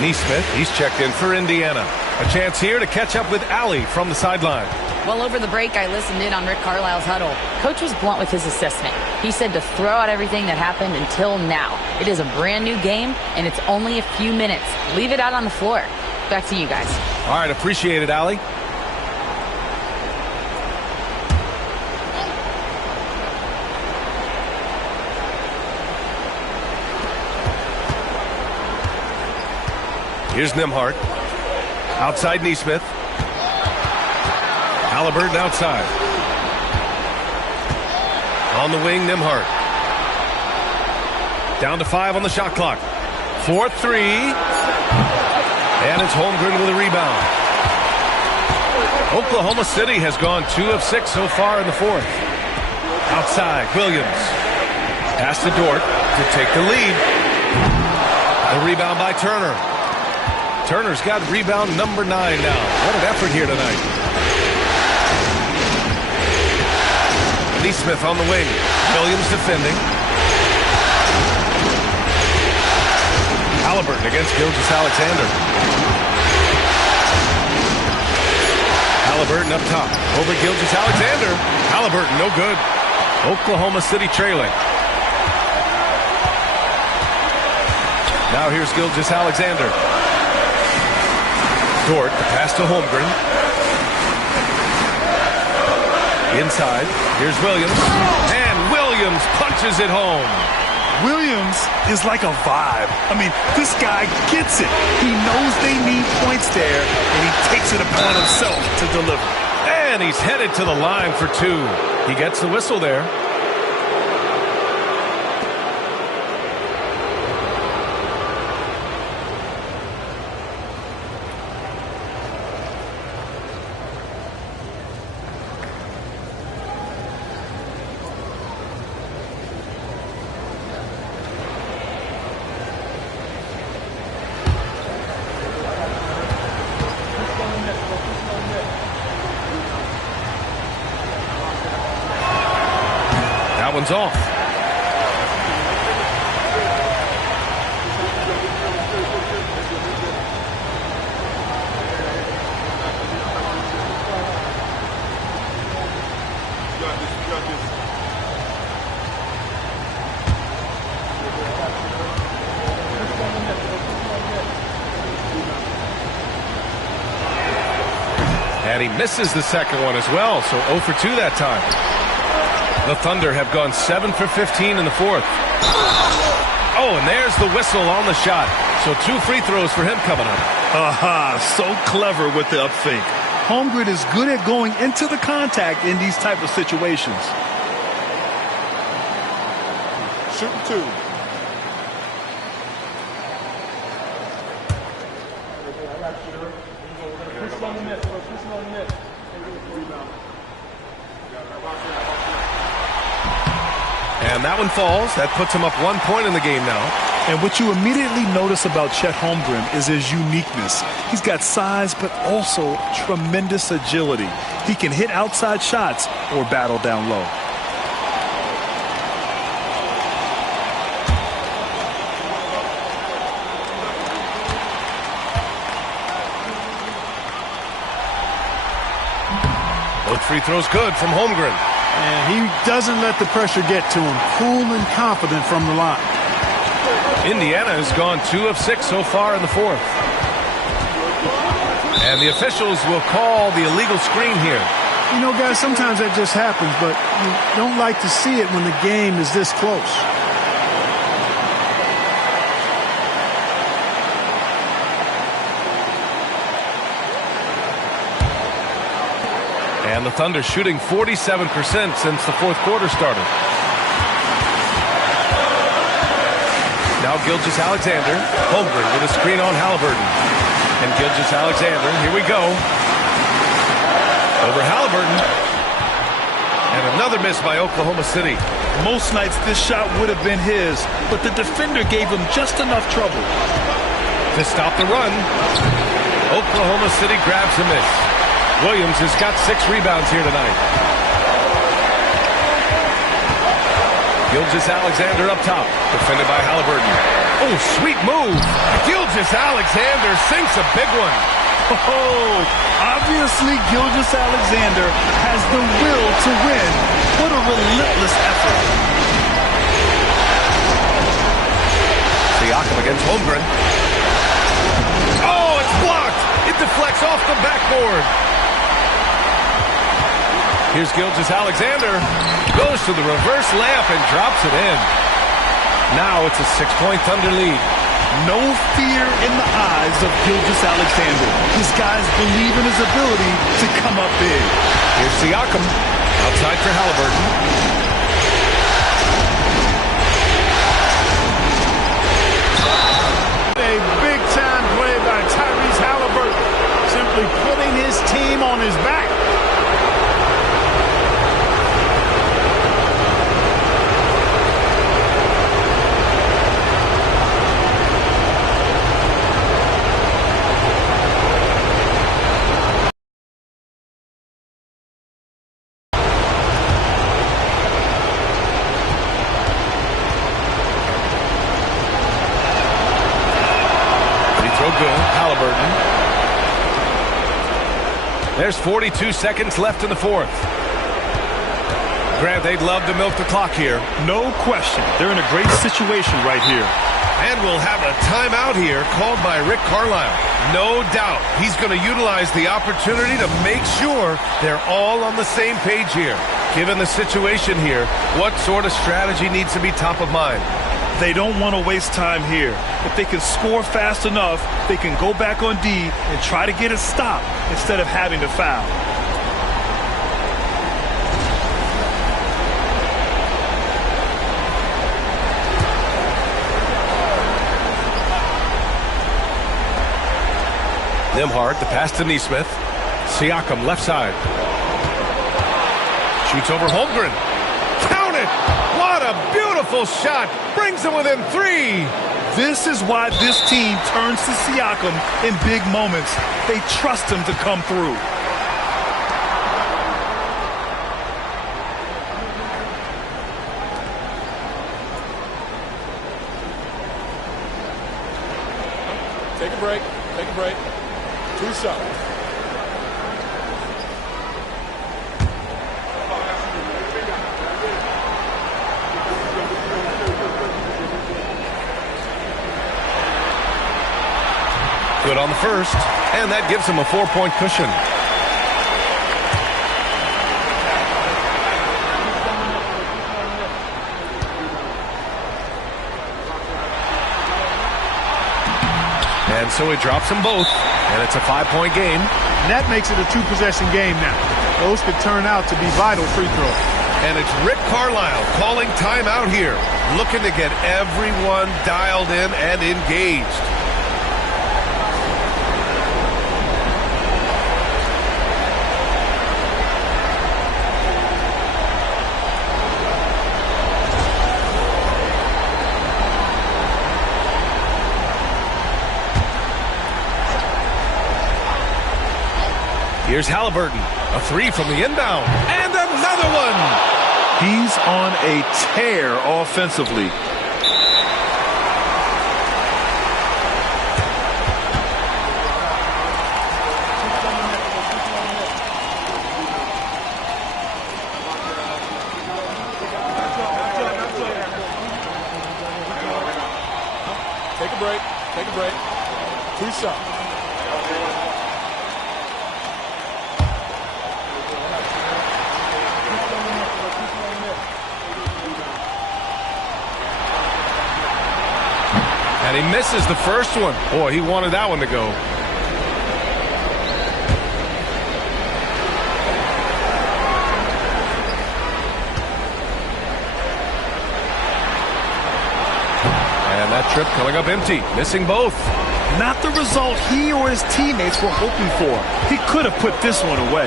Neesmith, he's checked in for Indiana. A chance here to catch up with Allie from the sideline. Well, over the break, I listened in on Rick Carlisle's huddle. Coach was blunt with his assessment. He said to throw out everything that happened until now. It is a brand new game, and it's only a few minutes. Leave it out on the floor. Back to you guys. All right, appreciate it, Allie. Here's Nembhard. Outside Neesmith. Halliburton outside. On the wing, Nembhard. Down to 5 on the shot clock. 4-3. And it's Holmgren with a rebound. Oklahoma City has gone 2 of 6 so far in the 4th. Outside, Williams. Pass to Dort to take the lead. The rebound by Turner. Turner's got rebound number 9 now. What an effort here tonight. Neesmith on the wing. Williams defending. Halliburton against Gilgeous-Alexander. Halliburton up top. Over Gilgeous-Alexander. Halliburton no good. Oklahoma City trailing. Now here's Gilgeous-Alexander. Dort, the pass to Holmgren. Inside, here's Williams. And Williams punches it home. Williams is like a vibe. I mean, this guy gets it. He knows they need points there, and he takes it upon himself to deliver. And he's headed to the line for 2. He gets the whistle there. That one's off. And he misses the second one as well, so 0 for 2 that time. The Thunder have gone 7 for 15 in the 4th. Oh, and there's the whistle on the shot. So 2 free throws for him coming up. Aha, so clever with the up fake. Holmgren is good at going into the contact in these type of situations. Shooting 2. And that one falls. That puts him up 1 point in the game now. And what you immediately notice about Chet Holmgren is his uniqueness. He's got size, but also tremendous agility. He can hit outside shots or battle down low. Both free throws good from Holmgren. And he doesn't let the pressure get to him. Cool and confident from the line. Indiana has gone 2 of 6 so far in the 4th. And the officials will call the illegal screen here. You know, guys, sometimes that just happens, but you don't like to see it when the game is this close. And the Thunder shooting 47% since the fourth quarter started. Now Gilgeous-Alexander. Holmgren with a screen on Halliburton. And Gilgeous-Alexander, here we go. Over Halliburton. And another miss by Oklahoma City. Most nights this shot would have been his, but the defender gave him just enough trouble. To stop the run, Oklahoma City grabs a miss. Williams has got 6 rebounds here tonight. Gilgeous-Alexander up top, defended by Halliburton. Oh, sweet move. Gilgeous-Alexander sinks a big one. Oh, obviously Gilgeous-Alexander has the will to win. What a relentless effort. Siakam against Holmgren. Oh, it's blocked. It deflects off the backboard. Here's Gilgeous-Alexander. Goes to the reverse layup and drops it in. Now it's a 6-point Thunder lead. No fear in the eyes of Gilgeous-Alexander. His guys believe in his ability to come up big. Here's Siakam. Outside for Halliburton. A big-time play by Tyrese Halliburton. Simply putting his team on his back. Halliburton. There's 42 seconds left in the fourth. Grant, they'd love to milk the clock here. No question. They're in a great situation right here. And we'll have a timeout here called by Rick Carlisle. No doubt he's going to utilize the opportunity to make sure they're all on the same page here. Given the situation here, what sort of strategy needs to be top of mind? They don't want to waste time here. If they can score fast enough, they can go back on D and try to get a stop instead of having to foul. Nembhard, the pass to Neesmith. Siakam, left side. Shoots over Holmgren. Count it! What a beautiful shot! Brings them within 3. This is why this team turns to Siakam in big moments. They trust him to come through. Take a break. Take a break. 2 shots. Good on the first, and that gives him a 4-point cushion. And so he drops them both, and it's a 5-point game. And that makes it a 2-possession game now. Those could turn out to be vital free throws. And it's Rick Carlisle calling timeout here, looking to get everyone dialed in and engaged. Here's Halliburton, a 3 from the inbound, and another one! He's on a tear offensively. Take a break. Take a break. 2 shots. And he misses the first one. Boy, he wanted that one to go. And that trip coming up empty, missing both. Not the result he or his teammates were hoping for. He could have put this one away.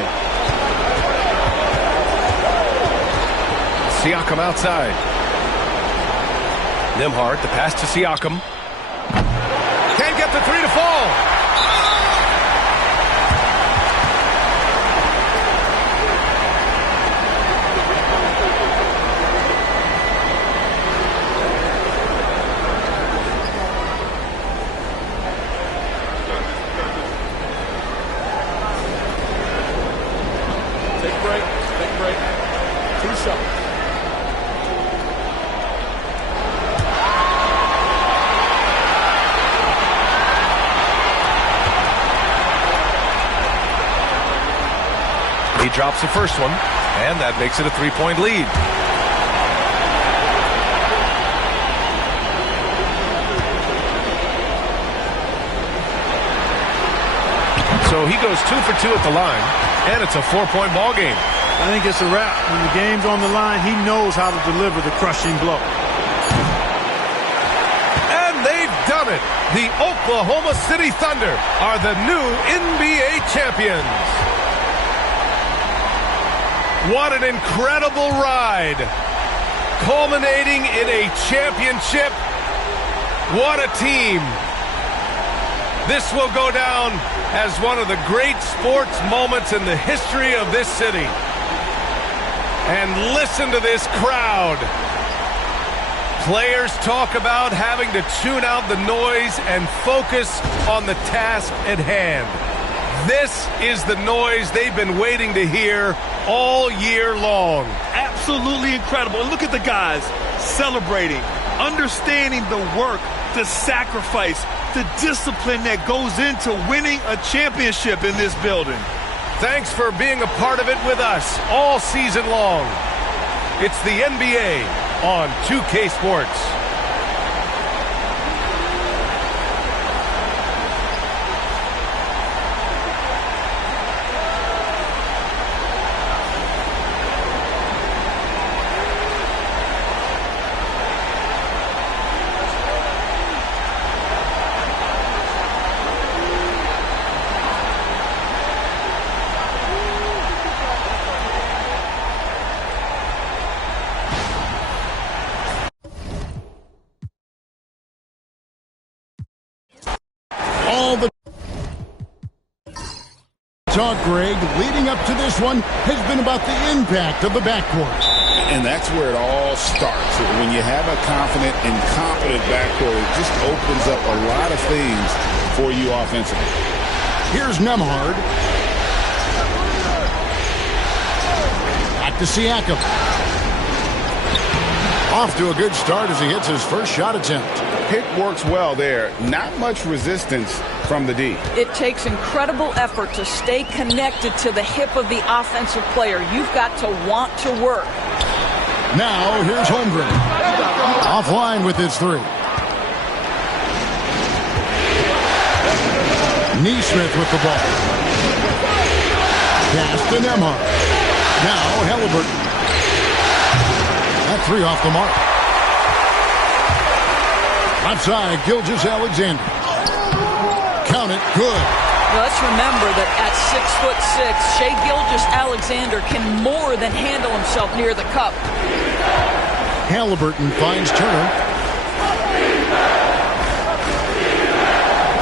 Siakam outside. Nembhard, the pass to Siakam. Can't get the three to fall. Take a break. Take a break. 2 shots. He drops the first one, and that makes it a 3-point lead. So he goes 2 for 2 at the line, and it's a 4-point ball game. I think it's a wrap. When the game's on the line, he knows how to deliver the crushing blow. And they've done it. The Oklahoma City Thunder are the new NBA champions. What an incredible ride, culminating in a championship. What a team. This will go down as one of the great sports moments in the history of this city. And listen to this crowd. Players talk about having to tune out the noise and focus on the task at hand. This is the noise they've been waiting to hear all year long. Absolutely incredible. And look at the guys celebrating, understanding the work, the sacrifice, the discipline that goes into winning a championship in this building. Thanks for being a part of it with us all season long. It's the NBA on 2K Sports. All the talk, Greg, leading up to this one has been about the impact of the backcourt. And that's where it all starts. When you have a confident and competent backcourt, it just opens up a lot of things for you offensively. Here's Nembhard. Back to Siakam. Off to a good start as he hits his first shot attempt. Pick works well there. Not much resistance from the D. It takes incredible effort to stay connected to the hip of the offensive player. You've got to want to work. Now, here's Holmgren. Offline with his three. Neesmith with the ball. Pass to Nembhard. Now, Halliburton. That three off the mark. Outside, Gilgeous-Alexander. Count it, good. Let's remember that at 6'6", Shai Gilgeous-Alexander can more than handle himself near the cup. Halliburton finds Turner.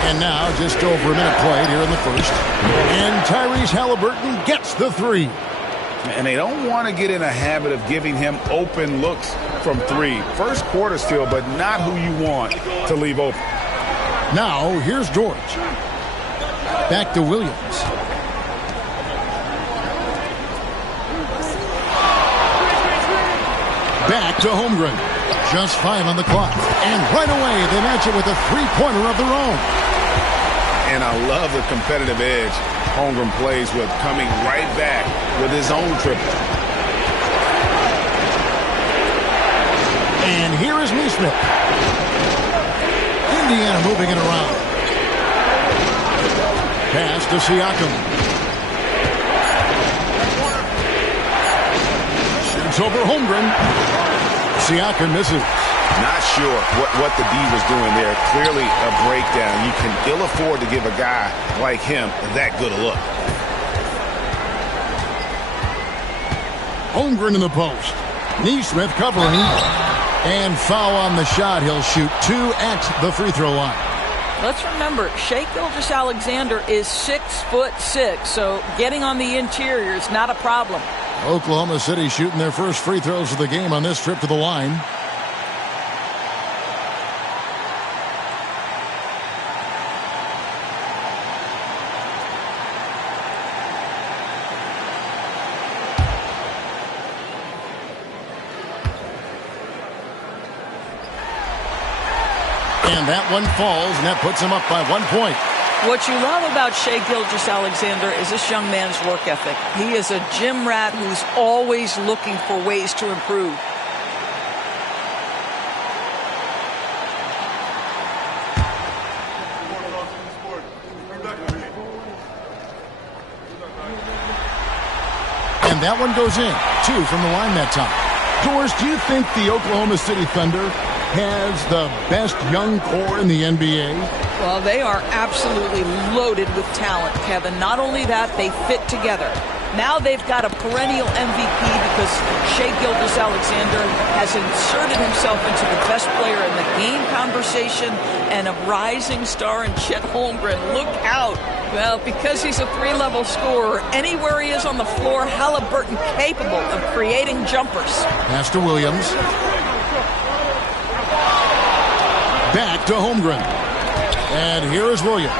And now just over a minute played here in the first. And Tyrese Halliburton gets the three. And they don't want to get in a habit of giving him open looks from three. First quarter still, but not who you want to leave open. Now, here's George. Back to Williams. Back to Holmgren. Just 5 on the clock. And right away, they match it with a three-pointer of their own. And I love the competitive edge Holmgren plays with, coming right back with his own triple. And here is Neesmith. Indiana moving it around. Pass to Siakam. Shoots over Holmgren. Siakam misses. Not sure what the D was doing there. Clearly a breakdown. You can ill afford to give a guy like him that good a look. Holmgren in the post. Neesmith covering. And foul on the shot. He'll shoot 2 at the free throw line. Let's remember, Shai Gilgeous-Alexander is 6'6", so getting on the interior is not a problem. Oklahoma City shooting their first free throws of the game on this trip to the line. And that one falls, and that puts him up by 1 point. What you love about Shai Gilgeous-Alexander is this young man's work ethic. He is a gym rat who's always looking for ways to improve. And that one goes in. 2 from the line that time. Doris, do you think the Oklahoma City Thunder has the best young core in the NBA? Well, they are absolutely loaded with talent, Kevin. Not only that, they fit together. Now they've got a perennial MVP because Shai Gilgeous-Alexander has inserted himself into the best player in the game conversation and a rising star in Chet Holmgren. Look out. Well, because he's a 3-level scorer, anywhere he is on the floor, Halliburton capable of creating jumpers. Pass to Williams. Back to Holmgren. And here is Williams.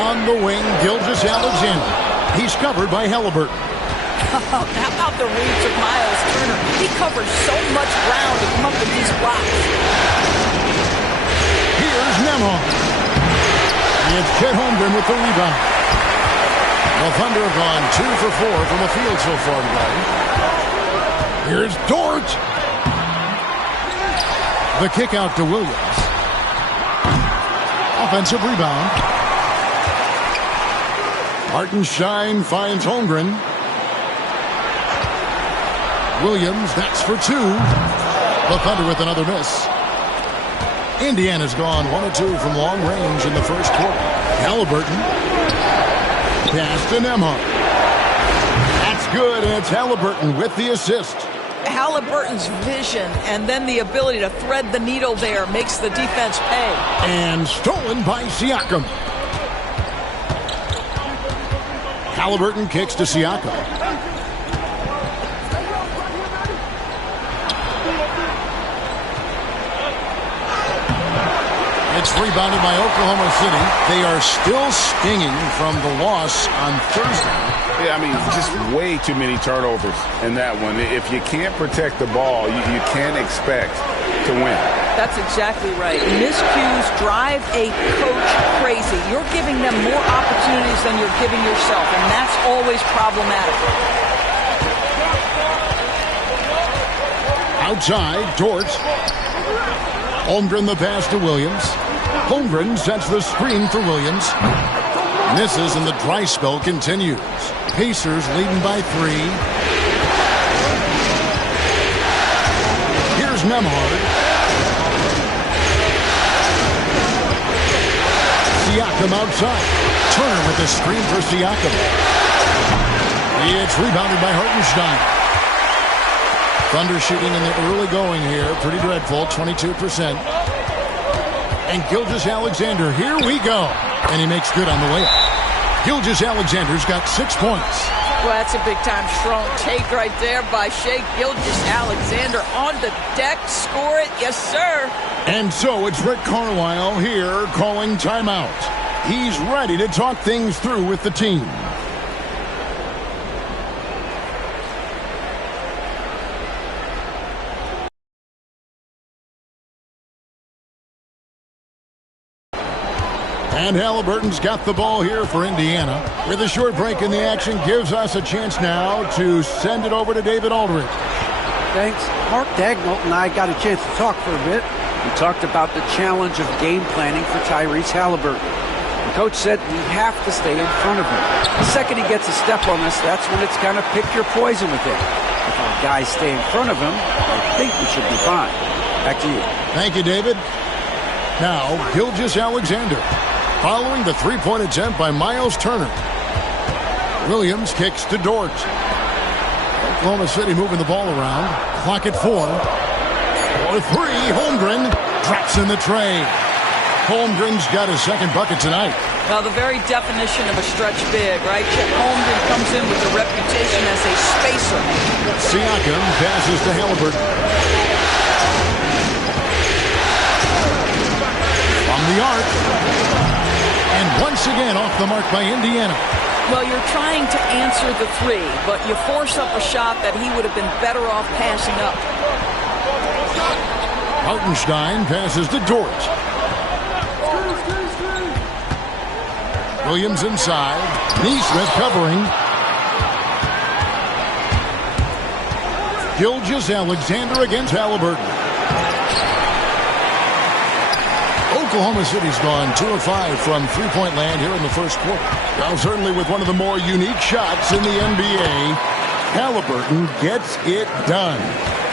On the wing, Gilgeous-Alexander. He's covered by Halliburton. How about the reach of Miles Turner? He covers so much ground to come up with these blocks. Here's Nembhard. It's Chet Holmgren with the rebound. The Thunder have gone 2 for 4 from the field so far today. Here's Dort. The kick out to Williams. Offensive rebound. Hartenstein finds Holmgren. Williams, that's for 2. The Thunder with another miss. Indiana's gone 1 of 2 from long range in the first quarter. Halliburton. Pass to Nembhard. That's good, and it's Halliburton with the assist. Halliburton's vision and then the ability to thread the needle there makes the defense pay. And stolen by Siakam. Halliburton kicks to Siakam. It's rebounded by Oklahoma City. They are still stinging from the loss on Thursday. Yeah, I mean, just way too many turnovers in that one. If you can't protect the ball, you can't expect to win. That's exactly right. Miscues drive a coach crazy. You're giving them more opportunities than you're giving yourself, and that's always problematic. Outside, Dort. Holmgren the pass to Williams. Holmgren sets the screen for Williams. Misses, and the dry spell continues. Pacers leading by 3. Here's Nembhard. Siakam outside. Turner with the screen for Siakam. It's rebounded by Hartenstein. Thunder shooting in the early going here. Pretty dreadful, 22%. And Gilgeous-Alexander, here we go. And he makes good on the way up. Gilgeous-Alexander's got 6 points. Well, that's a big-time strong take right there by Shai Gilgeous-Alexander. On the deck, score it, yes, sir. And so it's Rick Carlisle here calling timeout. He's ready to talk things through with the team. And Halliburton's got the ball here for Indiana. With a short break in the action, gives us a chance now to send it over to David Aldridge. Thanks. Mark Dagnall and I got a chance to talk for a bit. We talked about the challenge of game planning for Tyrese Halliburton. The coach said we have to stay in front of him. The second he gets a step on us, that's when it's kind of pick your poison with him. If our guys stay in front of him, I think we should be fine. Back to you. Thank you, David. Now, Gilgeous-Alexander, following the three-point attempt by Miles Turner. Williams kicks to Dort. Oklahoma City moving the ball around. Clock at 4. For 3, Holmgren drops in the tray. Holmgren's got his second bucket tonight. Well, the very definition of a stretch big, right? Chet Holmgren comes in with a reputation as a spacer. Siakam passes to Halliburton. From the arc. And once again off the mark by Indiana. Well, you're trying to answer the three, but you force up a shot that he would have been better off passing up. Hartenstein passes to Dort. Williams inside. Neesmith covering. Gilgeous-Alexander against Halliburton. Oklahoma City's gone 2 of 5 from three-point land here in the first quarter. Now, certainly with one of the more unique shots in the NBA, Halliburton gets it done.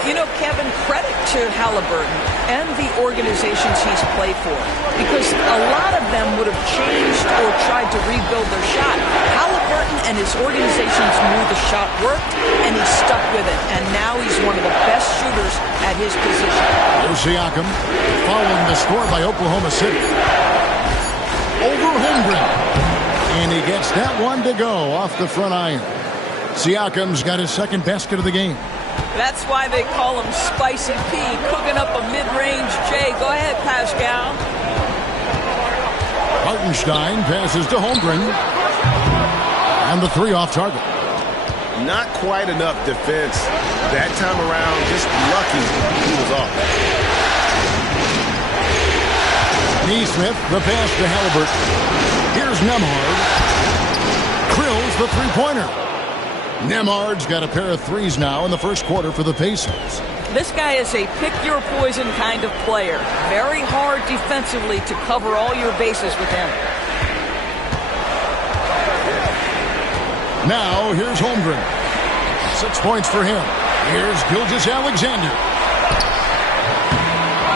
You know, Kevin, credit to Halliburton and the organizations he's played for, because a lot of them would have changed or tried to rebuild their shot. Halliburton and his organizations knew the shot worked, and he stuck with it. And now he's one of the best shooters at his position. Here's Siakam, following the score by Oklahoma City. Over Holmgren. And he gets that one to go off the front iron. Siakam's got his second basket of the game. That's why they call him Spicy P, cooking up a mid-range J. Go ahead, Pascal. Hartenstein passes to Holmgren. And the three off target. Not quite enough defense that time around. Just lucky he was off. Neesmith, the pass to Halliburton. Here's Nembhard. Drills the three-pointer. Nembhard's got a pair of threes now in the first quarter for the Pacers. This guy is a pick-your-poison kind of player. Very hard defensively to cover all your bases with him. Now, here's Holmgren. 6 points for him. Here's Gilgeous-Alexander.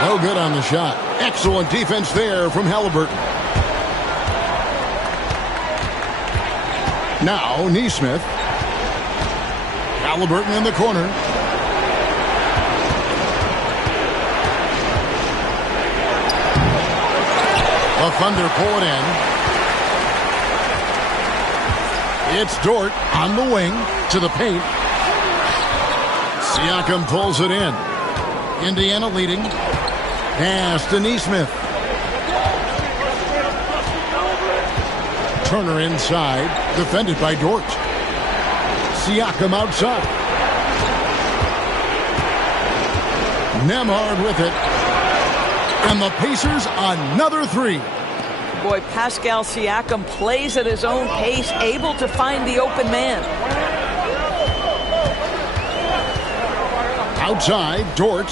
No good on the shot. Excellent defense there from Halliburton. Now, Neesmith. Halliburton in the corner. The Thunder pull it in. It's Dort on the wing to the paint. Siakam pulls it in. Indiana leading. Pass to Neesmith. Turner inside. Defended by Dort. Siakam outside. Nembhard with it. And the Pacers another three. Boy, Pascal Siakam plays at his own pace, able to find the open man. Outside, Dort.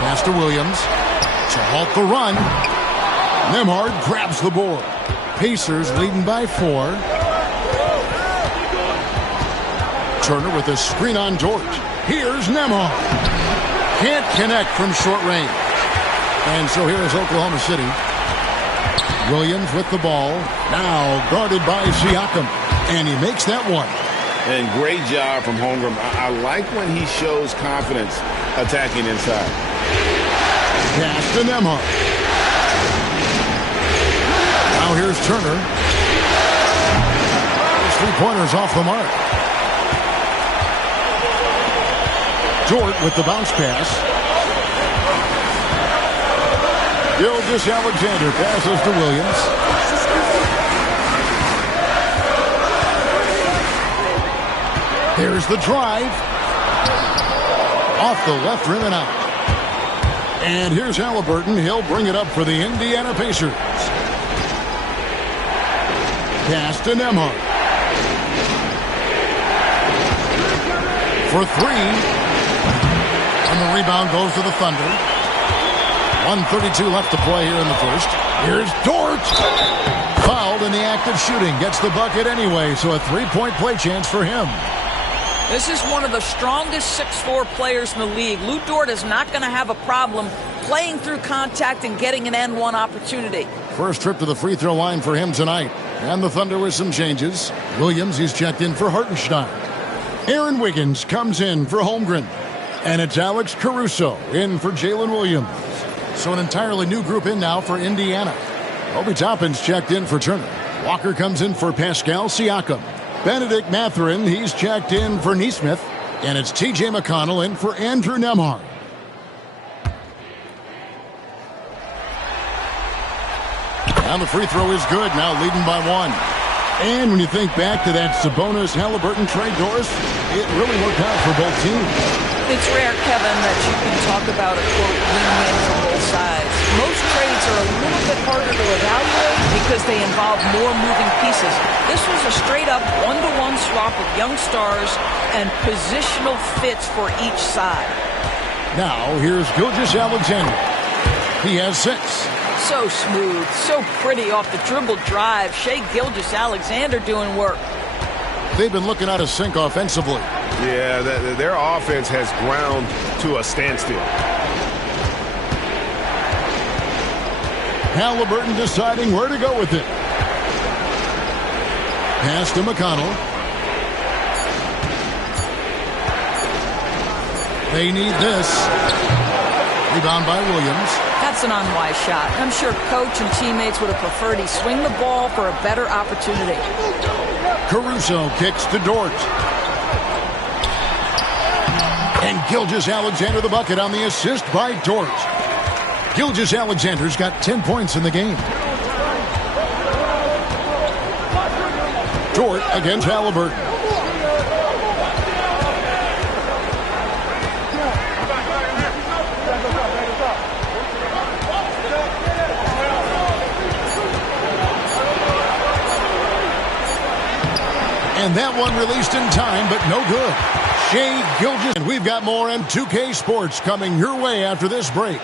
Pass to Williams. To halt the run. Nembhard grabs the board. Pacers leading by 4. Turner with a screen on Dort. Here's Nembhard. Can't connect from short range. And so here is Oklahoma City. Williams with the ball. Now guarded by Siakam. And he makes that one. And great job from Holmgren. I like when he shows confidence attacking inside. Pass to Nembhard. Now here's Turner. His three-pointers off the mark. Dort with the bounce pass. Gilgeous-Alexander passes to Williams. Here's the drive. Off the left rim and out. And here's Halliburton. He'll bring it up for the Indiana Pacers. Pass to Nembhard. For 3. And the rebound goes to the Thunder. 1:32 left to play here in the first. Here's Dort. Fouled in the act of shooting. Gets the bucket anyway, so a three-point play chance for him. This is one of the strongest 6'4" players in the league. Lou Dort is not going to have a problem playing through contact and getting an N1 opportunity. First trip to the free throw line for him tonight. And the Thunder with some changes. Williams, he's checked in for Hartenstein. Aaron Wiggins comes in for Holmgren. And it's Alex Caruso in for Jalen Williams. So an entirely new group in now for Indiana. Obi Toppin's checked in for Turner. Walker comes in for Pascal Siakam. Benedict Mathurin, he's checked in for Neesmith. And it's T.J. McConnell in for Andrew Nembhard. And the free throw is good, now leading by one. And when you think back to that Sabonis-Halliburton trade, Doris, it really worked out for both teams. It's rare, Kevin, that you can talk about a, quote, win-win from both sides. Most trades are a little bit harder to evaluate because they involve more moving pieces. This was a straight-up one-to-one swap of young stars and positional fits for each side. Now, here's Gilgeous-Alexander. He has 6. So smooth, so pretty off the dribble drive. Shai Gilgeous-Alexander doing work. They've been looking out of sync offensively. Yeah, their offense has ground to a standstill. Halliburton deciding where to go with it. Pass to McConnell. They need this. Rebound by Williams. That's an unwise shot. I'm sure coach and teammates would have preferred he swing the ball for a better opportunity. Caruso kicks to Dort. And Gilgeous-Alexander the bucket on the assist by Dort. Gilgeous-Alexander's got 10 points in the game. Dort against Halliburton. And that one released in time, but no good. Shai Gilgeous. And we've got more M2K Sports coming your way after this break.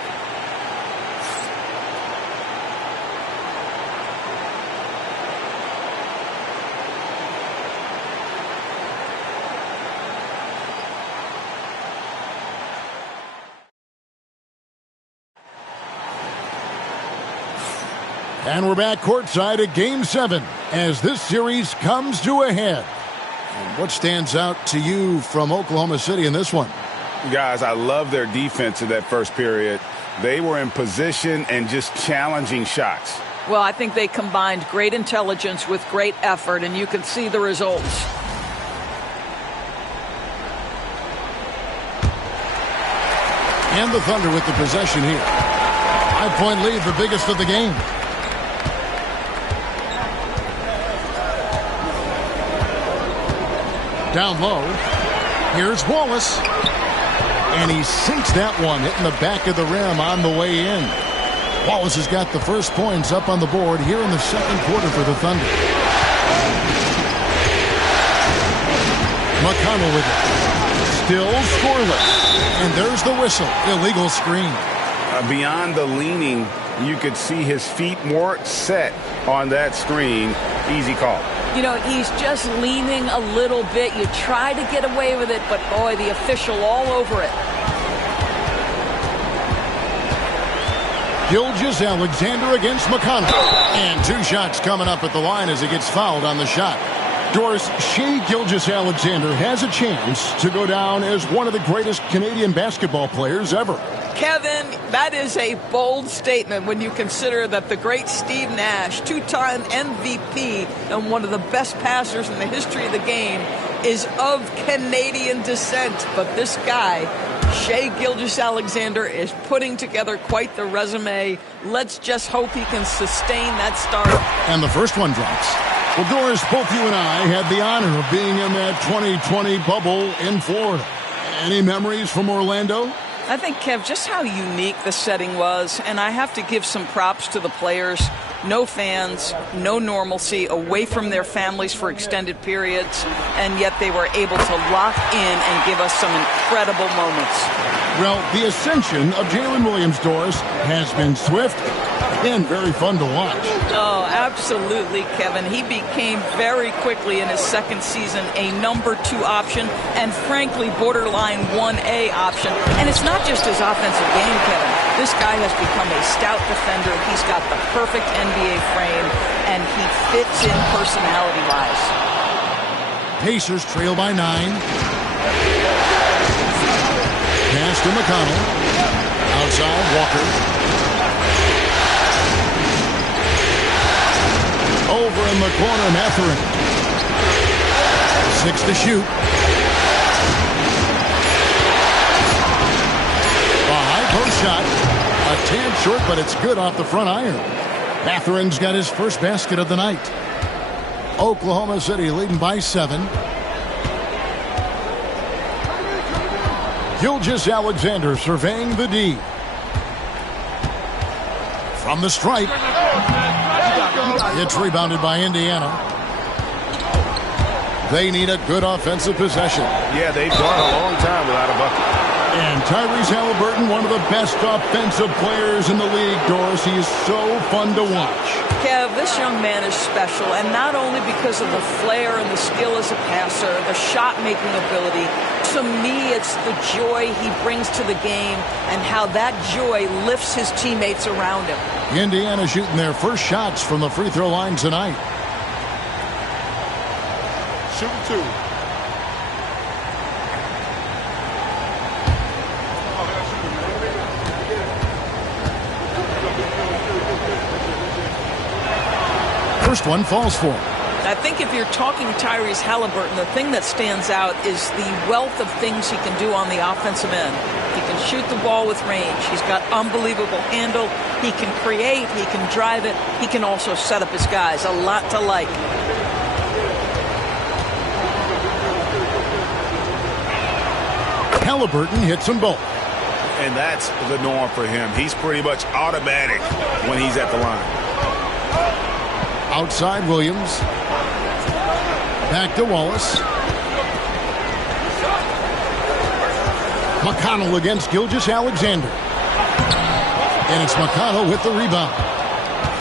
And we're back courtside at Game 7 as this series comes to a head. And what stands out to you from Oklahoma City in this one? Guys, I love their defense in that first period. They were in position and just challenging shots. Well, I think they combined great intelligence with great effort, and you can see the results. And the Thunder with the possession here. 5-point lead, the biggest of the game. Down low. Here's Wallace. And he sinks that one, hitting the back of the rim on the way in. Wallace has got the first points up on the board here in the second quarter for the Thunder. McConnell with it. Still scoreless. And there's the whistle. Illegal screen. Beyond the leaning, you could see his feet more set on that screen. Easy call. You know, he's just leaning a little bit. You try to get away with it, but boy, the official all over it. Gilgeous-Alexander against McConnell. And 2 shots coming up at the line as he gets fouled on the shot. Doris, Shai Gilgeous-Alexander has a chance to go down as one of the greatest Canadian basketball players ever. Kevin, that is a bold statement when you consider that the great Steve Nash, 2-time MVP and one of the best passers in the history of the game, is of Canadian descent. But this guy, Shai Gilgeous-Alexander, is putting together quite the resume. Let's just hope he can sustain that start. And the first one drops. Well, Doris, both you and I had the honor of being in that 2020 bubble in Florida. Any memories from Orlando? I think, Kev, just how unique the setting was, and I have to give some props to the players. No fans, no normalcy, away from their families for extended periods, and yet they were able to lock in and give us some incredible moments. Well, the ascension of Jalen Williams, Doris, has been swift and very fun to watch. Oh, absolutely, Kevin. He became very quickly in his second season a number 2 option and, frankly, borderline 1A option. And it's not just his offensive game, Kevin. This guy has become a stout defender. He's got the perfect NBA frame, and he fits in personality-wise. Pacers trail by 9. Pass to McConnell. Outside, Walker. Over in the corner, Mathurin. 6 to shoot. A high post shot. A tad short, but it's good off the front iron. Mathurin's got his first basket of the night. Oklahoma City leading by 7. Gilgeous-Alexander surveying the D. From the stripe. It's rebounded by Indiana. They need a good offensive possession. Yeah, they've gone a long time without a bucket. And Tyrese Halliburton, one of the best offensive players in the league, Doris. He is so fun to watch. Kev, this young man is special, and not only because of the flair and the skill as a passer, the shot-making ability. To me, it's the joy he brings to the game and how that joy lifts his teammates around him. Indiana shooting their first shots from the free throw line tonight. Shooting 2. First one falls for him. I think if you're talking Tyrese Halliburton, the thing that stands out is the wealth of things he can do on the offensive end. He can shoot the ball with range. He's got unbelievable handle. He can create. He can drive it. He can also set up his guys. A lot to like. Halliburton hits them both. And that's the norm for him. He's pretty much automatic when he's at the line. Outside Williams. Back to Wallace. McConnell against Gilgeous-Alexander. And it's McConnell with the rebound.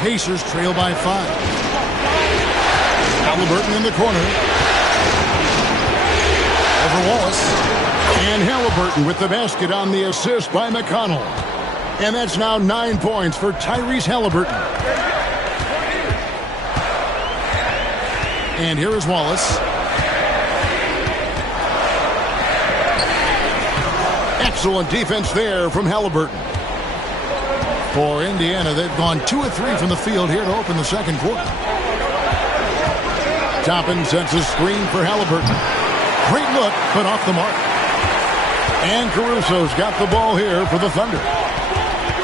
Pacers trail by 5. Halliburton in the corner. Over Wallace. And Halliburton with the basket on the assist by McConnell. And that's now 9 points for Tyrese Halliburton. And here is Wallace. Excellent defense there from Halliburton. For Indiana, they've gone 2 of 3 from the field here to open the second quarter. Toppin sets a screen for Halliburton. Great look, but off the mark. And Caruso's got the ball here for the Thunder.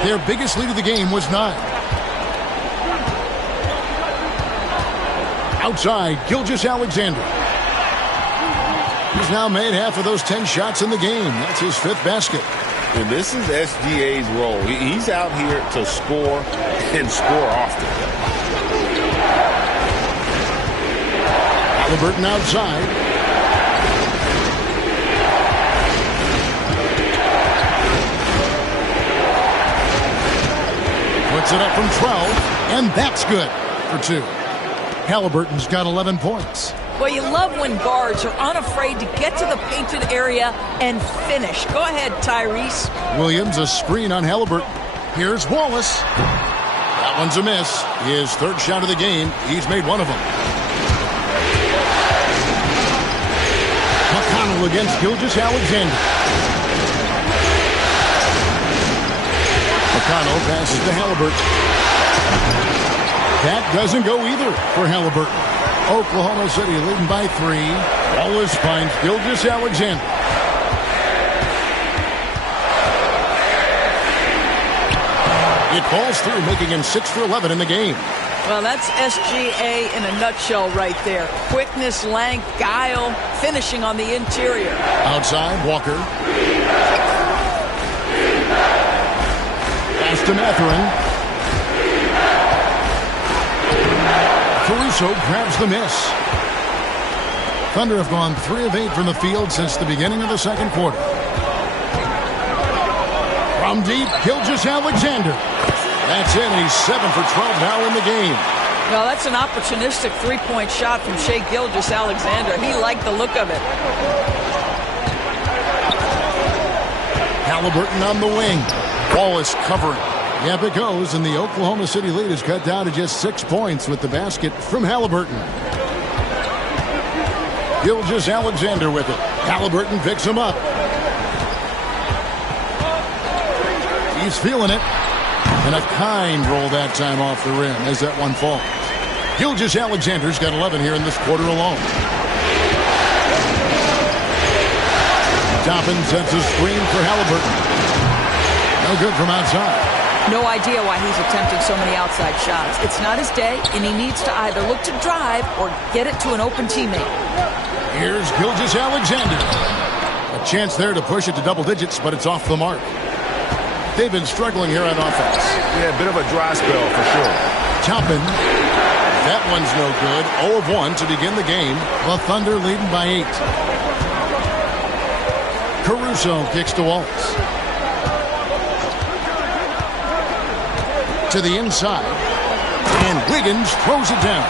Their biggest lead of the game was 9. Outside, Gilgeous-Alexander. He's now made half of those 10 shots in the game. That's his 5th basket. And this is SGA's role. He's out here to score and score often. Halliburton outside. Puts it up from 12, and that's good for 2. Halliburton's got 11 points. Well, you love when guards are unafraid to get to the painted area and finish. Go ahead, Tyrese. Williams, a screen on Halliburton. Here's Wallace. That one's a miss. His 3rd shot of the game. He's made one of them. McConnell against Gilgeous-Alexander. McConnell passes to Halliburton. That doesn't go either for Halliburton. Oklahoma City leading by 3. Wallace finds Gilgeous-Alexander. It falls through, making him 6 for 11 in the game. Well, that's SGA in a nutshell right there. Quickness, length, guile, finishing on the interior. Outside, Walker. Pass to Mathurin. Caruso grabs the miss. Thunder have gone 3 of 8 from the field since the beginning of the second quarter. From deep, Gilgeous-Alexander. That's it, and he's 7 for 12 now in the game. Well, that's an opportunistic three-point shot from Shai Gilgeous-Alexander. He liked the look of it. Halliburton on the wing. Wallace covering. Yep, it goes, and the Oklahoma City lead is cut down to just 6 points with the basket from Halliburton. Gilgeous-Alexander with it. Halliburton picks him up. He's feeling it. And a kind roll that time off the rim as that one falls. Gilgeous-Alexander's got 11 here in this quarter alone. Toppin sets a screen for Halliburton. No good from outside. No idea why he's attempting so many outside shots. It's not his day, and he needs to either look to drive or get it to an open teammate. Here's Gilgeous-Alexander. A chance there to push it to double digits, but it's off the mark. They've been struggling here on offense. Yeah, a bit of a dry spell for sure. Toppin. That one's no good. 0 of 1 to begin the game. The Thunder leading by 8. Caruso kicks to Wallace. To the inside. And Wiggins throws it down.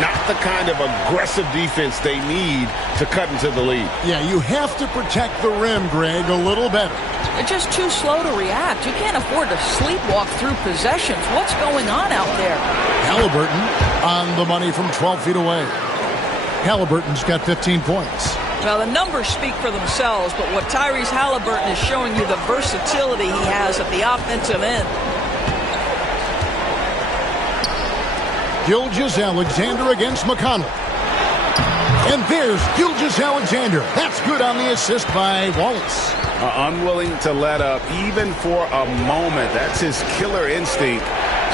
Not the kind of aggressive defense they need to cut into the lead. Yeah, you have to protect the rim, Greg, a little better. They're just too slow to react. You can't afford to sleepwalk through possessions. What's going on out there? Halliburton on the money from 12 feet away. Halliburton's got 15 points. Well, the numbers speak for themselves, but what Tyrese Halliburton is showing you the versatility he has at the offensive end. Gilgeous-Alexander against McConnell. And there's Gilgeous-Alexander. That's good on the assist by Wallace. Unwilling to let up even for a moment. That's his killer instinct,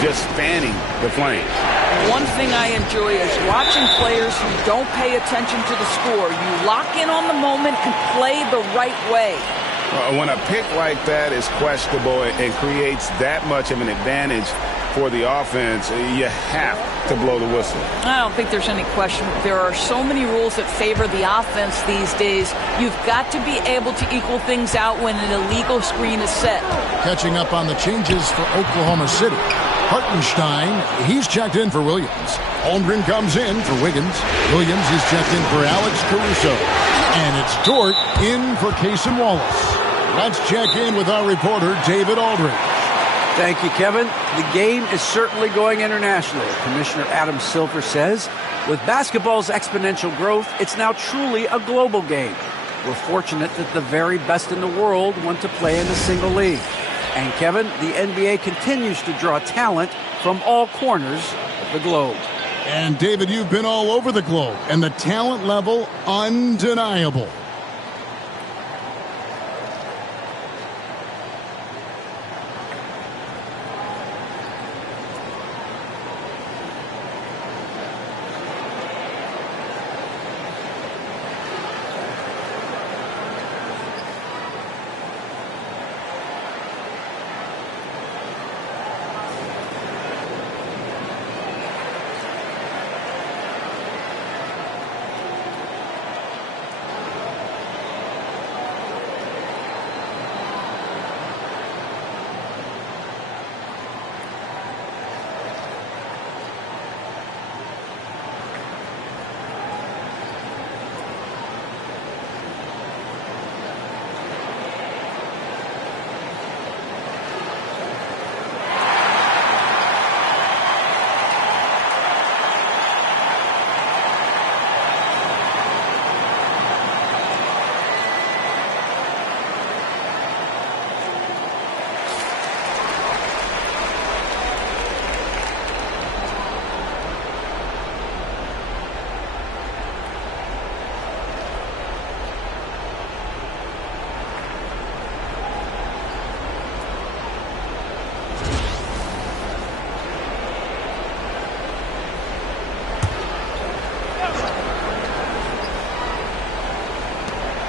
just fanning the flames. One thing I enjoy is watching players who don't pay attention to the score. You lock in on the moment and play the right way. When a pick like that is questionable and creates that much of an advantage for the offense, you have to blow the whistle. I don't think there's any question. There are so many rules that favor the offense these days. You've got to be able to equal things out when an illegal screen is set. Catching up on the changes for Oklahoma City. Hartenstein, he's checked in for Williams. Holmgren comes in for Wiggins. Williams is checked in for Alex Caruso. And it's Dort in for Cason Wallace. Let's check in with our reporter, David Aldridge. Thank you, Kevin. The game is certainly going internationally. Commissioner Adam Silver says, with basketball's exponential growth, it's now truly a global game. We're fortunate that the very best in the world want to play in a single league. And Kevin, the NBA continues to draw talent from all corners of the globe. And David, you've been all over the globe, and the talent level undeniable.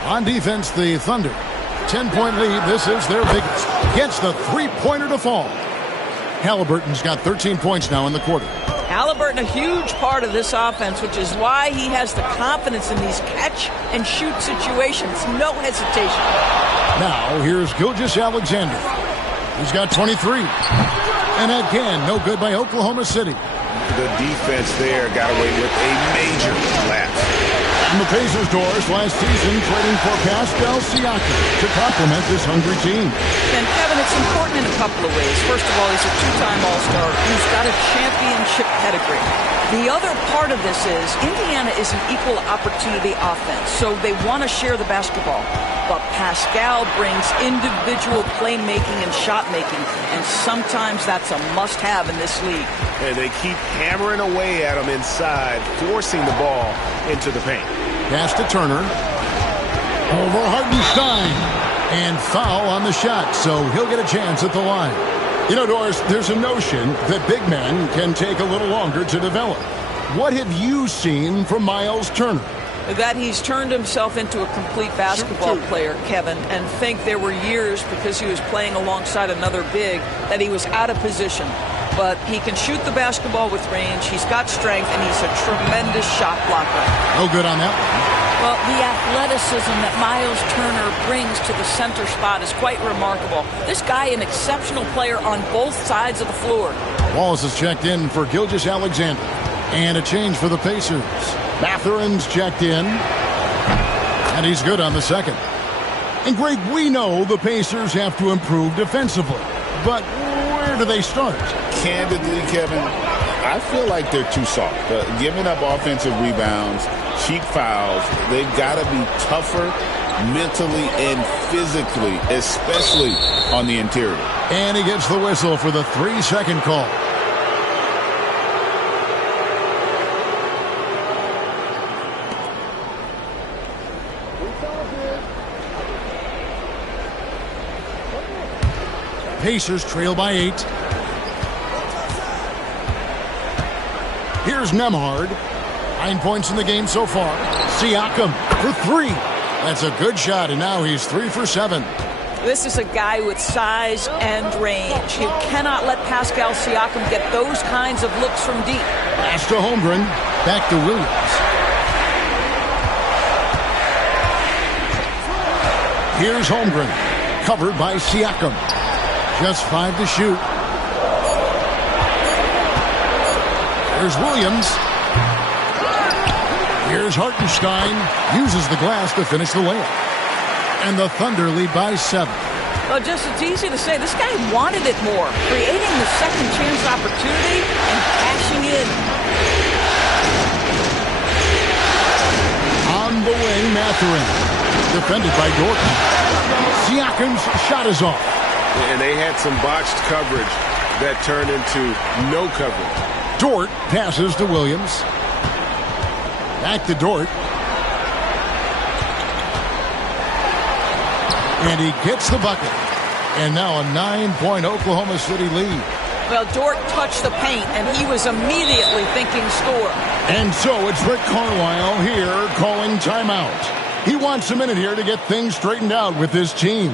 On defense, the Thunder. 10-point lead. This is their biggest. Gets the three-pointer to fall. Halliburton's got 13 points now in the quarter. Halliburton, a huge part of this offense, which is why he has the confidence in these catch-and-shoot situations. No hesitation. Now, here's Gilgeous-Alexander. He's got 23. And again, no good by Oklahoma City. The defense there got away with a major lapse. And the Pacers doors last season trading for Pascal Siakam to complement this hungry team. And Kevin, it's important in a couple of ways. First of all, he's a two-time All-Star who's got a championship pedigree. The other part of this is Indiana is an equal opportunity offense, so they want to share the basketball. But Pascal brings individual playmaking and shot making, and sometimes that's a must-have in this league. And they keep hammering away at him inside, forcing the ball into the paint. Pass to Turner. Over Hartenstein. And foul on the shot, so he'll get a chance at the line. You know, Doris, there's a notion that big men can take a little longer to develop. What have you seen from Miles Turner? That he's turned himself into a complete basketball player, Kevin, and think there were years because he was playing alongside another big that he was out of position. But he can shoot the basketball with range, he's got strength, and he's a tremendous shot blocker. No good on that one. Well, the athleticism that Miles Turner brings to the center spot is quite remarkable. This guy, an exceptional player on both sides of the floor. Wallace is checked in for Gilgeous-Alexander. And a change for the Pacers. Mathurin's checked in. And he's good on the second. And Greg, we know the Pacers have to improve defensively. But where do they start? Candidly, Kevin, I feel like they're too soft. Giving up offensive rebounds, cheap fouls, they've got to be tougher mentally and physically, especially on the interior. And he gets the whistle for the 3-second call. Pacers trail by 8. Here's Nembhard. 9 points in the game so far. Siakam for 3. That's a good shot, and now he's 3 for 7. This is a guy with size and range. You cannot let Pascal Siakam get those kinds of looks from deep. Pass to Holmgren. Back to Williams. Here's Holmgren. Covered by Siakam. Just 5 to shoot. There's Williams. Here's Hartenstein. Uses the glass to finish the layup. And the Thunder lead by 7. Well, just it's easy to say. This guy wanted it more. Creating the second chance opportunity and cashing in. On the wing, Mathurin. Defended by Dort. Siakam's shot is off. And they had some botched coverage that turned into no coverage. Dort passes to Williams. Back to Dort. And he gets the bucket. And now a 9-point Oklahoma City lead. Well, Dort touched the paint, and he was immediately thinking score. And so it's Rick Carlisle here calling timeout. He wants a minute here to get things straightened out with his team.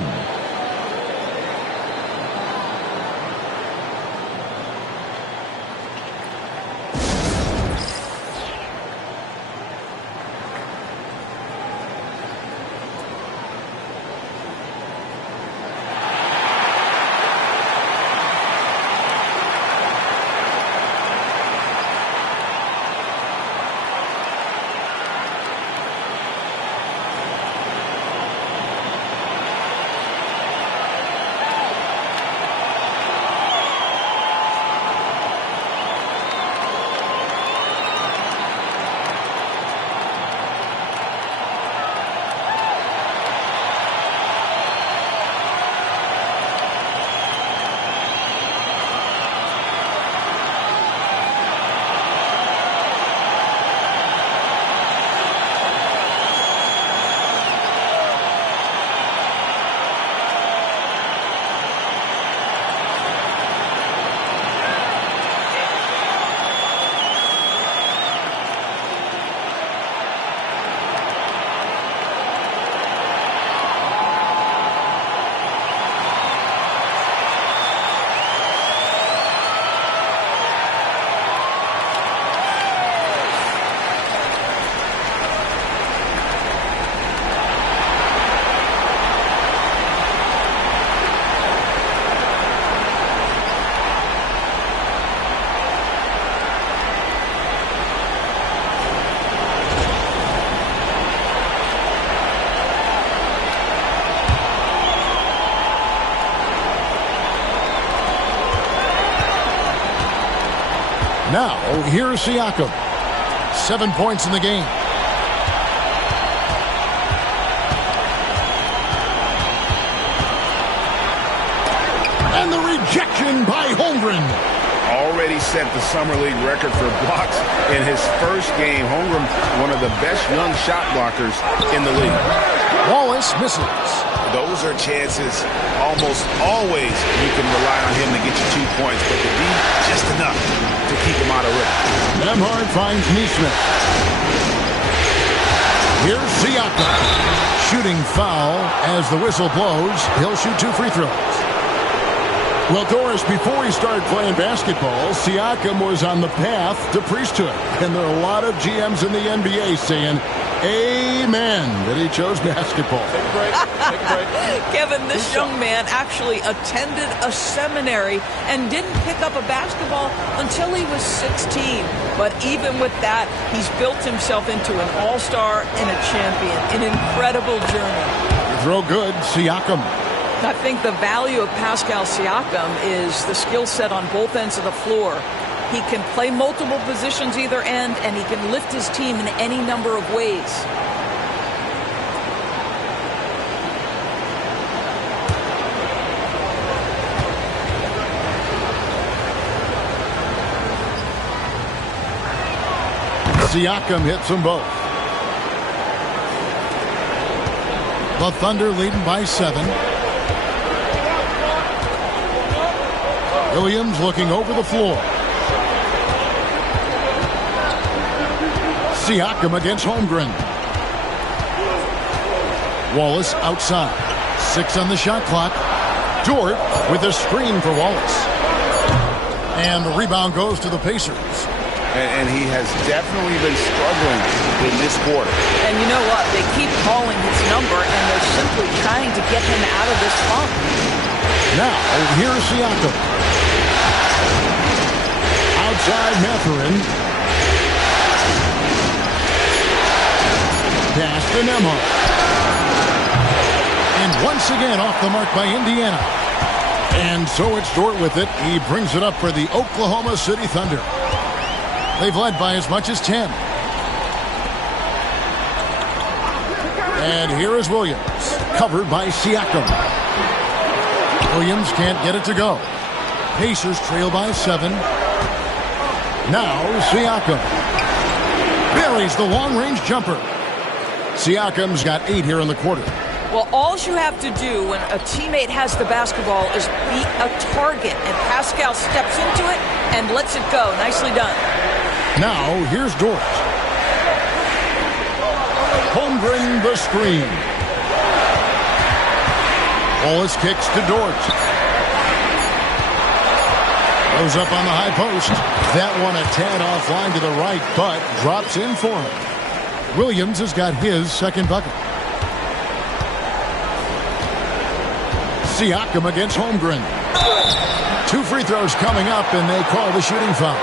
Now, here's Siakam. 7 points in the game. And the rejection by Holmgren. Already set the Summer League record for blocks in his first game. Holmgren, one of the best young shot blockers in the league. Wallace misses. Those are chances almost always you can rely on him to get you 2 points, but to be just enough to keep him out of rhythm. Nemhard finds Neesmith. Here's Siakam. Shooting foul as the whistle blows. He'll shoot 2 free throws. Well, Doris, before he started playing basketball, Siakam was on the path to priesthood. And there are a lot of GMs in the NBA saying, amen, that he chose basketball. Take a break. Take a break. Kevin, this young man actually attended a seminary and didn't pick up a basketball until he was 16. But even with that, he's built himself into an all-star and a champion. An incredible journey. Throw good, Siakam. I think the value of Pascal Siakam is the skill set on both ends of the floor. He can play multiple positions either end, and he can lift his team in any number of ways. Siakam hits them both. The Thunder leading by 7. Williams looking over the floor. Siakam against Holmgren. Wallace outside. 6 on the shot clock. Dort with a screen for Wallace. And the rebound goes to the Pacers. And he has definitely been struggling in this quarter. And you know what? They keep calling his number, and they're simply trying to get him out of this funk. Now, here's Siakam. Outside Mathurin. Pass to Nemhard. And once again off the mark by Indiana. And so it's Dort with it. He brings it up for the Oklahoma City Thunder. They've led by as much as 10. And here is Williams, covered by Siakam. Williams can't get it to go. Pacers trail by 7. Now Siakam buries the long-range jumper. Siakam's got 8 here in the quarter. Well, all you have to do when a teammate has the basketball is be a target, and Pascal steps into it and lets it go. Nicely done. Now, here's Dort. Holmgren the screen. Wallace kicks to Dort. Goes up on the high post. That one a tad offline to the right, but drops in for him. Williams has got his second bucket. Siakam against Holmgren. 2 free throws coming up, and they call the shooting foul.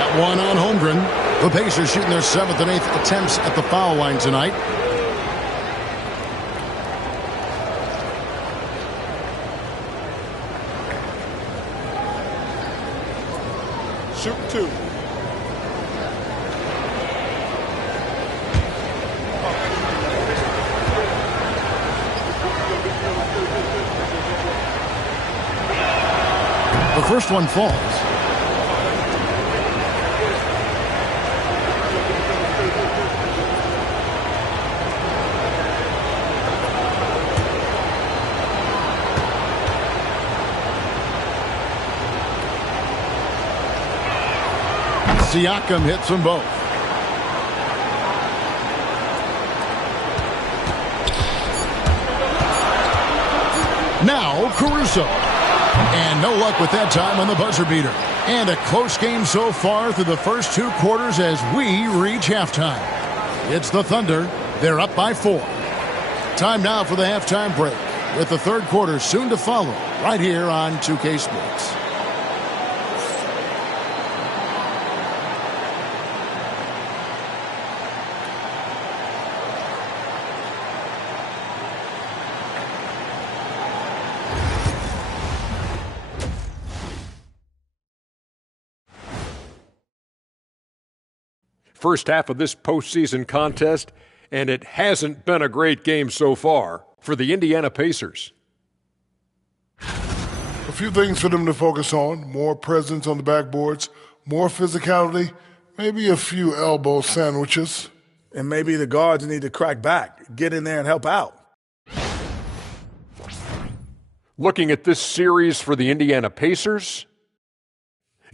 That one on Holmgren. The Pacers shooting their 7th and 8th attempts at the foul line tonight. Shoot 2. The first one falls. Siakam hits them both. Now Caruso. And no luck with that time on the buzzer beater. And a close game so far through the first 2 quarters as we reach halftime. It's the Thunder. They're up by 4. Time now for the halftime break, with the third quarter soon to follow right here on 2K Sports. First half of this postseason contest, and it hasn't been a great game so far for the Indiana Pacers. A few things for them to focus on: more presence on the backboards, more physicality, maybe a few elbow sandwiches. And maybe the guards need to crack back, get in there and help out. Looking at this series for the Indiana Pacers,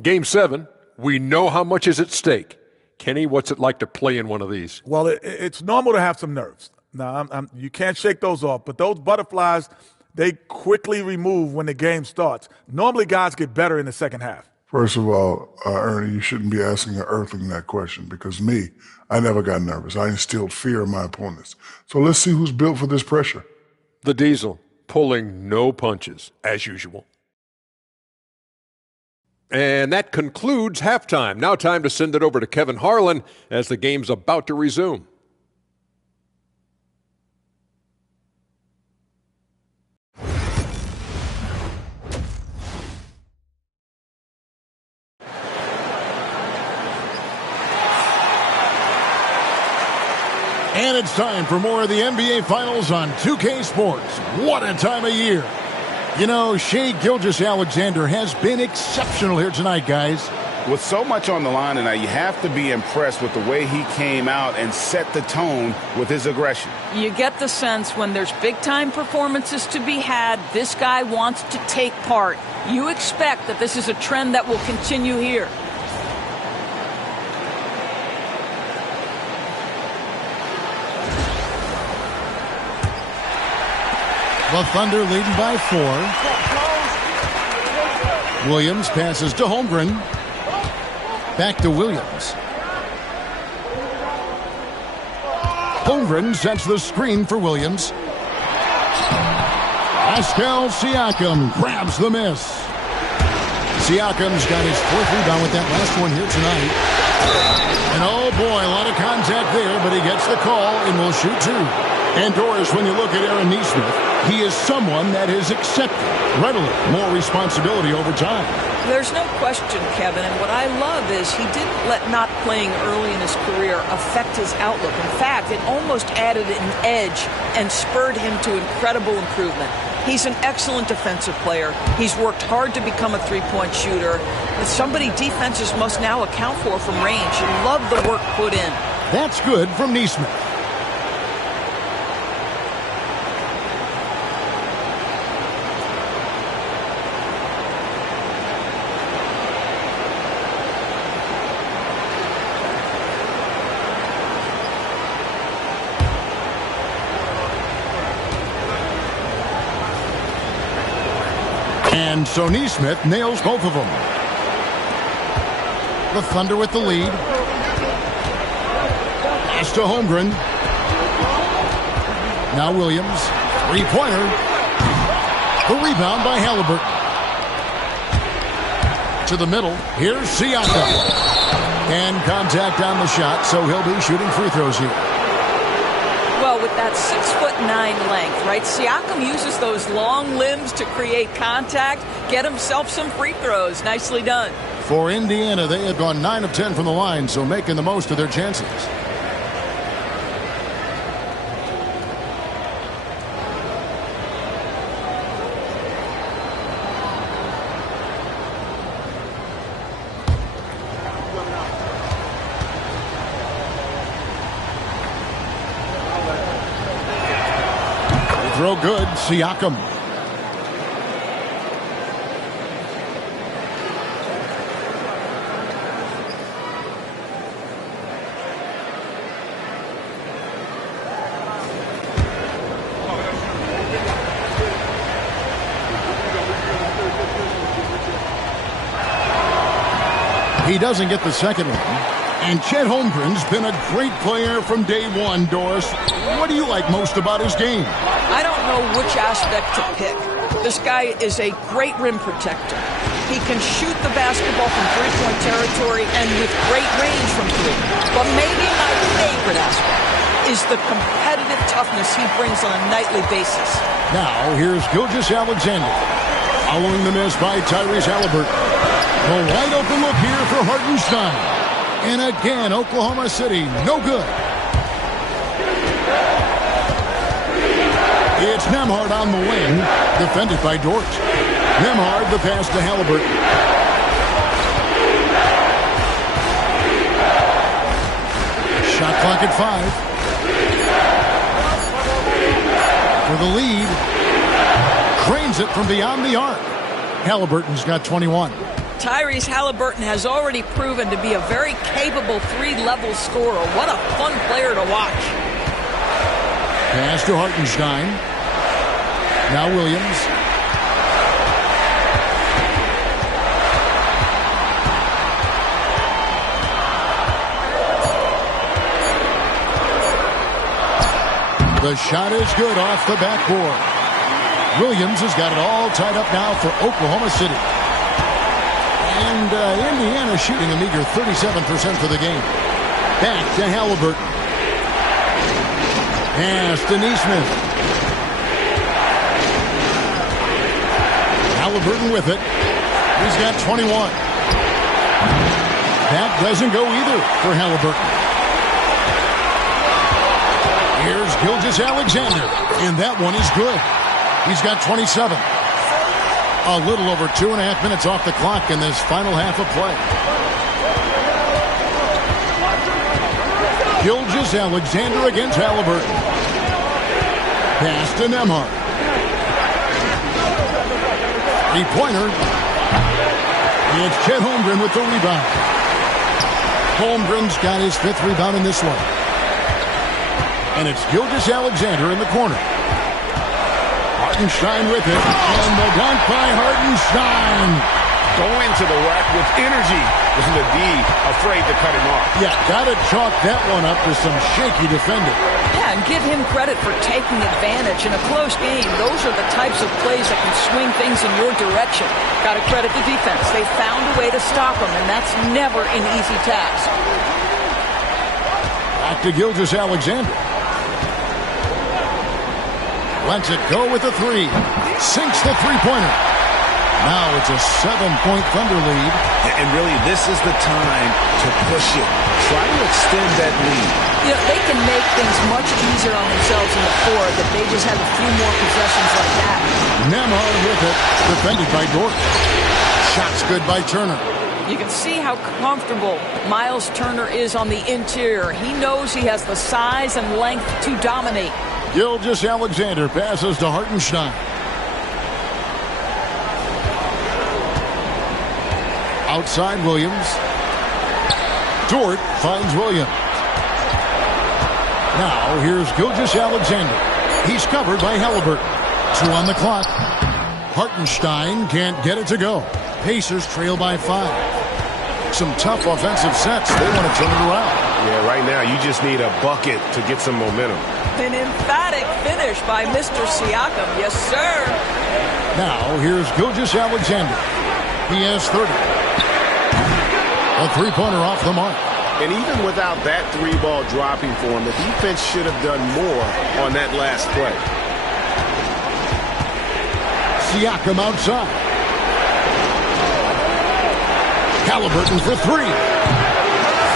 Game 7, we know how much is at stake. Kenny, what's it like to play in one of these? Well, it's normal to have some nerves. Now, you can't shake those off, but those butterflies, they quickly remove when the game starts. Normally, guys get better in the second half. First of all, Ernie, you shouldn't be asking an earthling that question, because I never got nervous. I instilled fear in my opponents. So let's see who's built for this pressure. The Diesel, pulling no punches, as usual. And that concludes halftime. Now time to send it over to Kevin Harlan as the game's about to resume. And it's time for more of the NBA Finals on 2K Sports. What a time of year. You know, Shai Gilgeous-Alexander has been exceptional here tonight, guys. With so much on the line tonight, you have to be impressed with the way he came out and set the tone with his aggression. You get the sense when there's big-time performances to be had, this guy wants to take part. You expect that this is a trend that will continue here. The Thunder leading by 4. Williams passes to Holmgren. Back to Williams. Holmgren sets the screen for Williams. Pascal Siakam grabs the miss. Siakam's got his 4th rebound with that last one here tonight. And oh boy, a lot of contact there, but he gets the call and will shoot 2. And Doris, when you look at Aaron Nesmith, he is someone that has accepted readily more responsibility over time. There's no question, Kevin, and what I love is he didn't let not playing early in his career affect his outlook. In fact, it almost added an edge and spurred him to incredible improvement. He's an excellent defensive player. He's worked hard to become a three-point shooter. It's somebody defenses must now account for from range. You love the work put in. That's good from Nesmith. And so Nesmith nails both of them. The Thunder with the lead. Pass to Holmgren. Now Williams. Three-pointer. The rebound by Halliburton. To the middle. Here's Siakam. And contact on the shot, so he'll be shooting free throws here. Well, with that 6'9" length, right? Siakam uses those long limbs to create contact, get himself some free throws. Nicely done. For Indiana, they have gone 9 of 10 from the line, so making the most of their chances. Throw good, Siakam. He doesn't get the second one. And Chet Holmgren's been a great player from day one, Doris. What do you like most about his game? I don't know which aspect to pick. This guy is a great rim protector. He can shoot the basketball from three-point territory and with great range from three. But maybe my favorite aspect is the competitive toughness he brings on a nightly basis. Now, here's Gilgeous-Alexander. Following the miss by Tyrese Halliburton. A wide open look here for Hartenstein. And again, Oklahoma City, no good. It's Nembhard on the wing, defended by Dort. Nembhard, the pass to Halliburton. Shot clock at 5. For the lead. Cranes it from beyond the arc. Halliburton's got 21. Tyrese Halliburton has already proven to be a very capable three-level scorer. What a fun player to watch. Pass to Hartenstein. Now Williams. The shot is good off the backboard. Williams has got it all tied up now for Oklahoma City. And Indiana shooting a meager 37% for the game. Back to Halliburton. Pass to Neesmith. Halliburton with it. He's got 21. That doesn't go either for Halliburton. Here's Gilgeous-Alexander, and that one is good. He's got 27. A little over 2.5 minutes off the clock in this final half of play. Gilgeous-Alexander against Halliburton. Pass to Nembhard. 3-pointer. It's Chet Holmgren with the rebound. Holmgren's got his 5th rebound in this one. And it's Gilgeous-Alexander in the corner. Hartenstein with it. And the dunk by Hartenstein. Going to the rack with energy. Isn't the D afraid to cut him off? Yeah, got to chalk that one up with some shaky defending. Yeah, and give him credit for taking advantage. In a close game, those are the types of plays that can swing things in your direction. Got to credit the defense. They found a way to stop him, and that's never an easy task. Back to Gilgeous-Alexander. Lets it go with the 3. Sinks the 3-pointer. Now it's a 7-point Thunder lead. And really, this is the time to push it. Try to extend that lead. You know, they can make things much easier on themselves in the fourth if they just have a few more possessions like that. Nembhard with it. Defended by Dort. Shot's good by Turner. You can see how comfortable Miles Turner is on the interior. He knows he has the size and length to dominate. Gilgeous-Alexander passes to Hartenstein. Outside Williams. Dort finds Williams. Now here's Gilgeous-Alexander. He's covered by Halliburton. 2 on the clock. Hartenstein can't get it to go. Pacers trail by 5. Some tough offensive sets. They want to turn it around. Yeah, right now you just need a bucket to get some momentum. An emphatic finish by Mr. Siakam. Yes, sir. Now here's Gilgeous-Alexander. He has 30. A 3-pointer off the mark. And even without that 3-ball dropping for him, the defense should have done more on that last play. Siakam outside. Halliburton for 3.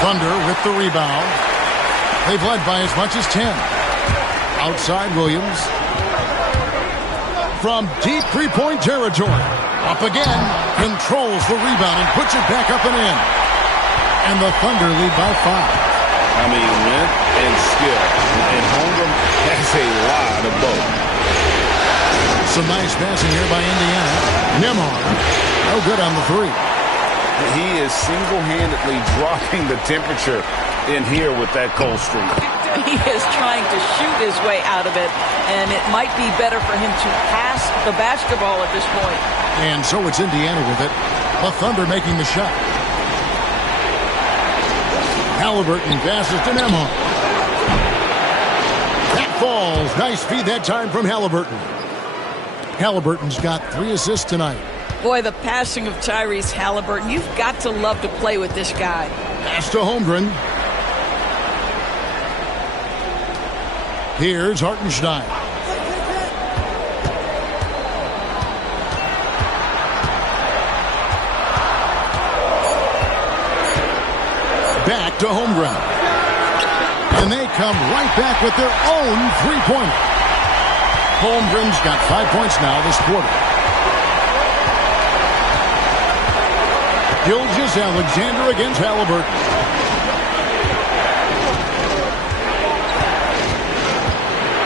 Thunder with the rebound. They've led by as much as 10. Outside Williams. From deep 3-point territory. Up again. Controls the rebound and puts it back up and in. And the Thunder lead by 5. I mean, length and skill. And Holmgren has a lot of both. Some nice passing here by Indiana. Nembhard. No good on the 3. He is single-handedly dropping the temperature in here with that cold streak. He is trying to shoot his way out of it, and it might be better for him to pass the basketball at this point. And so it's Indiana with it. The Thunder making the shot. Halliburton passes to Nembhard. That falls. Nice feed that time from Halliburton. Halliburton's got 3 assists tonight. Boy, the passing of Tyrese Halliburton. You've got to love to play with this guy. Pass to Holmgren. Here's Hartenstein. Back to Holmgren. And they come right back with their own three-pointer. Holmgren's got 5 points now this quarter. Gilgeous-Alexander against Halliburton.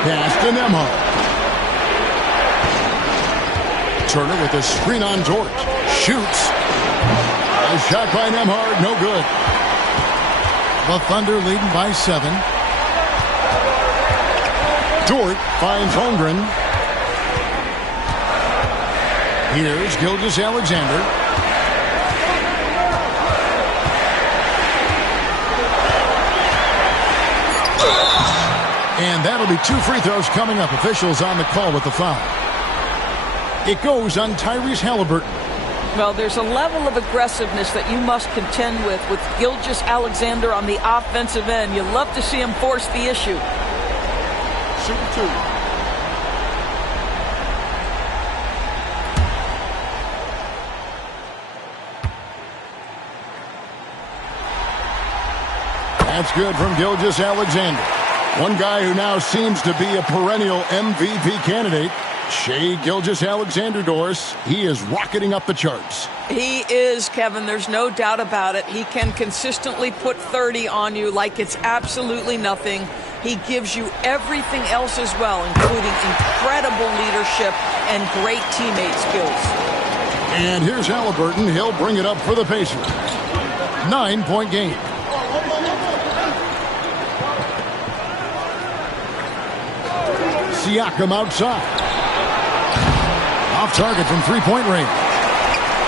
Pass to Nembhard. Turner with a screen on Dort. Shoots. A shot by Nembhard, no good. The Thunder leading by 7. Dort finds Holmgren. Here's Gilgeous-Alexander. And that'll be 2 free throws coming up. Officials on the call with the foul. It goes on Tyrese Halliburton. Well, there's a level of aggressiveness that you must contend with Gilgeous-Alexander on the offensive end. You love to see him force the issue. Shooting 2. That's good from Gilgeous-Alexander. One guy who now seems to be a perennial MVP candidate. Shai Gilgeous-Alexander, Doris. He is rocketing up the charts. He is, Kevin. There's no doubt about it. He can consistently put 30 on you like it's absolutely nothing. He gives you everything else as well, including incredible leadership and great teammate skills. And here's Halliburton. He'll bring it up for the Pacers. 9-point game. Siakam outside. Off target from three-point range.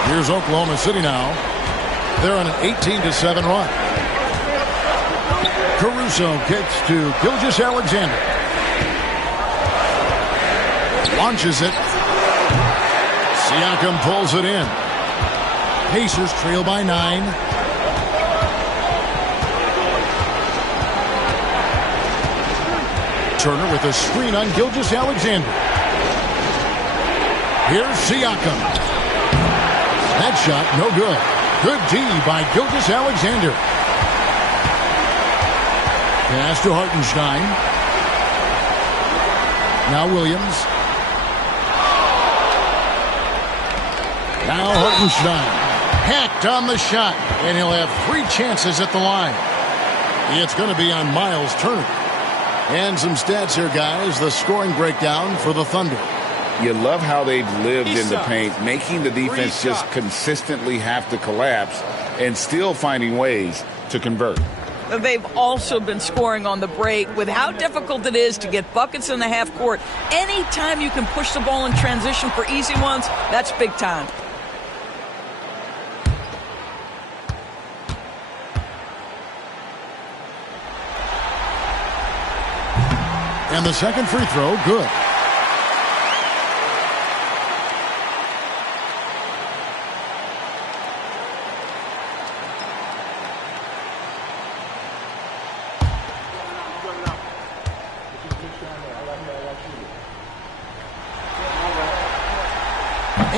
Here's Oklahoma City now. They're on an 18-7 run. Caruso kicks to Gilgeous-Alexander. Launches it. Siakam pulls it in. Pacers trail by 9. Turner with a screen on Gilgeous-Alexander. Here's Siakam. That shot, no good. Good D by Gilgeous-Alexander. Pass to Hartenstein. Now Williams. Now Hartenstein. Hacked on the shot. And he'll have 3 chances at the line. It's going to be on Miles Turner. And some stats here, guys. The scoring breakdown for the Thunder. You love how they've lived in the paint, making the defense just consistently have to collapse and still finding ways to convert. They've also been scoring on the break with how difficult it is to get buckets in the half court. Anytime you can push the ball in transition for easy ones, that's big time. And the second free throw, good.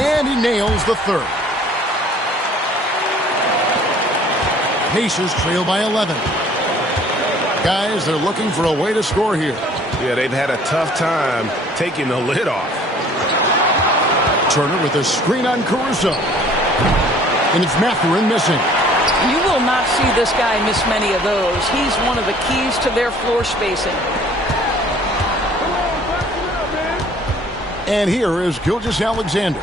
And he nails the third. Pacers trail by 11. Guys, they're looking for a way to score here. Yeah, they've had a tough time taking the lid off. Turner with a screen on Caruso. And it's Mathurin missing. You will not see this guy miss many of those. He's one of the keys to their floor spacing. And here is Gilgeous-Alexander.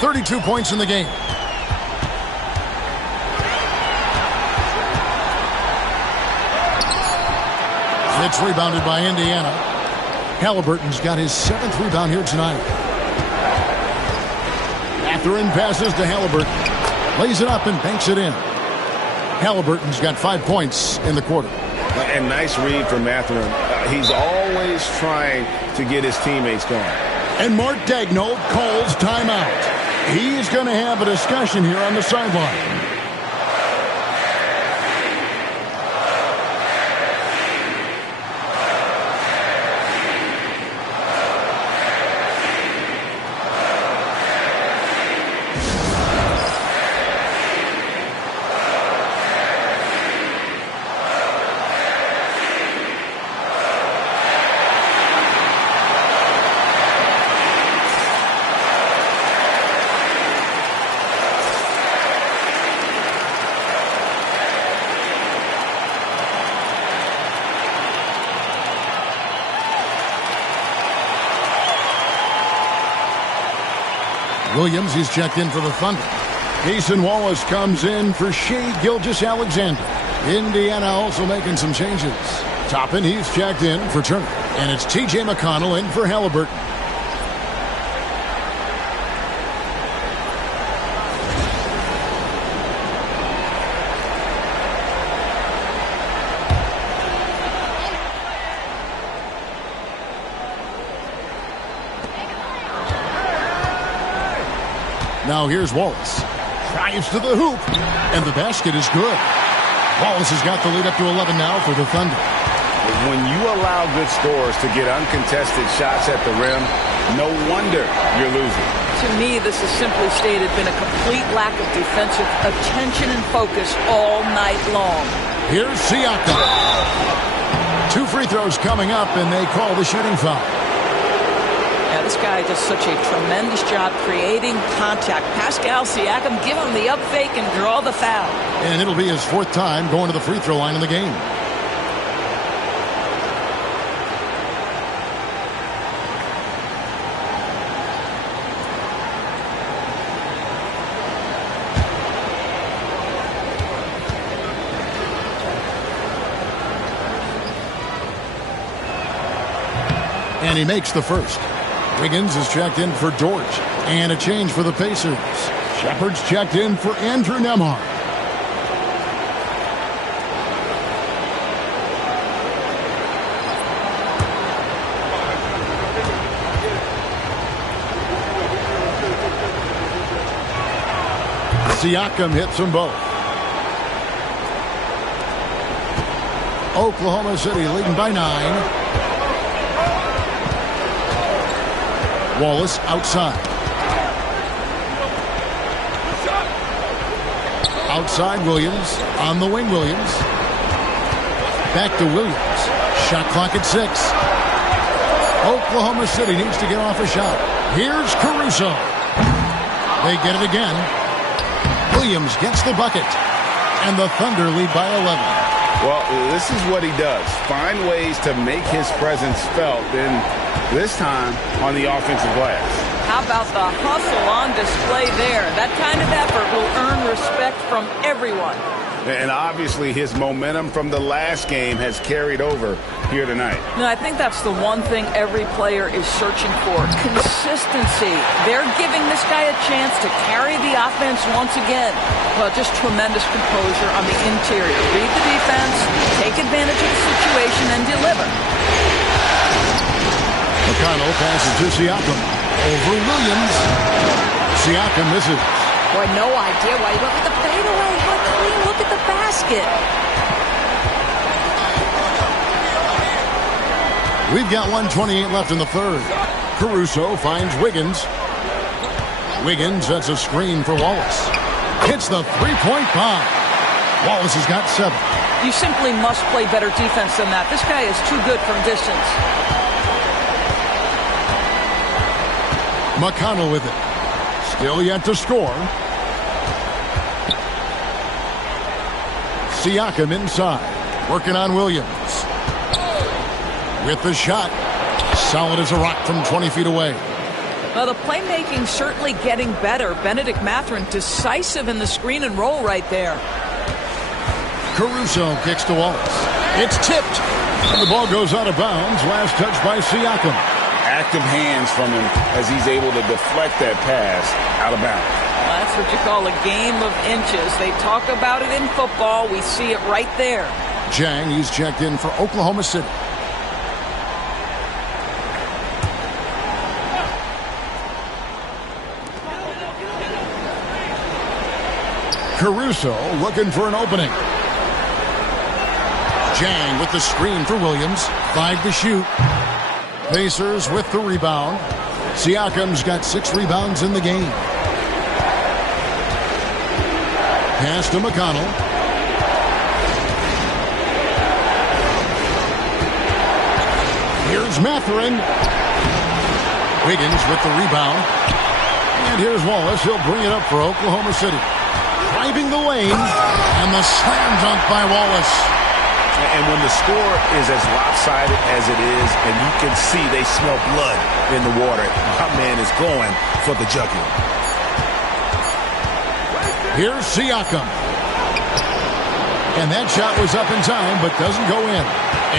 32 points in the game. It's rebounded by Indiana. Halliburton's got his 7th rebound here tonight. Mathurin passes to Halliburton. Lays it up and banks it in. Halliburton's got 5 points in the quarter. And nice read from Mathurin. He's always trying to get his teammates going. And Mark Daigneault calls timeout. He's going to have a discussion here on the sideline. Williams, he's checked in for the Thunder. Jason Wallace comes in for Shea Gilgeous-Alexander. Indiana also making some changes. Toppin, he's checked in for Turner. And it's T.J. McConnell in for Halliburton. Now here's Wallace. Drives to the hoop, and the basket is good. Wallace has got the lead up to 11 now for the Thunder. When you allow good scorers to get uncontested shots at the rim, no wonder you're losing. To me, this has simply stated been a complete lack of defensive attention and focus all night long. Here's Siakam. 2 free throws coming up, and they call the shooting foul. Yeah, this guy does such a tremendous job creating contact. Pascal Siakam, give him the up fake and draw the foul. And it'll be his 4th time going to the free throw line in the game. And he makes the first. Wiggins is checked in for George. And a change for the Pacers. Shepard's checked in for Andrew Nembhard. Siakam hits them both. Oklahoma City leading by 9. Wallace outside. Outside Williams. On the wing Williams. Back to Williams. Shot clock at 6. Oklahoma City needs to get off a shot. Here's Caruso. They get it again. Williams gets the bucket. And the Thunder lead by 11. Well, this is what he does. Find ways to make his presence felt, and this time on the offensive glass. How about the hustle on display there? That kind of effort will earn respect from everyone. And obviously his momentum from the last game has carried over here tonight. No, I think that's the one thing every player is searching for. Consistency. They're giving this guy a chance to carry the offense once again. Well, just tremendous composure on the interior. Read the defense, take advantage of the situation, and deliver. McConnell passes to Siakam. Over Williams. Siakam misses. Boy, no idea why he went with the fadeaway. What clean look at the basket. We've got 1:28 left in the third. Caruso finds Wiggins. Wiggins sets a screen for Wallace. Hits the three-point bomb. Wallace has got 7. You simply must play better defense than that. This guy is too good from distance. McConnell with it. Still yet to score. Siakam inside. Working on Williams. With the shot. Solid as a rock from 20 feet away. Well, the playmaking certainly getting better. Benedict Mathurin decisive in the screen and roll right there. Caruso kicks to Wallace. It's tipped. And the ball goes out of bounds. Last touch by Siakam. Active hands from him as he's able to deflect that pass out of bounds. Well, that's what you call a game of inches. They talk about it in football. We see it right there. Jang, he's checked in for Oklahoma City. Caruso looking for an opening. Jang with the screen for Williams. 5 to shoot. Pacers with the rebound. Siakam's got 6 rebounds in the game. Pass to McConnell. Here's Mathurin. Wiggins with the rebound. And here's Wallace. He'll bring it up for Oklahoma City. Driving the lane. And the slam dunk by Wallace. And when the score is as lopsided as it is, and you can see they smell blood in the water, my man is going for the jugular. Here's Siakam. And that shot was up in time, but doesn't go in.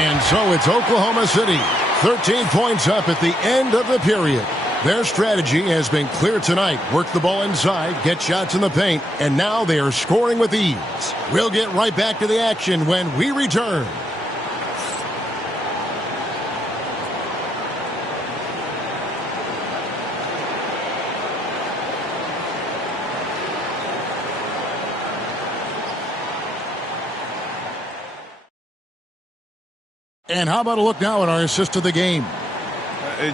And so it's Oklahoma City. 13 points up at the end of the period. Their strategy has been clear tonight. Work the ball inside, get shots in the paint, and now they are scoring with ease. We'll get right back to the action when we return. And how about a look now at our assist of the game?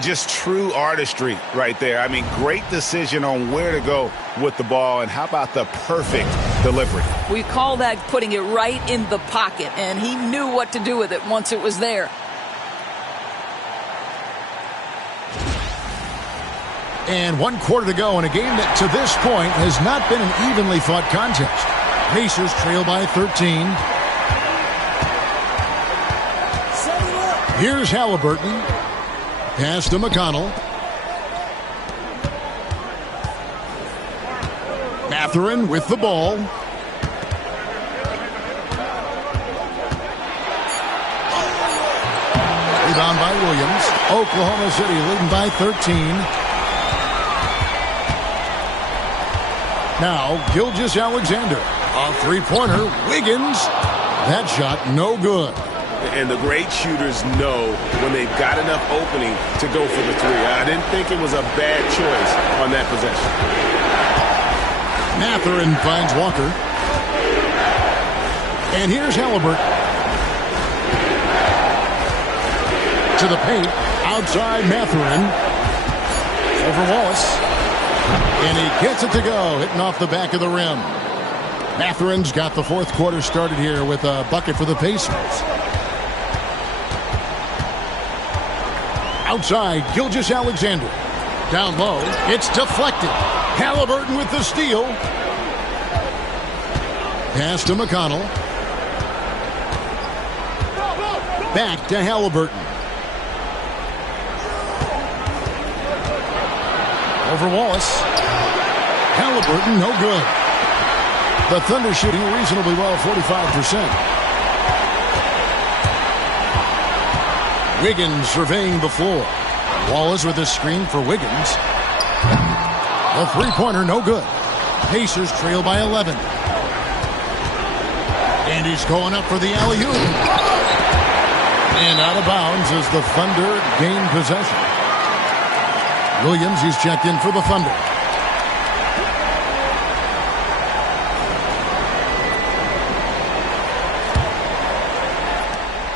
Just true artistry right there. I mean, great decision on where to go with the ball, and how about the perfect delivery? We call that putting it right in the pocket, and he knew what to do with it once it was there. And 1 quarter to go in a game that to this point has not been an evenly fought contest. Pacers trail by 13. Here's Halliburton. Pass to McConnell. Mathurin with the ball. Rebound by Williams. Oklahoma City leading by 13. Now Gilgeous-Alexander. A three-pointer. Wiggins. That shot no good. And the great shooters know when they've got enough opening to go for the three. I didn't think it was a bad choice on that possession. Mathurin finds Walker. And here's Halliburton. To the paint. Outside Mathurin. Over Wallace. And he gets it to go. Hitting off the back of the rim. Mathurin's got the fourth quarter started here with a bucket for the Pacers. Outside, Gilgeous-Alexander. Down low, it's deflected. Halliburton with the steal. Pass to McConnell. Back to Halliburton. Over Wallace. Halliburton, no good. The Thunder shooting reasonably well, 45%. Wiggins surveying the floor. Wallace with a screen for Wiggins. The three-pointer, no good. Pacers trail by 11. And he's going up for the alley-oop. And out of bounds as the Thunder gain possession. Williams, he's checked in for the Thunder.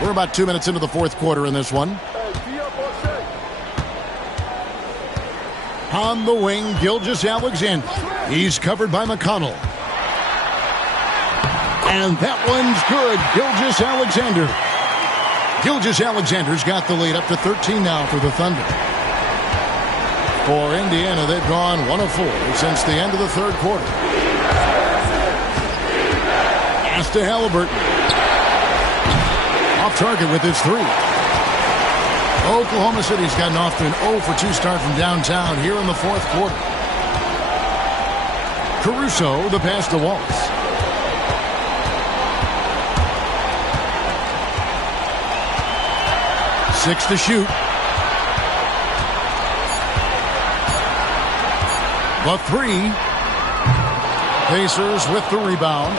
We're about 2 minutes into the fourth quarter in this one. On the wing, Gilgeous-Alexander. He's covered by McConnell. And that one's good. Gilgeous-Alexander. Gilgeous-Alexander's got the lead up to 13 now for the Thunder. For Indiana, they've gone 1 of 4 since the end of the third quarter. Pass to Halliburton. Off target with his three. Oklahoma City's gotten off to an 0 for 2 start from downtown here in the fourth quarter. Caruso, the pass to Wallace. Six to shoot. The three. Pacers with the rebound.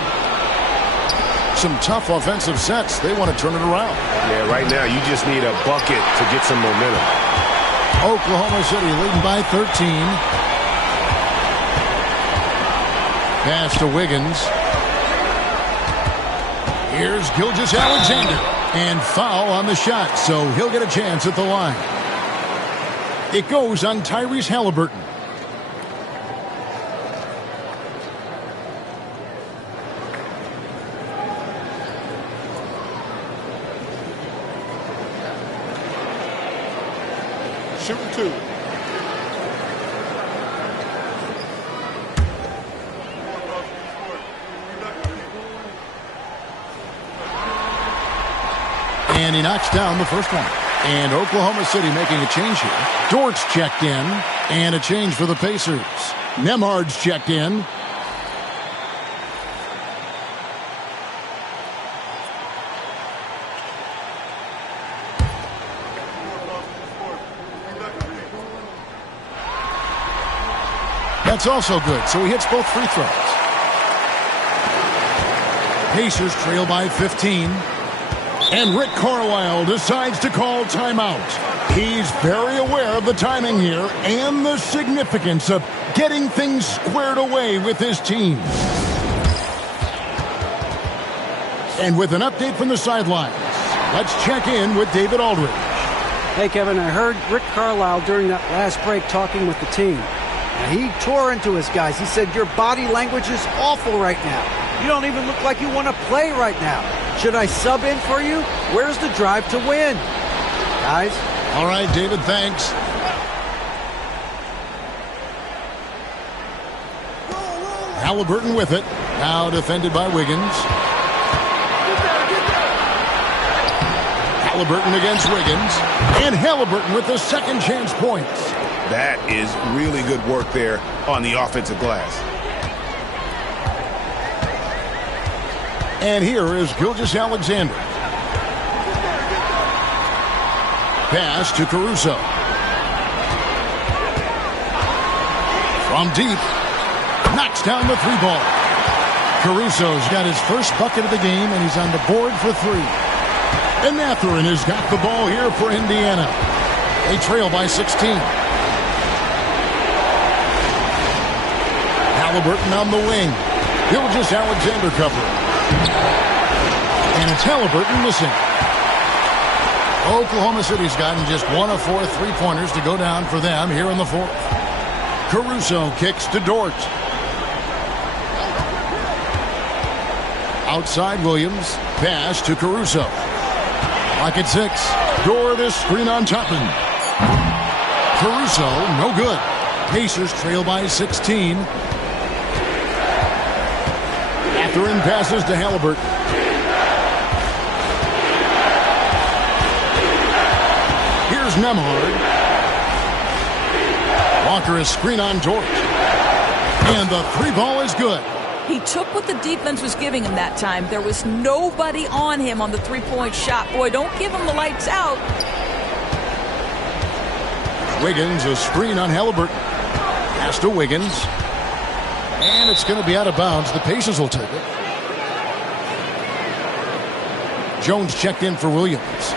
Some tough offensive sets. They want to turn it around. Yeah, right now you just need a bucket to get some momentum. Oklahoma City leading by 13. Pass to Wiggins. Here's Gilgeous-Alexander. And foul on the shot, so he'll get a chance at the line. It goes on Tyrese Halliburton. Shooting 2. And he knocks down the first one. And Oklahoma City making a change here. Dort's checked in. And a change for the Pacers. Nemhard's checked in. That's also good, so he hits both free throws. Pacers trail by 15. And Rick Carlisle decides to call timeout. He's very aware of the timing here and the significance of getting things squared away with his team. And with an update from the sidelines, let's check in with David Aldridge. Hey, Kevin, I heard Rick Carlisle during that last break talking with the team. And he tore into his guys. He said, your body language is awful right now. You don't even look like you want to play right now. Should I sub in for you? Where's the drive to win? Guys? All right, David, thanks. Halliburton with it. Now defended by Wiggins. Halliburton against Wiggins. And Halliburton with the second chance points. That is really good work there on the offensive glass. And here is Gilgeous-Alexander. Pass to Caruso. From deep. Knocks down the three ball. Caruso's got his first bucket of the game, and he's on the board for three. And Mathurin has got the ball here for Indiana. They trail by 16. Halliburton on the wing. Gilgeous-Alexander covering. And it's Halliburton missing. Oklahoma City's gotten just 1 of 4 3-pointers to go down for them here in the fourth. Caruso kicks to Dort. Outside Williams. Pass to Caruso. Lock at 6. Dort is screen on Toppin. Caruso, no good. Pacers trail by 16. Mathurin passes to Halliburton. Here's Nembhard. Walker is screen on Dort. And the three ball is good. He took what the defense was giving him that time. There was nobody on him on the three-point shot. Boy, don't give him the lights out. Wiggins, a screen on Halliburton. Pass to Wiggins. And it's going to be out of bounds. The Pacers will take it. Jones checked in for Williams.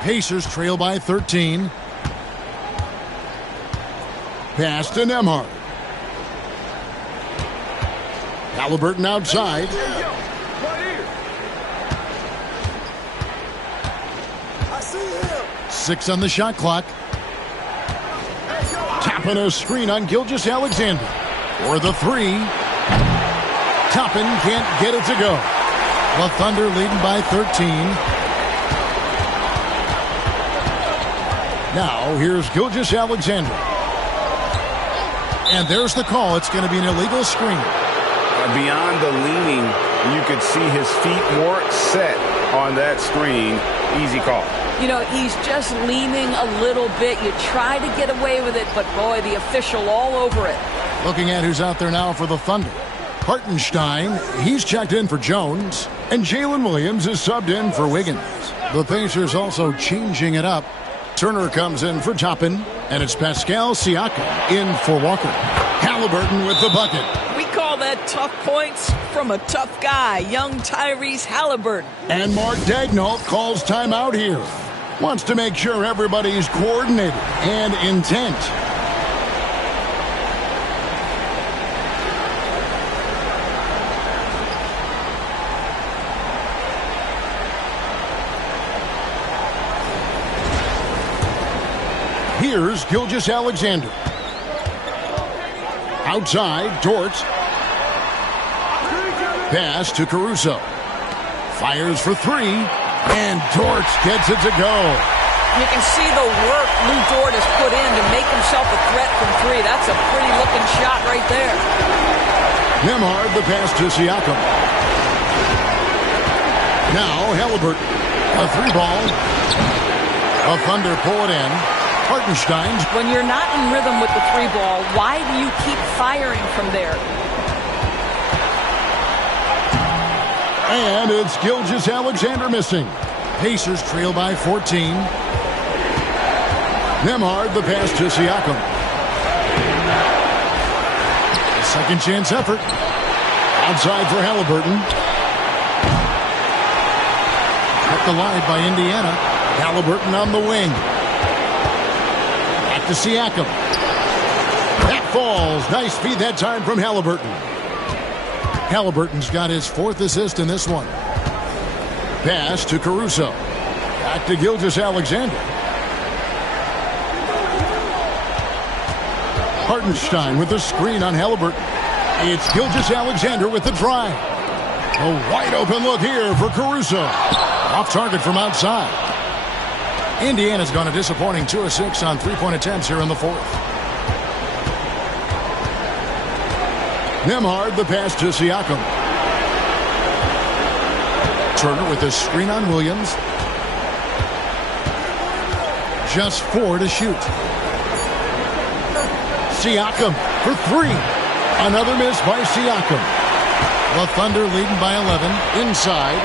Pacers trail by 13. Pass to Nembhard. Halliburton outside. 6 on the shot clock. Tapping a screen on Gilgeous-Alexander. For the 3. Toppin can't get it to go. The Thunder leading by 13. Now, here's Gilgeous-Alexander. And there's the call. It's going to be an illegal screen. Beyond the leaning, you could see his feet more set on that screen. Easy call. You know, he's just leaning a little bit. You try to get away with it, but boy, the official all over it. Looking at who's out there now for the Thunder. Hartenstein, he's checked in for Jones. And Jalen Williams is subbed in for Wiggins. The Pacers also changing it up. Turner comes in for Toppin, and it's Pascal Siakam in for Walker. Halliburton with the bucket. We call that tough points from a tough guy, young Tyrese Halliburton. And Mark Daigneault calls timeout here. Wants to make sure everybody's coordinated and intent. Here's Gilgeous-Alexander. Outside, Dort. Pass to Caruso. Fires for 3. And Dort gets it to go. You can see the work Lou Dort has put in to make himself a threat from 3. That's a pretty looking shot right there. Nembhard, the pass to Siakam. Now Halliburton. A 3 ball. A Thunder pull it in. Hartenstein. When you're not in rhythm with the 3 ball, why do you keep firing from there? And it's Gilgeous-Alexander missing. Pacers trail by 14. Nembhard, the pass to Siakam. A second chance effort. Outside for Halliburton. Kept alive by Indiana. Halliburton on the wing. Back to Siakam. That falls. Nice feed that time from Halliburton. Halliburton's got his 4th assist in this one. Pass to Caruso. Back to Gilgeous-Alexander. Hartenstein with the screen on Halliburton. It's Gilgeous-Alexander with the drive. A wide open look here for Caruso. Off target from outside. Indiana's gone a disappointing 2 of 6 on 3-point attempts here in the 4th. Nembhard, the pass to Siakam. Turner with the screen on Williams. Just 4 to shoot. Siakam for 3. Another miss by Siakam. The Thunder leading by 11. Inside.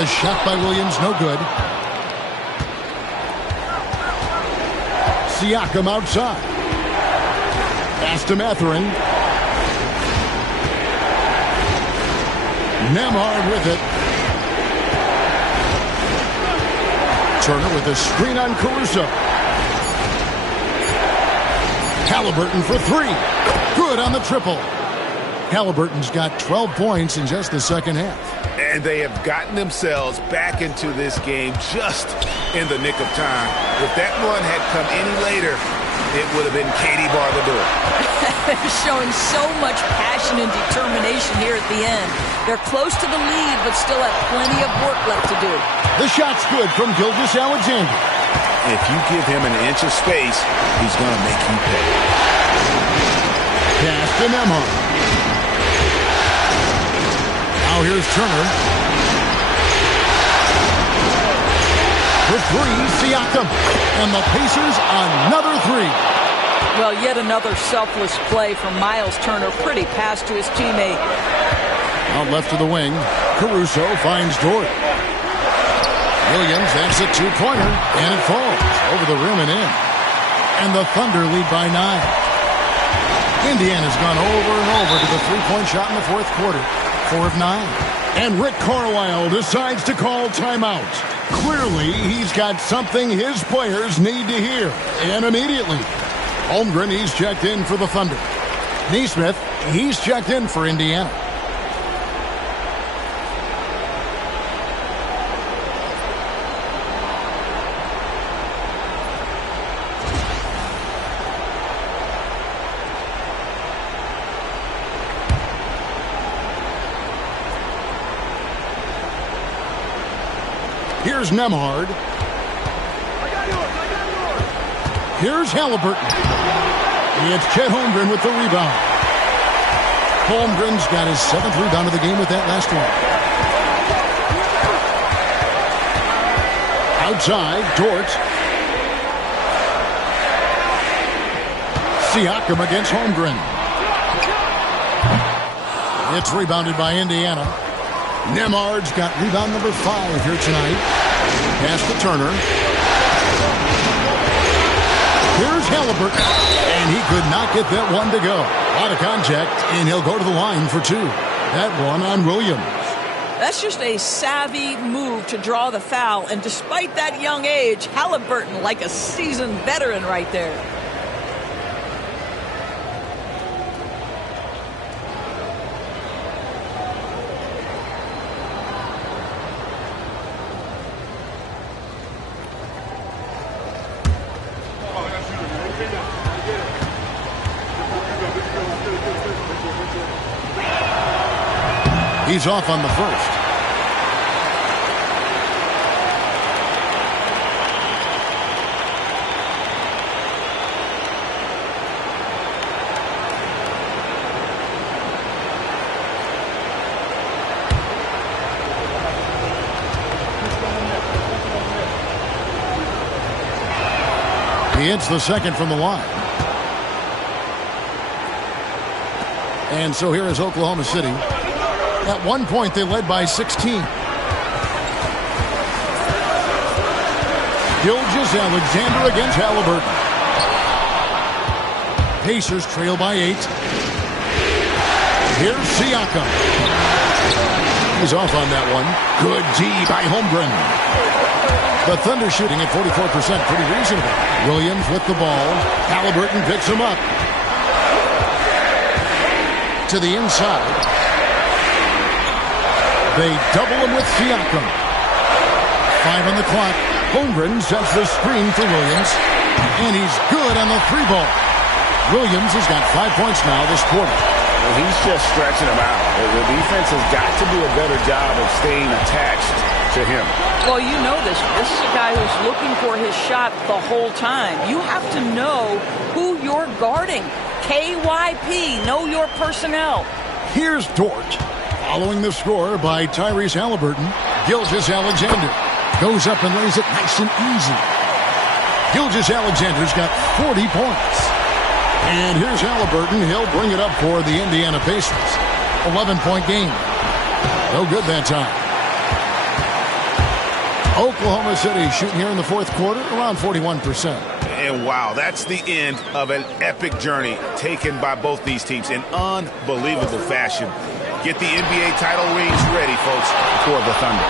A shot by Williams, no good. Siakam outside. Pass to Mathurin. Nembhard with it. Turner with a screen on Caruso. Halliburton for 3. Good on the triple. Halliburton's got 12 points in just the second half. And they have gotten themselves back into this game just in the nick of time. If that run had come any later, it would have been Katie bar the door. They're showing so much passion and determination here at the end. They're close to the lead, but still have plenty of work left to do. The shot's good from Gilgeous-Alexander. If you give him an inch of space, he's going to make you pay. Pass to Nembhard. Now here's Turner. For 3, Siakam. And the Pacers another 3. Well, yet another selfless play from Miles Turner. Pretty pass to his teammate. Out left to the wing. Caruso finds Dort. Williams, that's a 2-pointer. And it falls over the rim and in. And the Thunder lead by 9. Indiana's gone over and over to the 3-point shot in the 4th quarter. 4 of 9. And Rick Carlisle decides to call timeout. Clearly, he's got something his players need to hear. And immediately. Holmgren, he's checked in for the Thunder. Neesmith, he's checked in for Indiana. Here's Nembhard. Here's Halliburton. It's Chet Holmgren with the rebound. Holmgren's got his 7th rebound of the game with that last one. Outside, Dort. Siakam against Holmgren. It's rebounded by Indiana. Nembhard's got rebound number 5 here tonight. Pass to Turner. Here's Halliburton. And he could not get that one to go. Out of contact, and he'll go to the line for 2. That one on Williams. That's just a savvy move to draw the foul. And despite that young age, Halliburton like a seasoned veteran right there. He's off on the first. He hits the second from the line. And so here is Oklahoma City. At one point, they led by 16. Gilgeous-Alexander against Halliburton. Pacers trail by 8. Here's Siakam. He's off on that one. Good D by Holmgren. The Thunder shooting at 44%, pretty reasonable. Williams with the ball. Halliburton picks him up. To the inside. They double him with Siakam. 5 on the clock. Holmgren sets the screen for Williams. And he's good on the 3-ball. Williams has got 5 points now this quarter. Well, he's just stretching him out. The defense has got to do a better job of staying attached to him. Well, you know this. This is a guy who's looking for his shot the whole time. You have to know who you're guarding. KYP, know your personnel. Here's Dort. Following the score by Tyrese Halliburton, Gilgeous-Alexander goes up and lays it nice and easy. Gilgeous-Alexander's got 40 points. And here's Halliburton. He'll bring it up for the Indiana Pacers. 11-point game. No good that time. Oklahoma City shooting here in the fourth quarter around 41%. And wow, that's the end of an epic journey taken by both these teams in unbelievable fashion. Get the NBA title rings ready, folks, for the Thunder.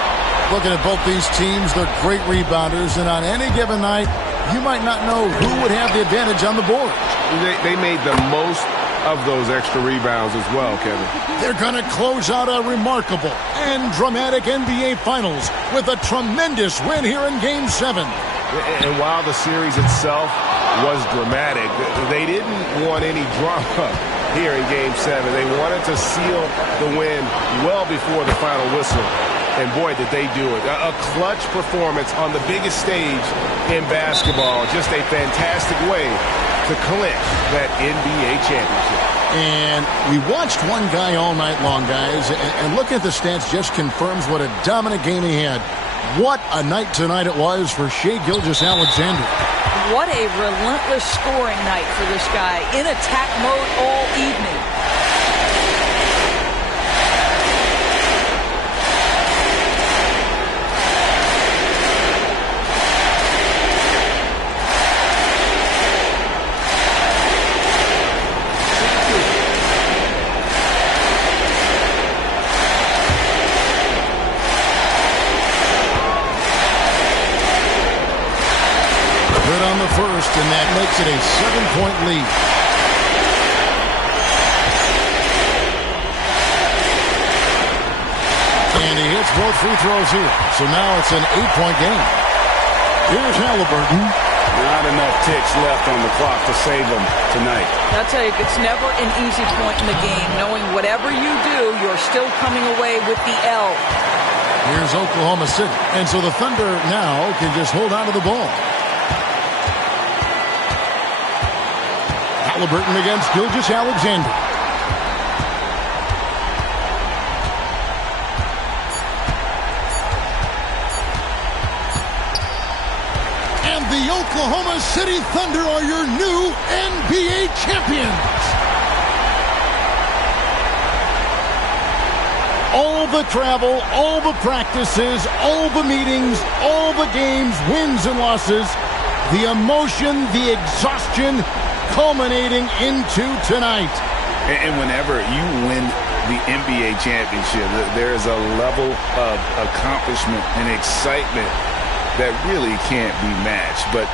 Looking at both these teams, they're great rebounders, and on any given night, you might not know who would have the advantage on the board. They made the most of those extra rebounds as well, Kevin. They're going to close out a remarkable and dramatic NBA Finals with a tremendous win here in Game 7. And while the series itself was dramatic, they didn't want any drama here in Game 7. They wanted to seal the win well before the final whistle. And boy, did they do it. A clutch performance on the biggest stage in basketball. Just a fantastic way to clinch that NBA championship. And we watched one guy all night long, guys. And looking at the stats just confirms what a dominant game he had. What a night tonight it was for Shai Gilgeous-Alexander. What a relentless scoring night for this guy. In attack mode all evening. First, and that makes it a 7-point lead. And he hits both free throws here. So now it's an 8-point game. Here's Halliburton. Not enough ticks left on the clock to save him tonight. I'll tell you, it's never an easy point in the game, knowing whatever you do, you're still coming away with the L. Here's Oklahoma City. And so the Thunder now can just hold on to the ball. Halliburton against Gilgeous-Alexander. And the Oklahoma City Thunder are your new NBA champions. All the travel, all the practices, all the meetings, all the games, wins and losses, the emotion, the exhaustion, culminating into tonight. And whenever you win the NBA championship, there is a level of accomplishment and excitement that really can't be matched. But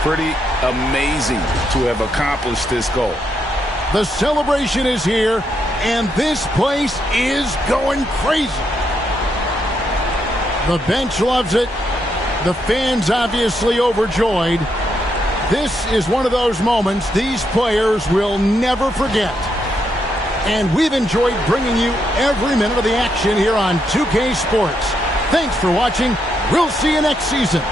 pretty amazing to have accomplished this goal. The celebration is here, and this place is going crazy. The bench loves it. The fans obviously overjoyed. This is one of those moments these players will never forget. And we've enjoyed bringing you every minute of the action here on 2K Sports. Thanks for watching. We'll see you next season.